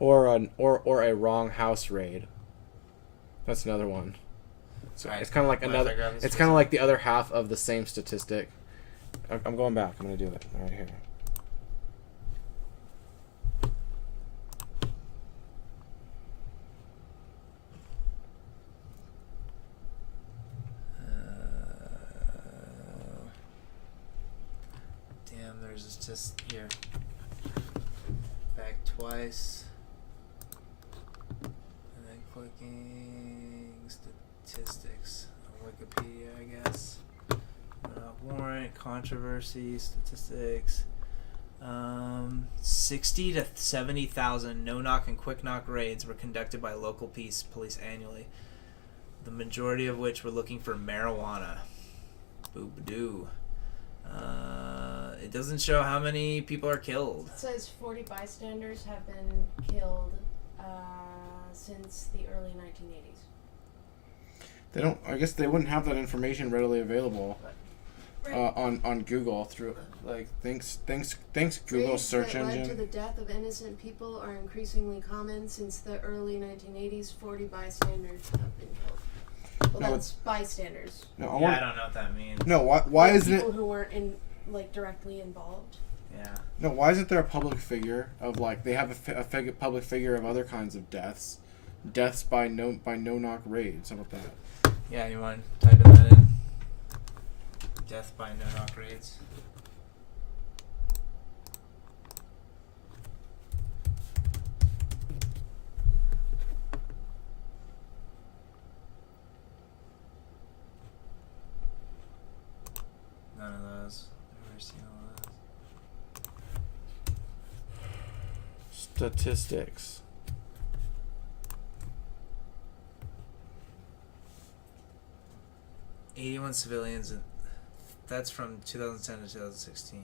Or a wrong house raid. That's another one. So Alright, it's kind of like what if I another. grab this It's one? kind of like the other half of the same statistic. I'm going back. I'm gonna do it right here. Damn, there's just here. Back twice. And then clicking statistics on Wikipedia, I guess. Warrant, controversies, statistics. 60 to 70,000 no-knock and quick-knock raids were conducted by local police annually. The majority of which were looking for marijuana. Boo-ba-doo. It doesn't show how many people are killed. It says 40 bystanders have been killed since the early 1980s. They don't. I guess they wouldn't have that information readily available on Google through thanks Google Raids search that led to engine. the death of innocent people are increasingly common since the early 1980s. 40 bystanders have been killed. Well, No, that's bystanders. No, I don't know what that means. No, why isn't people it? who weren't directly involved? Yeah. No, why isn't there a public figure of they have a public figure of other kinds of deaths by no-knock raids? How about that? Yeah, you want to type that in? Death by no-knock raids. None of those. Never seen all those. Statistics. $81 civilians. That's from 2010 to 2016.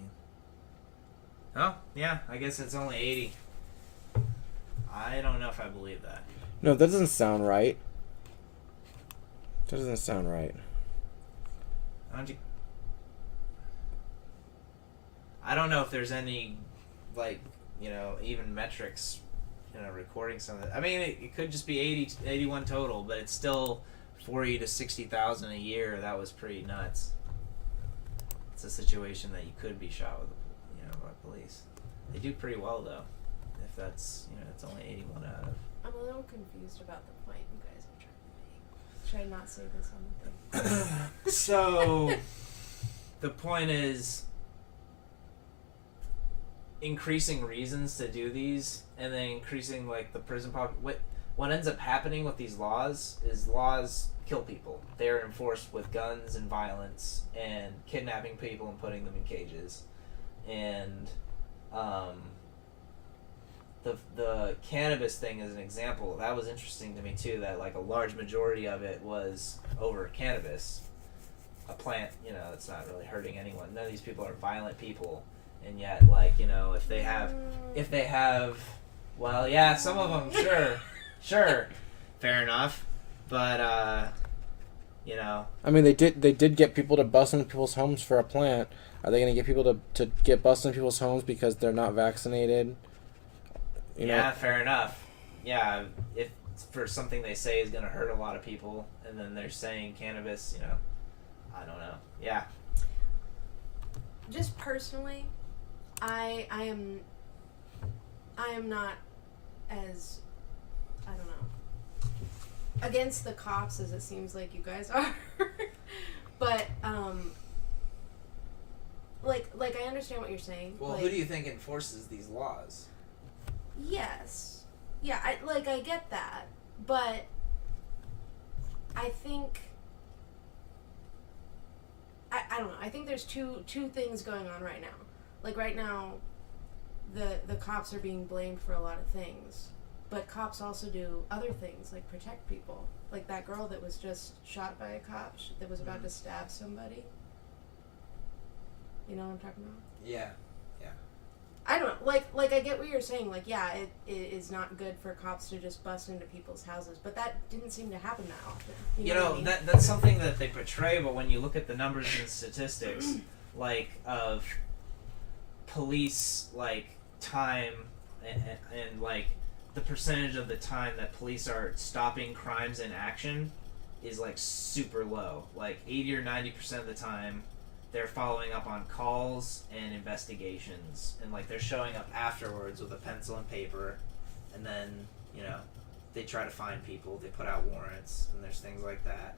Oh, yeah. I guess it's only 80. I don't know if I believe that. No, that doesn't sound right. That doesn't sound right. I don't know if there's any, even metrics, recording some of it. I mean, it could just be 81 total, but it's still 40 to 60,000 a year. That was pretty nuts. It's a situation that you could be shot with, by police. They do pretty well though. If that's, it's only 81 out of. I'm a little confused about the point you guys are trying to make. Should I not say this on the thing? So, the point is increasing reasons to do these, and then increasing the prison what ends up happening with these laws is laws kill people. They're enforced with guns and violence and kidnapping people and putting them in cages. And the cannabis thing is an example. That was interesting to me too, that a large majority of it was over cannabis, a plant, it's not really hurting anyone. None of these people are violent people, and yet if they have well, yeah, some of them, sure, fair enough, but I mean, they did get people to bust into people's homes for a plant. Are they going to get people to get busted in people's homes because they're not vaccinated? Yeah, fair enough. Yeah, if for something they say is going to hurt a lot of people, and then they're saying cannabis, I don't know. Yeah. Just personally, I am not as, I don't know, against the cops as it seems like you guys are. But I understand what you're saying. Well, who do you think enforces these laws? Yes. Yeah, I get that. But I think I don't know. I think there's two things going on right now. Right now the cops are being blamed for a lot of things, but cops also do other things like protect people. Like that girl that was just shot by a cop that was about to stab somebody. You know what I'm talking about? Yeah. I don't know. I get what you're saying. It is not good for cops to just bust into people's houses, but that didn't seem to happen that often. You know what I mean? That's something that they portray, but when you look at the numbers and statistics, of police, time and the percentage of the time that police are stopping crimes in action is like super low. Like 80 or 90% of the time, they're following up on calls and investigations, and like they're showing up afterwards with a pencil and paper, and then they try to find people. They put out warrants, and there's things like that.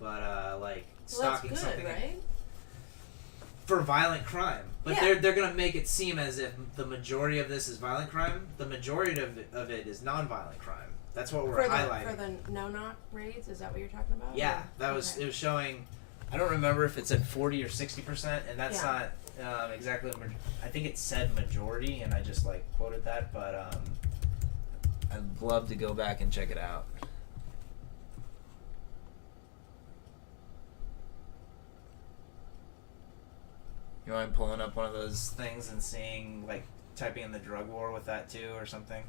But like stalking that's good, something right? for violent crime. But Yeah. they're gonna make it seem as if the majority of this is violent crime. The majority of it is non-violent crime. That's what we're highlighting. For the no-knock raids, is that what you're talking about? Yeah, Or- that was okay. it was showing. I don't remember if it said 40 or 60%, and that's not exactly. I think it said majority, and I just like quoted that. But I'd love to go back and check it out. You mind pulling up one of those things and seeing, like, typing in the drug war with that too, or something?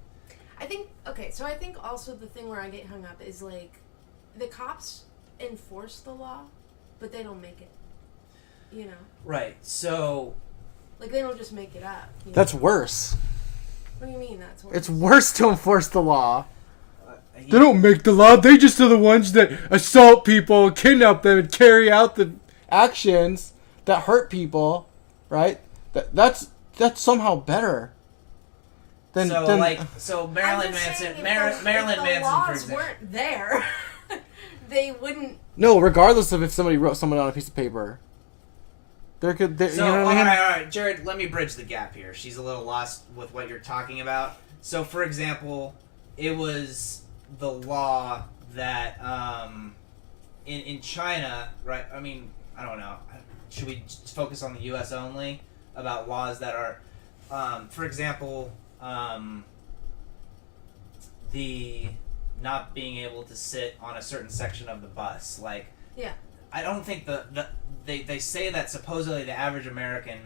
I think so I think also the thing where I get hung up is like the cops enforce the law, but they don't make it. Right. So. Like they don't just make it up. That's worse. What do you mean that's worse? It's worse to enforce the law. They don't make the law. They just are the ones that assault people, kidnap them, and carry out the Actions that hurt people, right? That's somehow better. Than, So than, Marilyn I'm just Manson, saying, if Marilyn the Manson, for laws example. weren't there, they wouldn't. No, regardless of if somebody wrote someone on a piece of paper. So, you know what I mean? all right, Jared, let me bridge the gap here. She's a little lost with what you're talking about. So, for example, it was the law that in China, right? I mean, I don't know. Should we just focus on the U.S. only about laws that are, for example, the not being able to sit on a certain section of the bus, like. Yeah. I don't think they say that supposedly the average American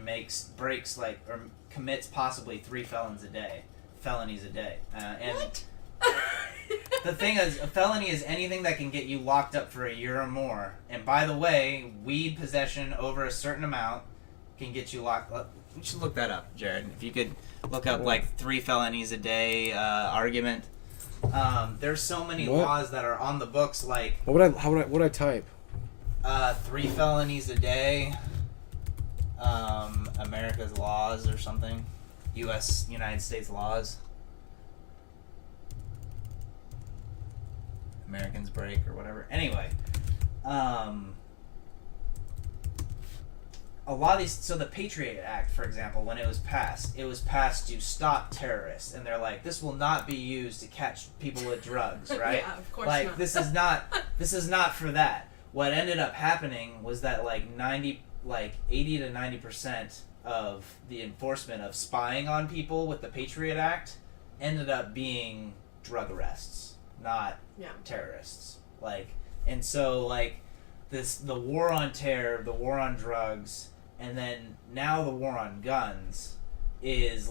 breaks or commits possibly 3 felonies a day. And What? the thing is, a felony is anything that can get you locked up for a year or more. And by the way, weed possession over a certain amount can get you locked up. You should look that up, Jared. If you could look up like 3 felonies a day argument. There's so many laws that are on the books, like How would I type? 3 felonies a day, America's laws or something, United States laws, Americans break or whatever. Anyway, a lot of these, so the Patriot Act, for example, when it was passed to stop terrorists, and they're like, this will not be used to catch people with drugs, right? Yeah, of course like not. this is not for that. What ended up happening was that 80 to 90% of the enforcement of spying on people with the Patriot Act ended up being drug arrests, not terrorists. And so the war on terror, the war on drugs, and then now the war on guns is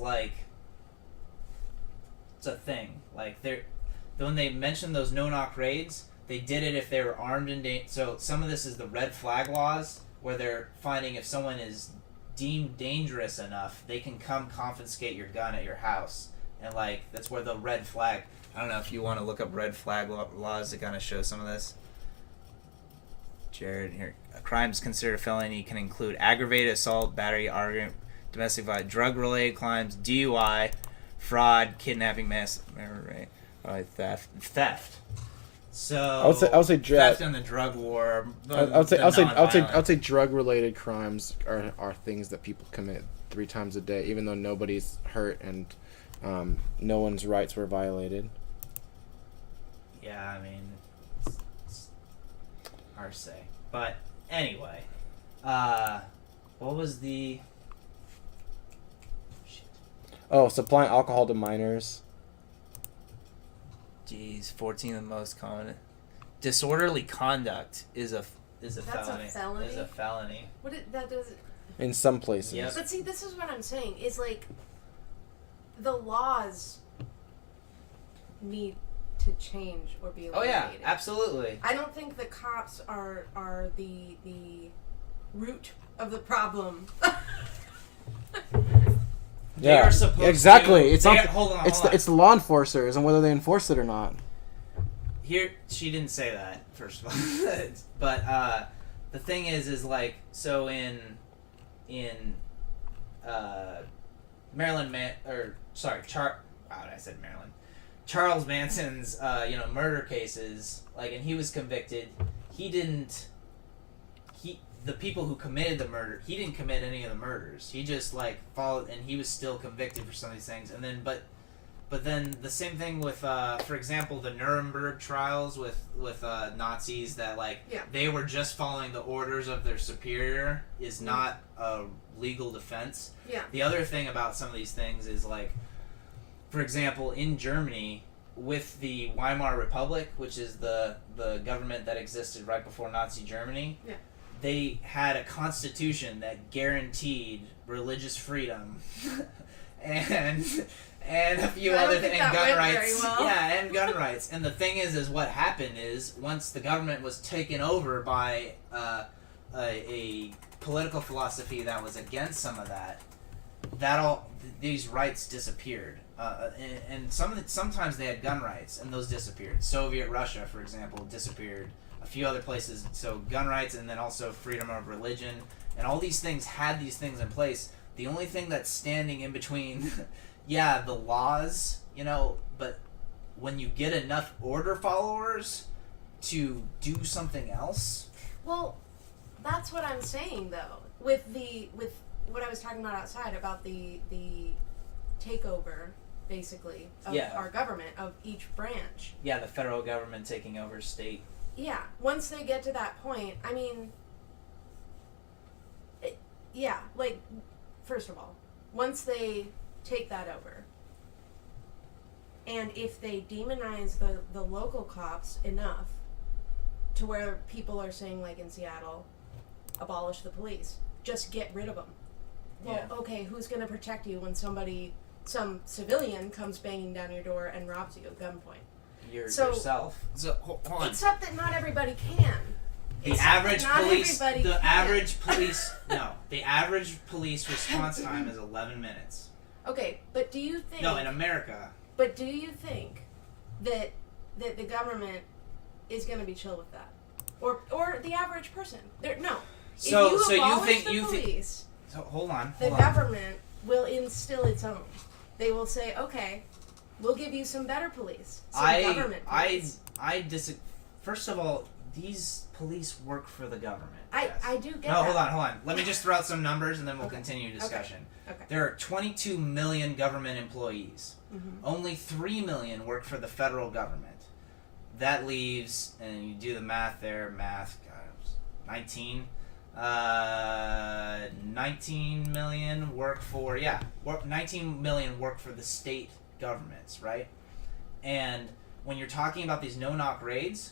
it's a thing. When they mentioned those no-knock raids, they did it if they were armed and so some of this is the red flag laws, where they're finding if someone is deemed dangerous enough, they can come confiscate your gun at your house. And that's where the red flag. I don't know if you want to look up red flag laws to kind of show some of this. Jared, here. Crimes considered a felony can include aggravated assault, battery, argument, domestic violence, drug-related crimes, DUI, fraud, kidnapping, mass murder, theft. So I would say theft and the drug war. I'd say drug-related crimes are things that people commit 3 times a day, even though nobody's hurt and no one's rights were violated. Yeah, I mean, it's hard to say. But anyway, what was the... Shit. Oh, supplying alcohol to minors. Jeez, 14 of the most common. Disorderly conduct is a That's felony. a felony? Is a felony. That does. In some places. Yep. But see, this is what I'm saying. Is the laws need to change or be eliminated. Oh yeah, absolutely. I don't think the cops are the root of the problem. They are supposed exactly. to. It's they not. are, hold on, it's hold the, it's the law enforcers and whether they enforce it or not. Here, she didn't say that, first of all. But the thing is like, so in Maryland, I said Maryland. Charles Manson's, murder cases, like, and he was convicted. The people who committed the murder, he didn't commit any of the murders. He just, like, followed, and he was still convicted for some of these things. And then, but then the same thing with, for example, the Nuremberg trials with Nazis, that, like, they were just following the orders of their superior is not a legal defense. Yeah. The other thing about some of these things is, like, for example, in Germany, with the Weimar Republic, which is the government that existed right before Nazi Germany, they had a constitution that guaranteed religious freedom and a few other things, and gun rights. Well. Yeah, and gun rights. And the thing is what happened is, once the government was taken over by a political philosophy that was against some of that, these rights disappeared. And sometimes they had gun rights, and those disappeared. Soviet Russia, for example, disappeared. A few other places, so gun rights, and then also freedom of religion, and all these things had these things in place. The only thing that's standing in between, the laws, but when you get enough order followers to do something else. Well, that's what I'm saying, though. With what I was talking about outside, about the takeover, basically, of our government, of each branch. Yeah, the federal government taking over state. Yeah, once they get to that point, I mean, first of all, once they take that over, and if they demonize the local cops enough to where people are saying, like in Seattle, abolish the police, just get rid of them. Well, okay, who's going to protect you when some civilian comes banging down your door and robs you at gunpoint? Yourself. So hold on. Except that not everybody can. The average police response time is 11 minutes. Okay, but do you think... No, in America. But do you think that the government is going to be chill with that? Or the average person? No. So if you you think... police, so hold on. The government will instill its own. They will say, okay, we'll give you some better police. Government police. First of all, these police work for the government. I do get that. No, hold on. Let me just throw out some numbers and then we'll continue discussion. Okay. There are 22 million government employees. Mm-hmm. Only 3 million work for the federal government. That leaves, and you do the math there, 19. 19 million work for 19 million work for the state governments, right? And when you're talking about these no-knock raids,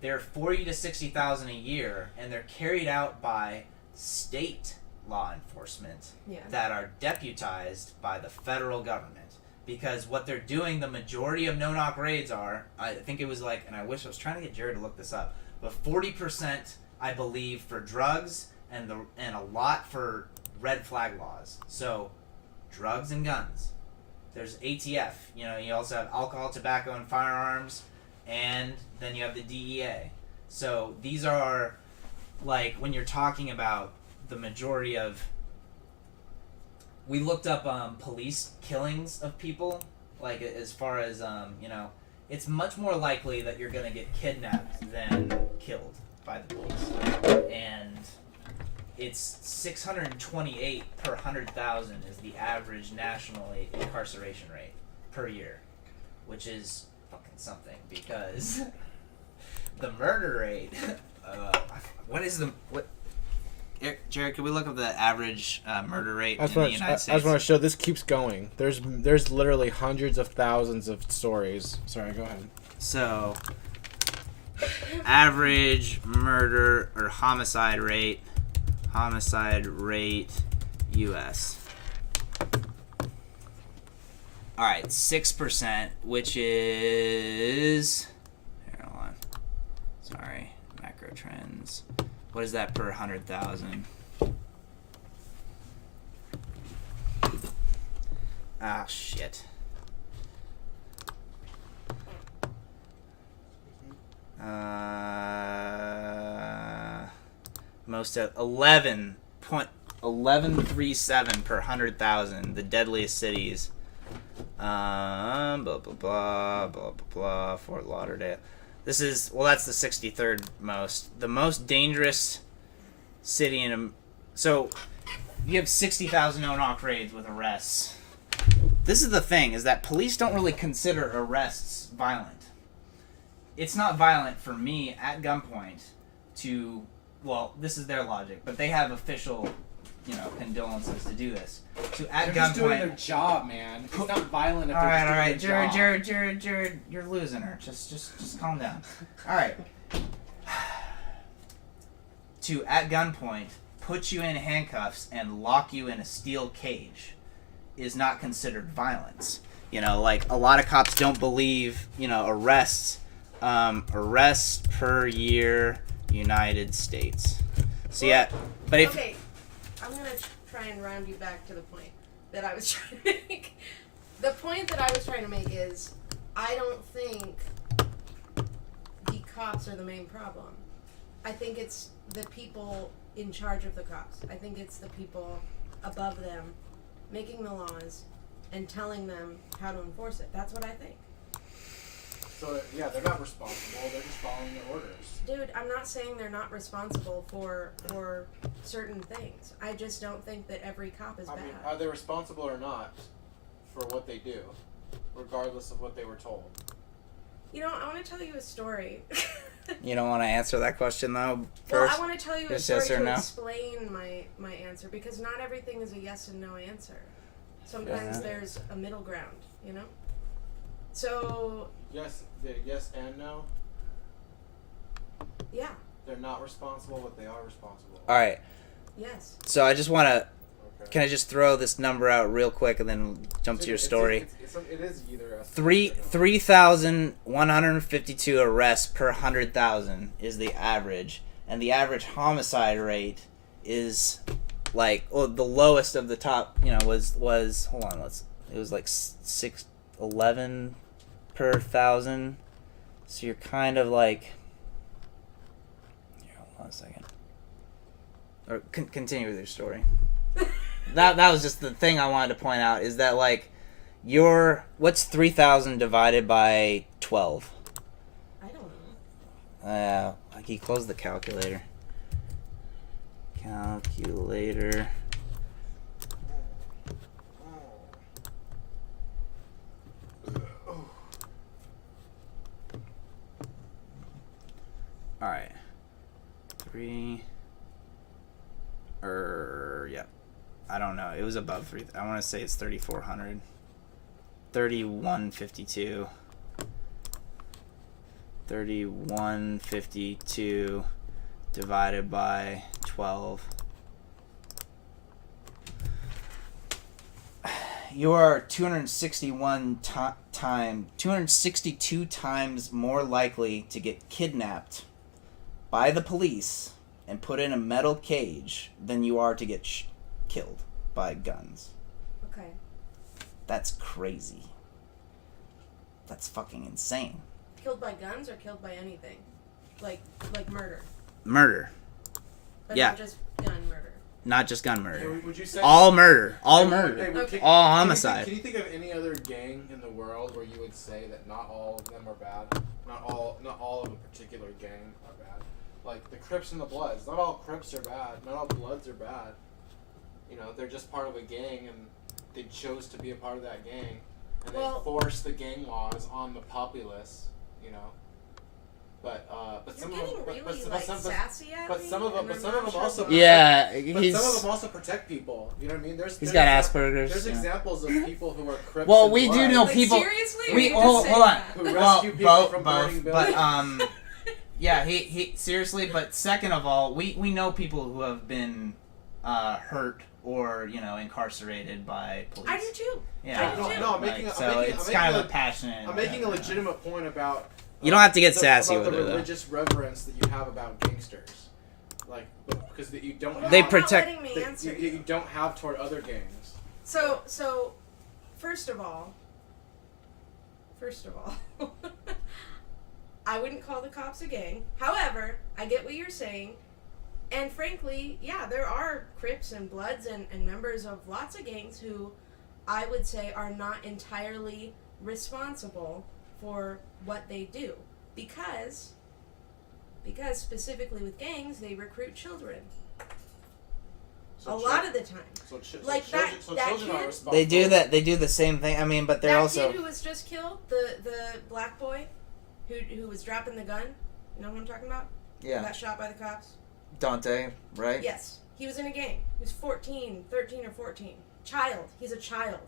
they're 40 to 60,000 a year, and they're carried out by state law enforcement that are deputized by the federal government. Because what they're doing, the majority of no-knock raids are, I think it was like, and I was trying to get Jared to look this up, but 40%, I believe, for drugs, and a lot for red flag laws. So, drugs and guns. There's ATF. You also have alcohol, tobacco, and firearms, and then you have the DEA. So these are, like, when you're talking about the majority of... We looked up police killings of people, like, as far as, it's much more likely that you're going to get kidnapped than killed by the police. And it's 628 per 100,000 is the average national incarceration rate per year, which is fucking something, because the murder rate, Jared, can we look up the average murder rate in the United States? I just want to show this keeps going. There's literally hundreds of thousands of stories. Sorry, go ahead. So, average murder or homicide rate, U.S. All right, 6%, which is... Here, hold on. Sorry, macro trends. What is that per 100,000? Ah, shit. Most at 11.1137 per 100,000. The deadliest cities. Blah blah blah blah blah blah. Fort Lauderdale. This is that's the 63rd most. The most dangerous city in so you have 60,000 no-knock raids with arrests. This is the thing, is that police don't really consider arrests violent. It's not violent for me at gunpoint to, this is their logic, but they have official, condolences to do this. So at gunpoint, They're just doing their job, man. It's not violent if all they're right, just doing their job. Jared, you're losing her. Just calm down. All right. To at gunpoint, put you in handcuffs and lock you in a steel cage is not considered violence. Like a lot of cops don't believe, arrests per year, United States. So yeah, but if okay, I'm gonna try and round you back to the point that I was trying to make. The point that I was trying to make is, I don't think the cops are the main problem. I think it's the people in charge of the cops. I think it's the people above them making the laws and telling them how to enforce it. That's what I think. So, yeah, they're not responsible. They're just following their orders. Dude, I'm not saying they're not responsible for certain things. I just don't think that every cop is bad. I mean, are they responsible or not for what they do, regardless of what they were told? I want to tell you a story. you don't want to answer that question though Well, first. I want to tell you a Just story yes or to no? explain my answer, because not everything is a yes and no answer. Sometimes there's a middle ground, So yes and no. Yeah. They're not responsible, but they are responsible. All right. Yes. So I just want to. Can I just throw this number out real quick and then jump to your story? It is either. 3,152 arrests per 100,000 is the average, and the average homicide rate is the lowest of the top. Was hold on, it was like 611 per 1,000. So you're kind of like. Here, hold on a second. Or continue with your story. That was just the thing I wanted to point out, is that what's 3,000 divided by 12? I don't know. He closed the calculator. Calculator. All right. 3. Yeah. I don't know. It was above 3. I want to say it's 3,400. 3,152. 3,152 divided by 12. You are 262 times more likely to get kidnapped by the police and put in a metal cage than you are to get killed by guns. Okay. That's crazy. That's fucking insane. Killed by guns or killed by anything? Like murder? Murder. But yeah. not just gun murder. Not just gun murder. Hey, would you say all murder. All murder. Hey, okay. All homicide. Can you think of any other gang in the world where you would say that not all of them are bad? Not all of a particular gang are bad. Like the Crips and the Bloods. Not all Crips are bad. Not all Bloods are bad. They're just part of a gang, and they chose to be a part of that gang, and they forced the gang laws on the populace. But some of them, sassy at but me, some of them also yeah, but some of them also protect people. You know what I mean? He's got Asperger's. There's examples of people who are Crips. Well, and we Bloods. do know people. Seriously? Hold on. Who rescue people from both, burning but buildings. yeah, he seriously. But second of all, we know people who have been hurt or incarcerated by police. I do too. Yeah. I'm making a passionate. I'm making a legitimate point about. You don't have to get sassy about with the it, though. religious reverence that you have about gangsters, because you don't. They have, protect. Not letting me answer you don't have toward other gangs. So first of all, I wouldn't call the cops a gang. However, I get what you're saying. And frankly, yeah, there are Crips and Bloods and members of lots of gangs who I would say are not entirely responsible for what they do. Because specifically with gangs, they recruit children. A lot of the time. So like children, that children are kid, responsible. They do that. They do the same thing. I mean, but they're that also. kid who was just killed, the black boy, who was dropping the gun. You know what I'm talking about? Yeah. Who got shot by the cops. Dante, right? Yes. He was in a gang. He was 13 or 14. Child. He's a child.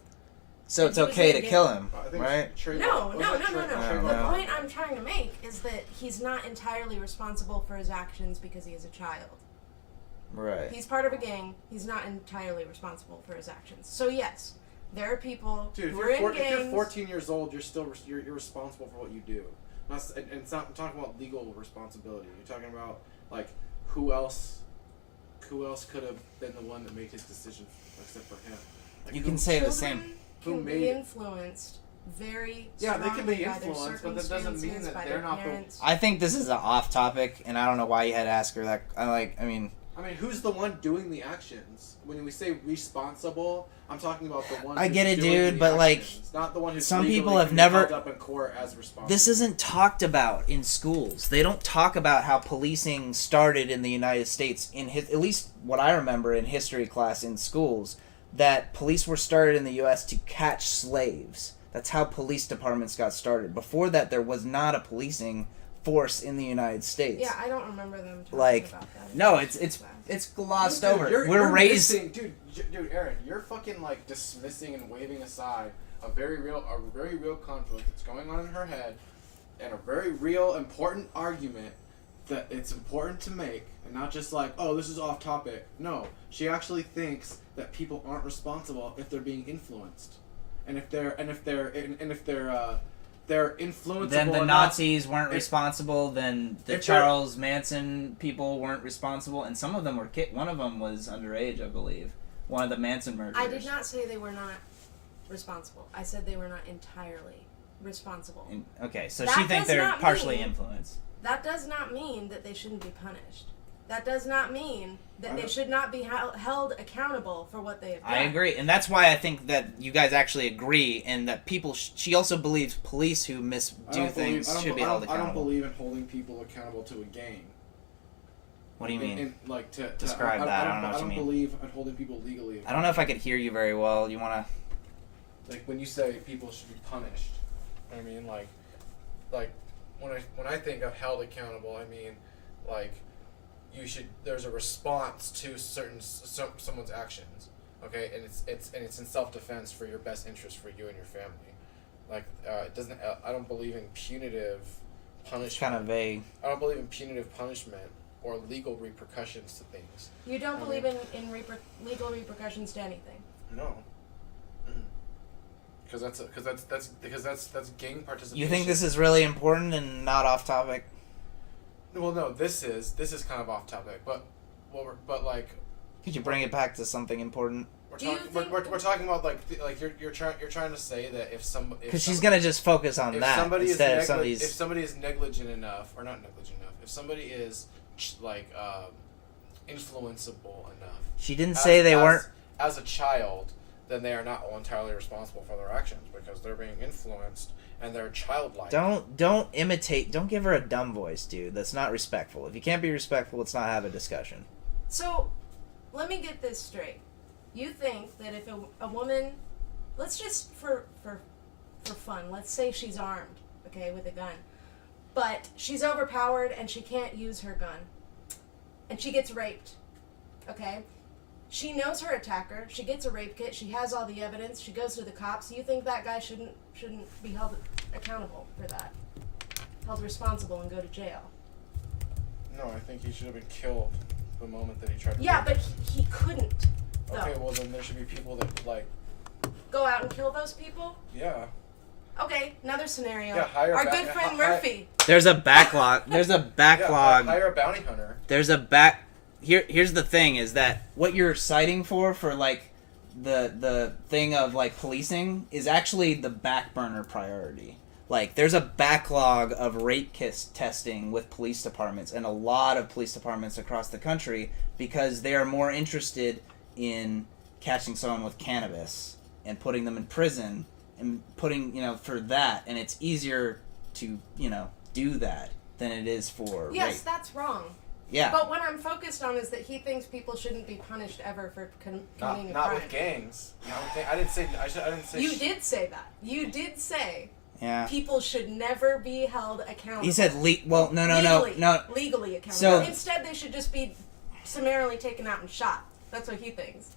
So it's okay to kill him, right? No. don't The know. point I'm trying to make is that he's not entirely responsible for his actions because he is a child. Right. He's part of a gang. He's not entirely responsible for his actions. So yes, there are people who are in gangs. If you're 14 years old, you're still you're responsible for what you do. And it's not I'm talking about legal responsibility. You're talking about like who else could have been the one that made his decision except for him. Like, You can say the same. Can be influenced very Yeah, they can be strongly by their influenced, but that doesn't mean circumstances, that by they're their not the. parents. I think this is an off topic, and I don't know why you had to ask her that. I mean, who's the one doing the actions? When we say responsible, I'm talking about the one. I who's get it, doing dude, the but like, actions, not the one who's some legally people have can be never. held up in court as responsible. This isn't talked about in schools. They don't talk about how policing started in the United States. At least what I remember in history class in schools, that police were started in the U.S. to catch slaves. That's how police departments got started. Before that, there was not a policing force in the United States. Yeah, I don't remember them talking Like, about that. no, it's glossed over. We're raised. Dude, Aaron, you're fucking like dismissing and waving aside a very real conflict that's going on in her head, and a very real important argument that it's important to make, and not just like, oh, this is off topic. No, she actually thinks that people aren't responsible if they're being influenced, and if they're influenceable. Then the enough, Nazis weren't responsible. Then the if they're- Charles Manson people weren't responsible, and some of them were one of them was underage, I believe. One of the Manson murderers. I did not say they were not responsible. I said they were not entirely responsible. Okay, so That she thinks does they're not partially mean- influenced. That does not mean that they shouldn't be punished. That does not mean that they should not be held accountable for what they have done. I agree, and that's why I think that you guys actually agree, and that people. She also believes police who misdo things should be held I accountable. don't believe in holding people accountable to a gang. What do you mean? Describe that. I don't know what you mean. I don't believe in holding people legally. I don't know if I could hear you very well. You want to? Like when you say people should be punished, I mean like when I think of held accountable, I mean like there's a response to someone's actions, okay, and it's in self-defense for your best interest for you and your family. Like it doesn't. I don't believe in punitive punishment. It's kind of vague. I don't believe in punitive punishment or legal repercussions to things. You don't believe in legal repercussions to anything? No. Because that's gang participation. You think this is really important and not off topic? Well, no. This is kind of off topic, but like. Could you bring it back to something important? We're talking about like you're trying to say that because she's gonna just focus on that instead of somebody's. If somebody is negligent enough, or not negligent enough, if somebody is like influenceable enough. She didn't say they weren't. As a child, then they are not entirely responsible for their actions because they're being influenced and they're childlike. Don't imitate. Don't give her a dumb voice, dude. That's not respectful. If you can't be respectful, let's not have a discussion. So, let me get this straight. You think that if a woman, let's just for fun, let's say she's armed, okay, with a gun, but she's overpowered and she can't use her gun, and she gets raped, okay? She knows her attacker. She gets a rape kit. She has all the evidence. She goes to the cops. You think that guy shouldn't be held accountable for that? Held responsible and go to jail? No, I think he should have been killed the moment that he tried to. Yeah, but he couldn't. Though. Okay, well then there should be people that like go out and kill those people. Yeah. Okay, another scenario. Yeah, our good friend Murphy. There's a backlog. There's a backlog. Yeah, hire a bounty hunter. Here's the thing is that what you're citing for like the thing of like policing is actually the back burner priority. Like, there's a backlog of rape testing with police departments, and a lot of police departments across the country, because they are more interested in catching someone with cannabis and putting them in prison and putting, for that. And it's easier to, do that than it is for Yes, rape. that's wrong. Yeah. But what I'm focused on is that he thinks people shouldn't be punished ever for committing a crime. Not with gangs. I didn't say. I didn't say. You did say that. You did say. Yeah. People should never be held accountable. He said, legally accountable. So instead, they should just be summarily taken out and shot. That's what he thinks.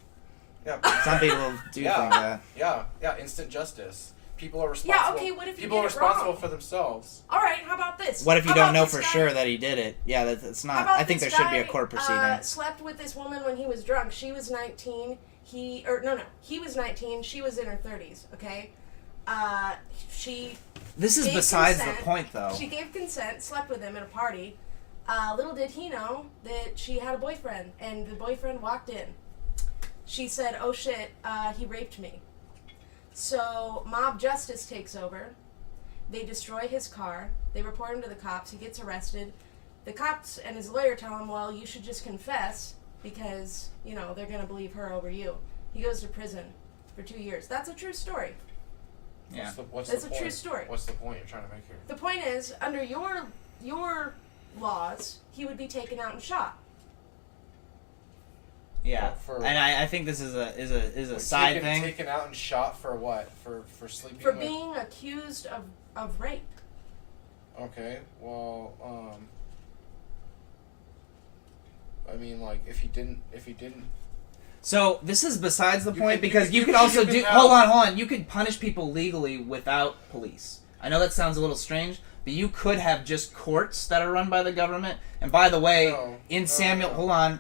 Yeah. Some people do think that. Yeah. Instant justice. People are responsible. Yeah. Okay. What if you people get are it responsible wrong? for themselves? All right. How about this? What if you How don't about know this for guy- sure that he did it? Yeah, that's How not. about I think there this should be a guy, court proceeding. Slept with this woman when he was drunk. She was 19. He was 19. She was in her 30s. Okay. She. This is gave besides consent. the point, though. She gave consent, slept with him at a party. Little did he know that she had a boyfriend, and the boyfriend walked in. She said, "Oh shit, he raped me." So mob justice takes over. They destroy his car. They report him to the cops. He gets arrested. The cops and his lawyer tell him, "Well, you should just confess because they're gonna believe her over you." He goes to prison for 2 years. That's a true story. Yeah. That's a true story. What's the point you're trying to make here? The point is, under your laws, he would be taken out and shot. Yeah, and I think this is a side thing. Taken out and shot for what? For sleeping. For being accused of rape. Okay, well, I mean, like, if he didn't. So this is besides the point, because you could could also shoot do. him out. Hold on. You could punish people legally without police. I know that sounds a little strange, but you could have just courts that are run by the government. And by the way, No. hold on.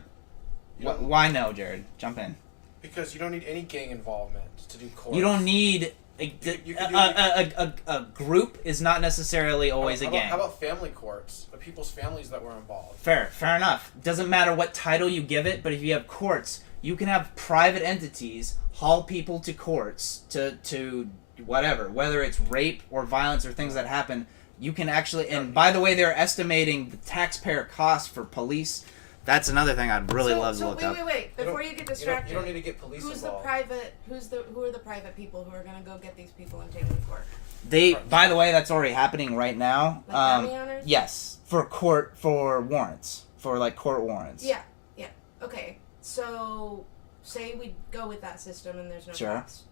Why no, Jared? Jump in. Because you don't need any gang involvement to do courts. You don't need a group is not necessarily always a gang. How about family courts? The people's families that were involved. Fair enough. Doesn't matter what title you give it, but if you have courts, you can have private entities haul people to courts to whatever, whether it's rape or violence or things that happen. You can actually, and by the way, they're estimating the taxpayer cost for police. That's another thing I'd really love to look up. Wait. Before you get distracted, you don't need to get police involved. Who are the private people who are going to go get these people and take them to court? By the way, that's already happening right now. Like bounty hunters? Yes, for warrants, for court warrants. Yeah. Okay, so say we go with that system and there's no Sure. cops.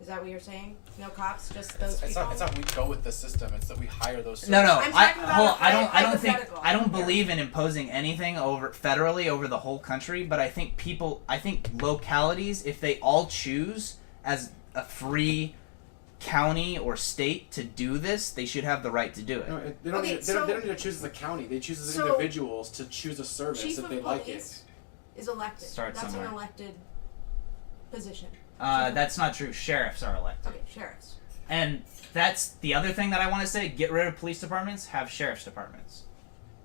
Is that what you're saying? No cops, just those It's people? not we go with the system. It's that we hire those. No. I'm talking about I don't believe in imposing anything federally over the whole country. But I think localities, if they all choose as a free county or state to do this, they should have the right to do it. No, they don't need to choose as a county. They choose as individuals to choose a service Chief if of they like it. police is elected. That's somewhere. an elected position. That's not true. Sheriffs are elected. Okay, sheriffs. And that's the other thing that I want to say. Get rid of police departments, have sheriff's departments.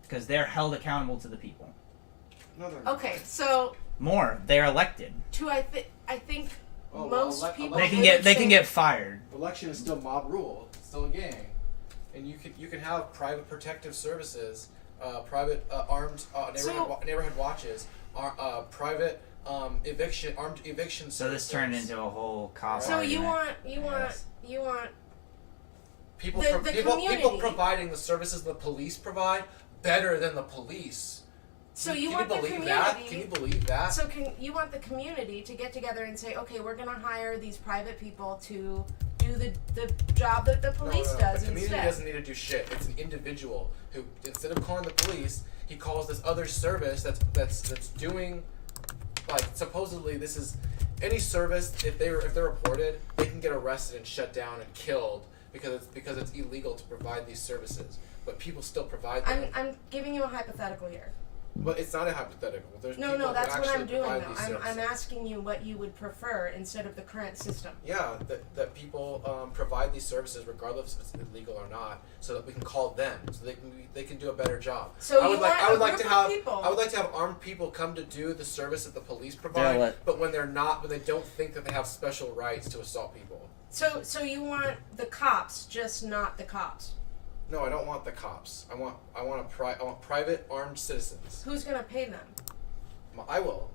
Because they're held accountable to the people. No, they're not. Okay, so They're elected. I think Oh, most well, people They can get fired. Election is still mob rule. It's still a gang, and you can have private protective services, private armed neighborhood watches, private armed eviction. So this turned into a whole cop. So you want people the community. people providing the services the police provide better than the police. So you Can want you the believe community? that? Can you believe that? So you want the community to get together and say, okay, we're gonna hire these private people to do the job that the police does The community instead. doesn't need to do shit. It's an individual who, instead of calling the police, he calls this other service that's doing, supposedly this is any service. If they're reported, they can get arrested and shut down and killed because it's illegal to provide these services. But people still provide them. I'm giving you a hypothetical here. But it's not a hypothetical. There's No, people no, that's who what actually I'm doing provide though. these I'm services. asking you what you would prefer instead of the current system. Yeah, that people provide these services regardless if it's illegal or not, so that we can call them, so they can do a better job. So I would you like want I would a like to group have of people. I would like to have armed people come to do the service that the police provide, but when they're not, when they don't think that they have special rights to assault people. So you want the cops, just not the cops. No, I don't want the cops. I want private armed citizens. Who's gonna pay them? I will.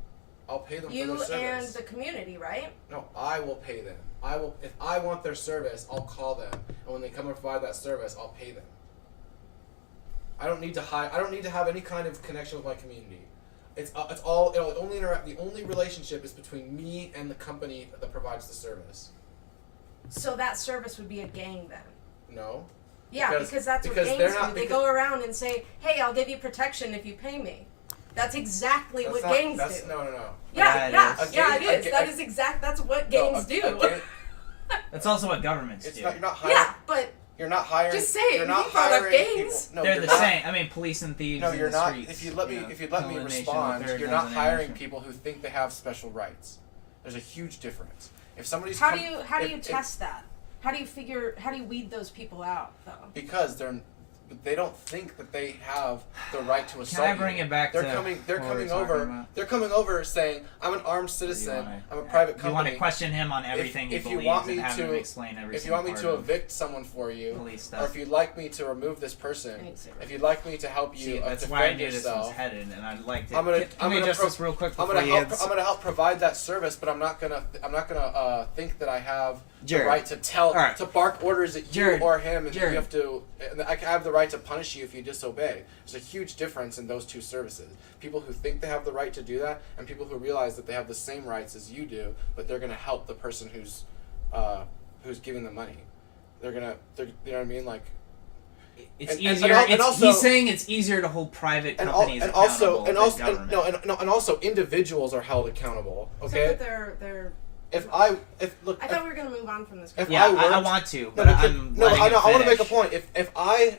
I'll pay them for You their service. and the community, right? No, I will pay them. I will. If I want their service, I'll call them, and when they come and provide that service, I'll pay them. I don't need to hide. I don't need to have any kind of connection with my community. It's all. It'll only interact. The only relationship is between me and the company that provides the service. So that service would be a gang then. No. Yeah, because that's what gangs do. They go around and say, "Hey, I'll give you protection if you pay me." That's exactly what gangs do. No. Yeah, it is. That is exact. That's what gangs do. That's also what governments do. You're not hiring. Yeah, but you're not hiring. just saying. You're not you brought up hiring gangs. people. No, They're you're the not. same. I mean, police and thieves. No, in you're the not. Streets, If you let me killing a nation respond, with you're their not guns and hiring ammunition. people who think they have special rights. There's a huge difference. If somebody's How do you test that? How do you weed those people out though? Because they don't think that they have the right to assault. Can I bring you. it back They're to coming. They're what we coming were talking over. about? They're coming over saying, "I'm an armed citizen. I'm a private company." You want to question him on everything if he you believes want me and have to, him explain every if you want me single to part of evict someone for you, police stuff. or if you'd like me to remove this person, if you'd like me to help you See, that's defend why I knew yourself, this was headed, and I'd like to. I'm gonna adjust this real quick. I'm before gonna you help. I'm gonna help provide that service, but I'm not gonna think that I have Jared. the right to to bark orders at you or him, and you have to. And I have the right to punish you if you disobey. There's a huge difference in those two services. People who think they have the right to do that, and people who realize that they have the same rights as you do, but they're gonna help the person who's giving them money. You know what I mean? Like. It's easier. He's saying it's easier to hold private companies accountable than government. And also individuals are held accountable. Okay. So they're. I thought we were gonna move on from this. I want to, but I want to make a point. If I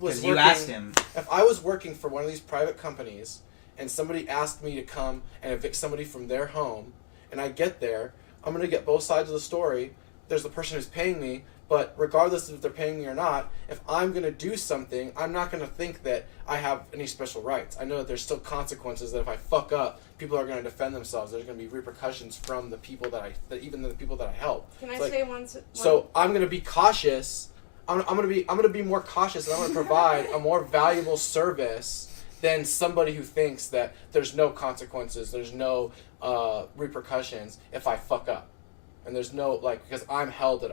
was working, you asked him. If I was working for one of these private companies, and somebody asked me to come and evict somebody from their home, and I get there, I'm gonna get both sides of the story. There's the person who's paying me, but regardless of if they're paying me or not, if I'm going to do something, I'm not going to think that I have any special rights. I know that there's still consequences, that if I fuck up, people are going to defend themselves. There's going to be repercussions from the people even the people that I help. Can I say one? So I'm going to be cautious. I'm going to be more cautious, and I'm going to provide a more valuable service than somebody who thinks that there's no consequences, there's no repercussions if I fuck up. And there's no because I'm held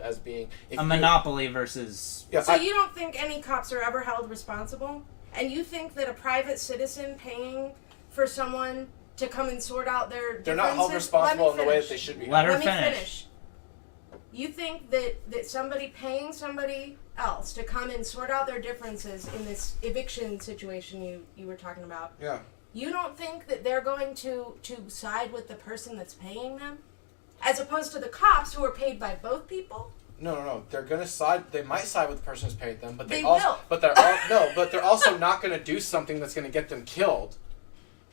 as being a monopoly versus. Yeah, so you don't think any cops are ever held responsible, and you think that a private citizen paying for someone to come and sort out their they're not held responsible in the way that they should be. Let me finish. You think that somebody paying somebody else to come and sort out their differences in this eviction situation you were talking about? Yeah. You don't think that they're going to side with the person that's paying them? As opposed to the cops who are paid by both people? No. They're gonna side. They might side with the person who's paid them, but they also, will. But they're also not gonna do something that's gonna get them killed.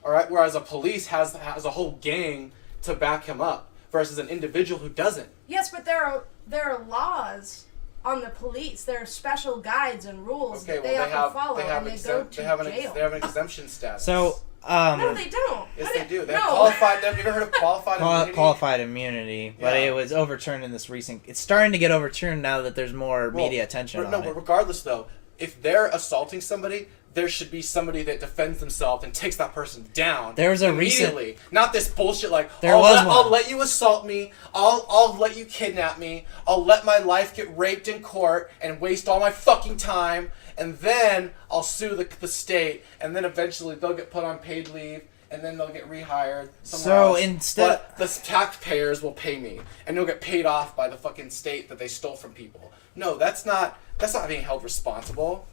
All right. Whereas a police has a whole gang to back him up, versus an individual who doesn't. Yes, but there are laws on the police. There are special guides and rules that they have to follow, and they go to jail. They have an exemption status. So. No, they don't. Yes, they do. They have qualified. Have you ever heard of qualified immunity? Qualified immunity, but it was overturned in this recent. It's starting to get overturned now that there's more media attention on it. But regardless, though, if they're assaulting somebody, there should be somebody that defends themselves and takes that person down. There's a immediately. Not this bullshit like I'll let you assault me. I'll let you kidnap me. I'll let my life get raped in court and waste all my fucking time. And then I'll sue the state, and then eventually they'll get put on paid leave, and then they'll get rehired somewhere else. Instead, but the taxpayers will pay me, and you'll get paid off by the fucking state that they stole from people. No, that's not being held responsible.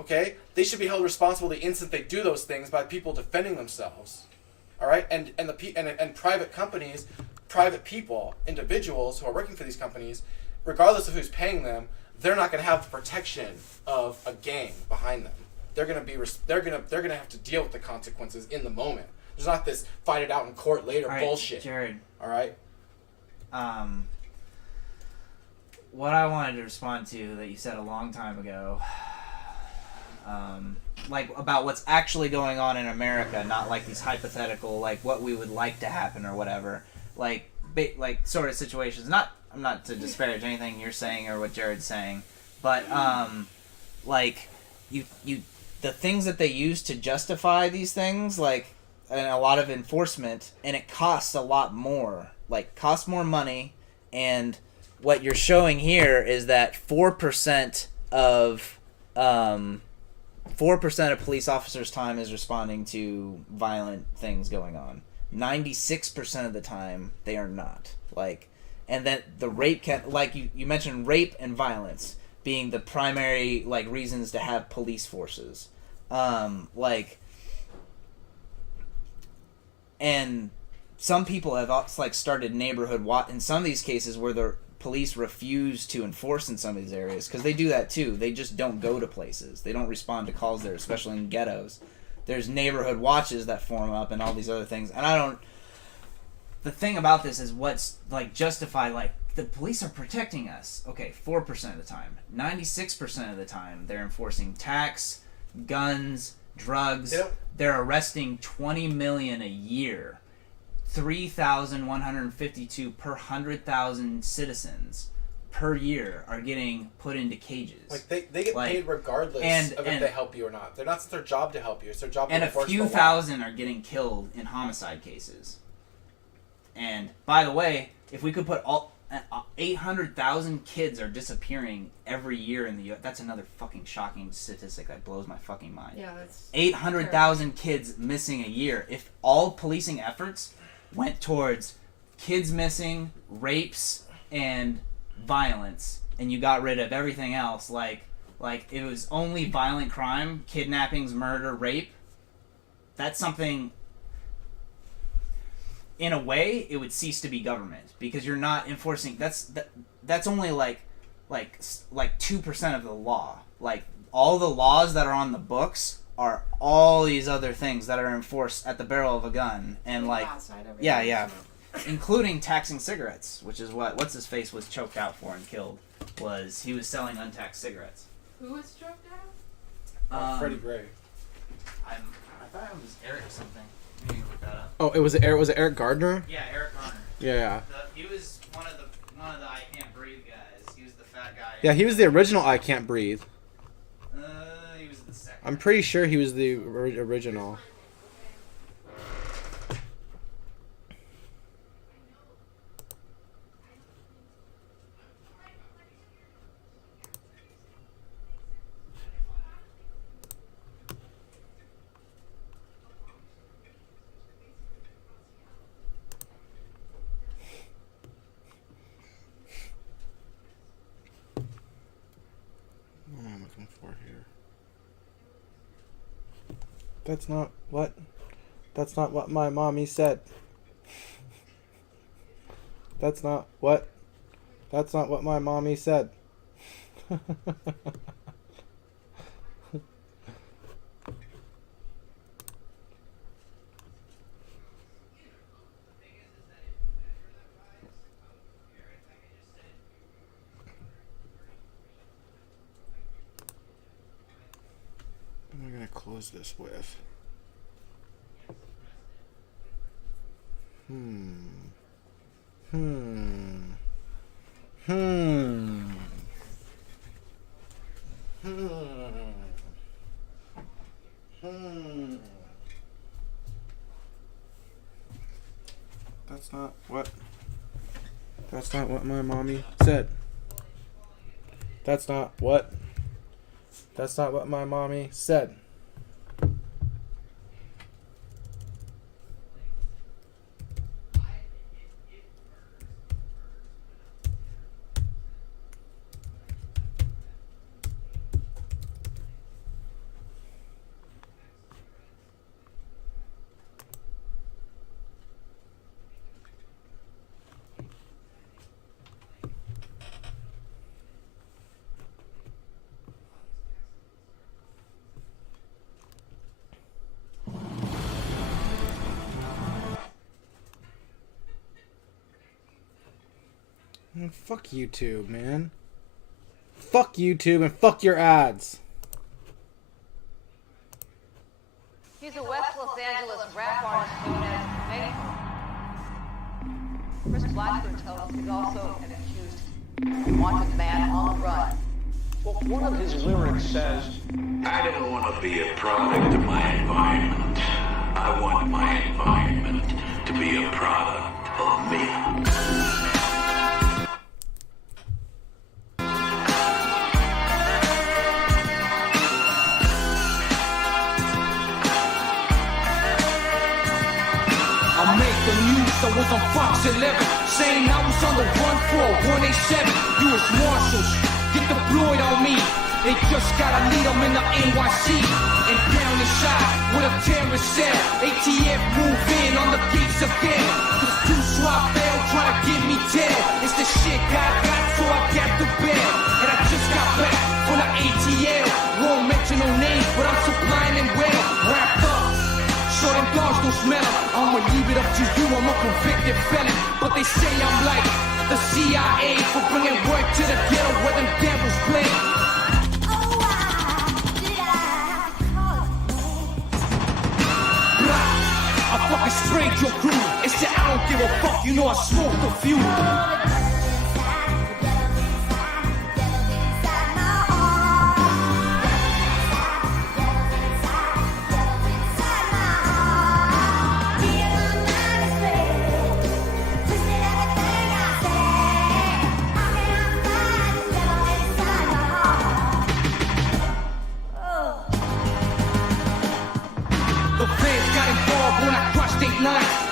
Okay, they should be held responsible the instant they do those things by people defending themselves. All right, and private companies, private people, individuals who are working for these companies, regardless of who's paying them, they're not going to have the protection of a gang behind them. they're gonna have to deal with the consequences in the moment. There's not this fight it out in court later bullshit. Jared. All right. What I wanted to respond to that you said a long time ago, like about what's actually going on in America, not like these hypothetical, like what we would like to happen or whatever, like sort of situations. I'm not to disparage anything you're saying or what Jared's saying, but like you the things that they use to justify these things, like, and a lot of enforcement, and it costs a lot more, like costs more money. And what you're showing here is that 4% of 4% of police officers' time is responding to violent things going on. 96% of the time they are not. Like, and then the rape like you mentioned, rape and violence being the primary like reasons to have police forces. Like, and some people have like started neighborhood watch in some of these cases where the police refuse to enforce in some of these areas, because they do that too. They just don't go to places. They don't respond to calls there, especially in ghettos. There's neighborhood watches that form up and all these other things. And the thing about this is what's like justified, like the police are protecting us. Okay, 4% of the time. 96% of the time they're enforcing tax, guns, drugs. They're arresting 20 million a year. 3,152 per 100,000 citizens per year are getting put into cages. Like they get paid regardless of if they help you or not. They're not. It's their job to help you. It's their job to enforce the law. And a few thousand are getting killed in homicide cases. And by the way, if we could put 800,000 kids are disappearing every year in the U.S. That's another fucking shocking statistic that blows my fucking mind. Yeah, that's 800,000 kids missing a year. If all policing efforts went towards kids missing, rapes, and violence, and you got rid of everything else, like it was only violent crime, kidnappings, murder, rape, that's something, in a way, it would cease to be government, because you're not enforcing, that's only like 2% of the law. Like, all the laws that are on the books are all these other things that are enforced at the barrel of a gun, and like, yeah, including taxing cigarettes, which is what's his face was choked out for and killed. He was selling untaxed cigarettes. Who was choked out? Freddie Gray. I thought it was Eric something. Maybe look that up. Oh, was it Eric Gardner? Yeah, Eric Gardner. Yeah. He was one of the I Can't Breathe guys. He was the fat guy. Yeah, he was the original I Can't Breathe. He was the second. I'm pretty sure he was the original. What am I looking for here? That's not what my mommy said. That's not what my mommy said. What am I gonna close this with? That's not what my mommy said. That's not what my mommy said. Fuck YouTube, man. Fuck YouTube and fuck your ads. He's a West Los Angeles rap artist known as Mason. Chris Blackburn tells us he's also an accused wanted man on the run. Well, one of his lyrics says, I don't want to be a product of my environment. I want my environment to be a product of me. I make the news, I was on Fox 11, saying I was on the run for 187. U.S. Marshals, get deployed on me. They just gotta lead them in the NYC. And down inside, with a terrorist cell. ATF move in on the gates again. Cause two swap fail, try to give me tail. It's the shit God got, so I got the bail. And I just got back from the ATL. Won't mention no names, but I'm supplying them well. Wrapped up. So them dogs don't smell them. I'ma leave it up to you, I'm a convicted felon. But they say I'm like the CIA for bringing work to the ghetto where them devils play. I fucking sprayed your crew. It said I don't give a fuck, you know I smoked a few.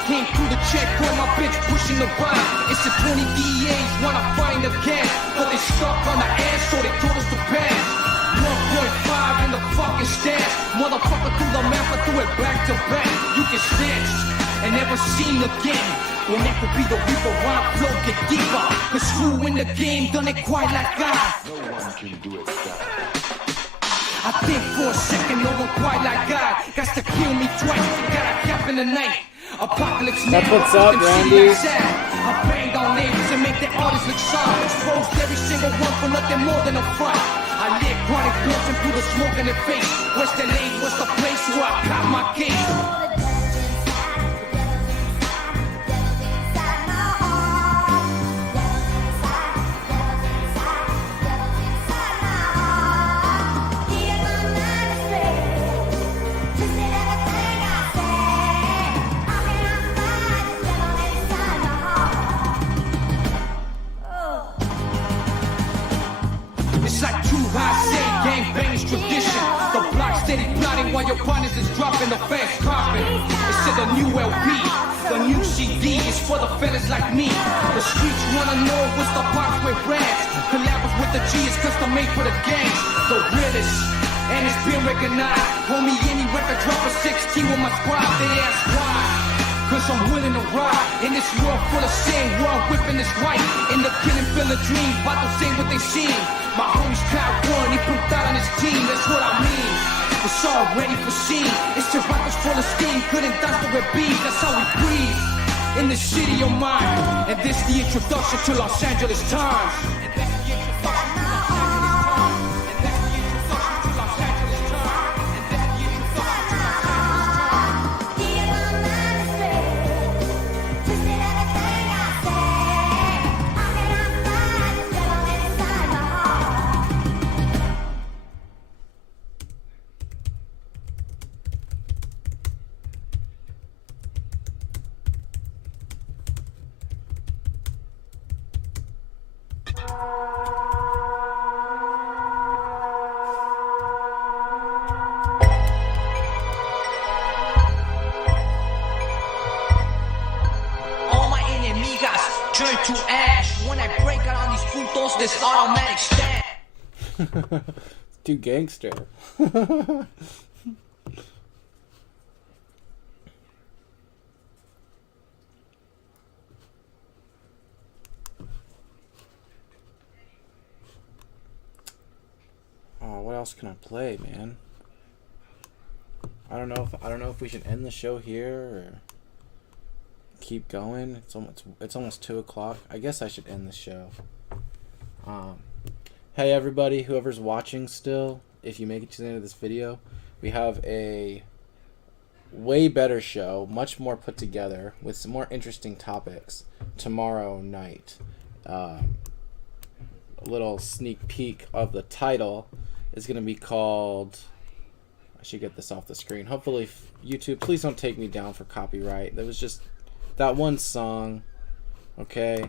Came through the checkpoint, my bitch pushing the ride. It's the 20 DAs wanna find again, but they stuck on the edge, so they told us to pass. 1.5 in the fucking stash. Motherfucker threw the map, I threw it back to back. You get snatched and never seen again. Well, that could be the reaper, rhyme flow get deeper. Cause who in the game done it quite like God? No one can do it, God. I think for a second, no one quite like God. Got to kill me twice, got a cap in the night. Apocalypse That's now, what's up, Randy. I banged on neighbors and make their artists look sharp. Exposed every single one for nothing more than a front. I lit chronic blunts and threw the smoke in their face. West LA was the place where I caught my case. Tradition. The block steady plotting while your partners is dropping the fast carpet. It said the new LP, the new CD is for the fellas like me. The streets wanna know what's the box with brands. Collabs with the G is custom made for the gangs. The realest, and it's been recognized. Homie, any record drop a 16 with my squad, they ask why. Cause I'm willing to ride in this world full of sin, where I'm whipping this right. In the killing, feel a dream, about to say what they seen. My homie's Kyle One, he put that on his team, that's what I mean. It's all ready for scene. It's the rockets full of steam, couldn't dance the red bees, that's how we breathe. In the city of mine, and this the introduction to Los Angeles Times. To ash when I break out on these putos, this automatic stand. Too gangster. Oh, what else can I play, man? I don't know if we should end the show here or keep going. It's almost 2 o'clock. I guess I should end the show. Hey everybody, whoever's watching still, if you make it to the end of this video, we have a way better show, much more put together, with some more interesting topics tomorrow night. A little sneak peek of the title is going to be called... I should get this off the screen. Hopefully, YouTube, please don't take me down for copyright. There was just that one song. Okay?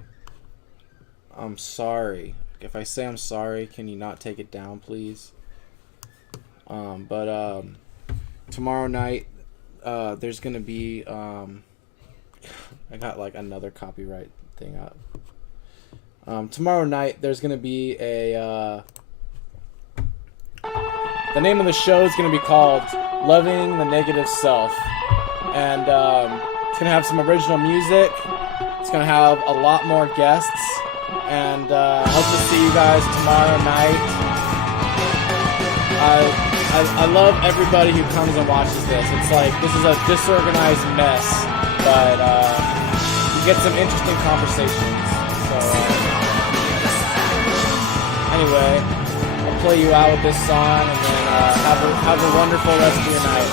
I'm sorry. If I say I'm sorry, can you not take it down, please? Tomorrow night, there's going to be... I got like another copyright thing up. Tomorrow night, there's going to be a... the name of the show is going to be called Loving the Negative Self. And it's going to have some original music. It's going to have a lot more guests. And I hope to see you guys tomorrow night. I love everybody who comes and watches this. It's like, this is a disorganized mess. But you get some interesting conversations. So anyway, I'll play you out with this song, and then have a wonderful rest of your night.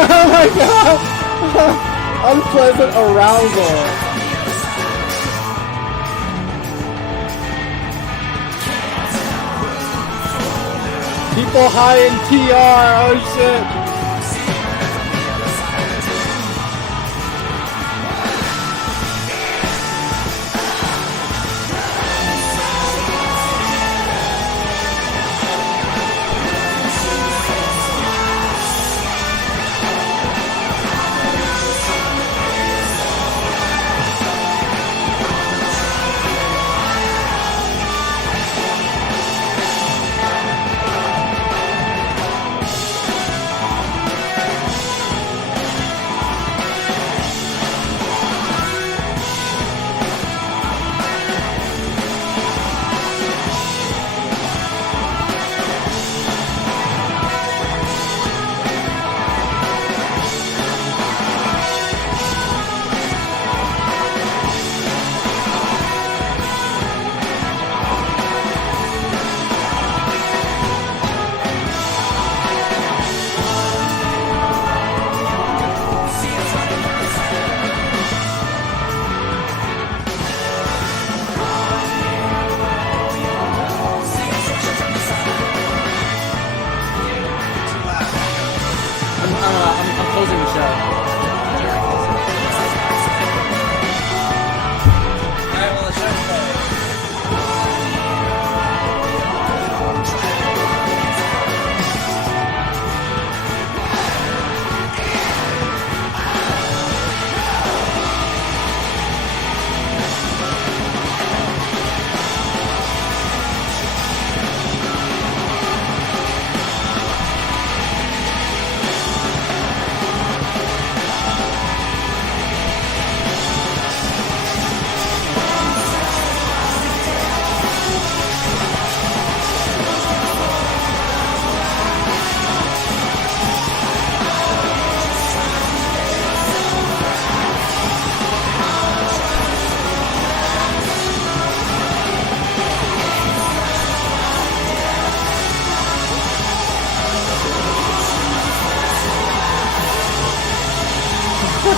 Oh my god! Unpleasant arousal. People high in PR, oh shit.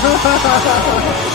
Bye.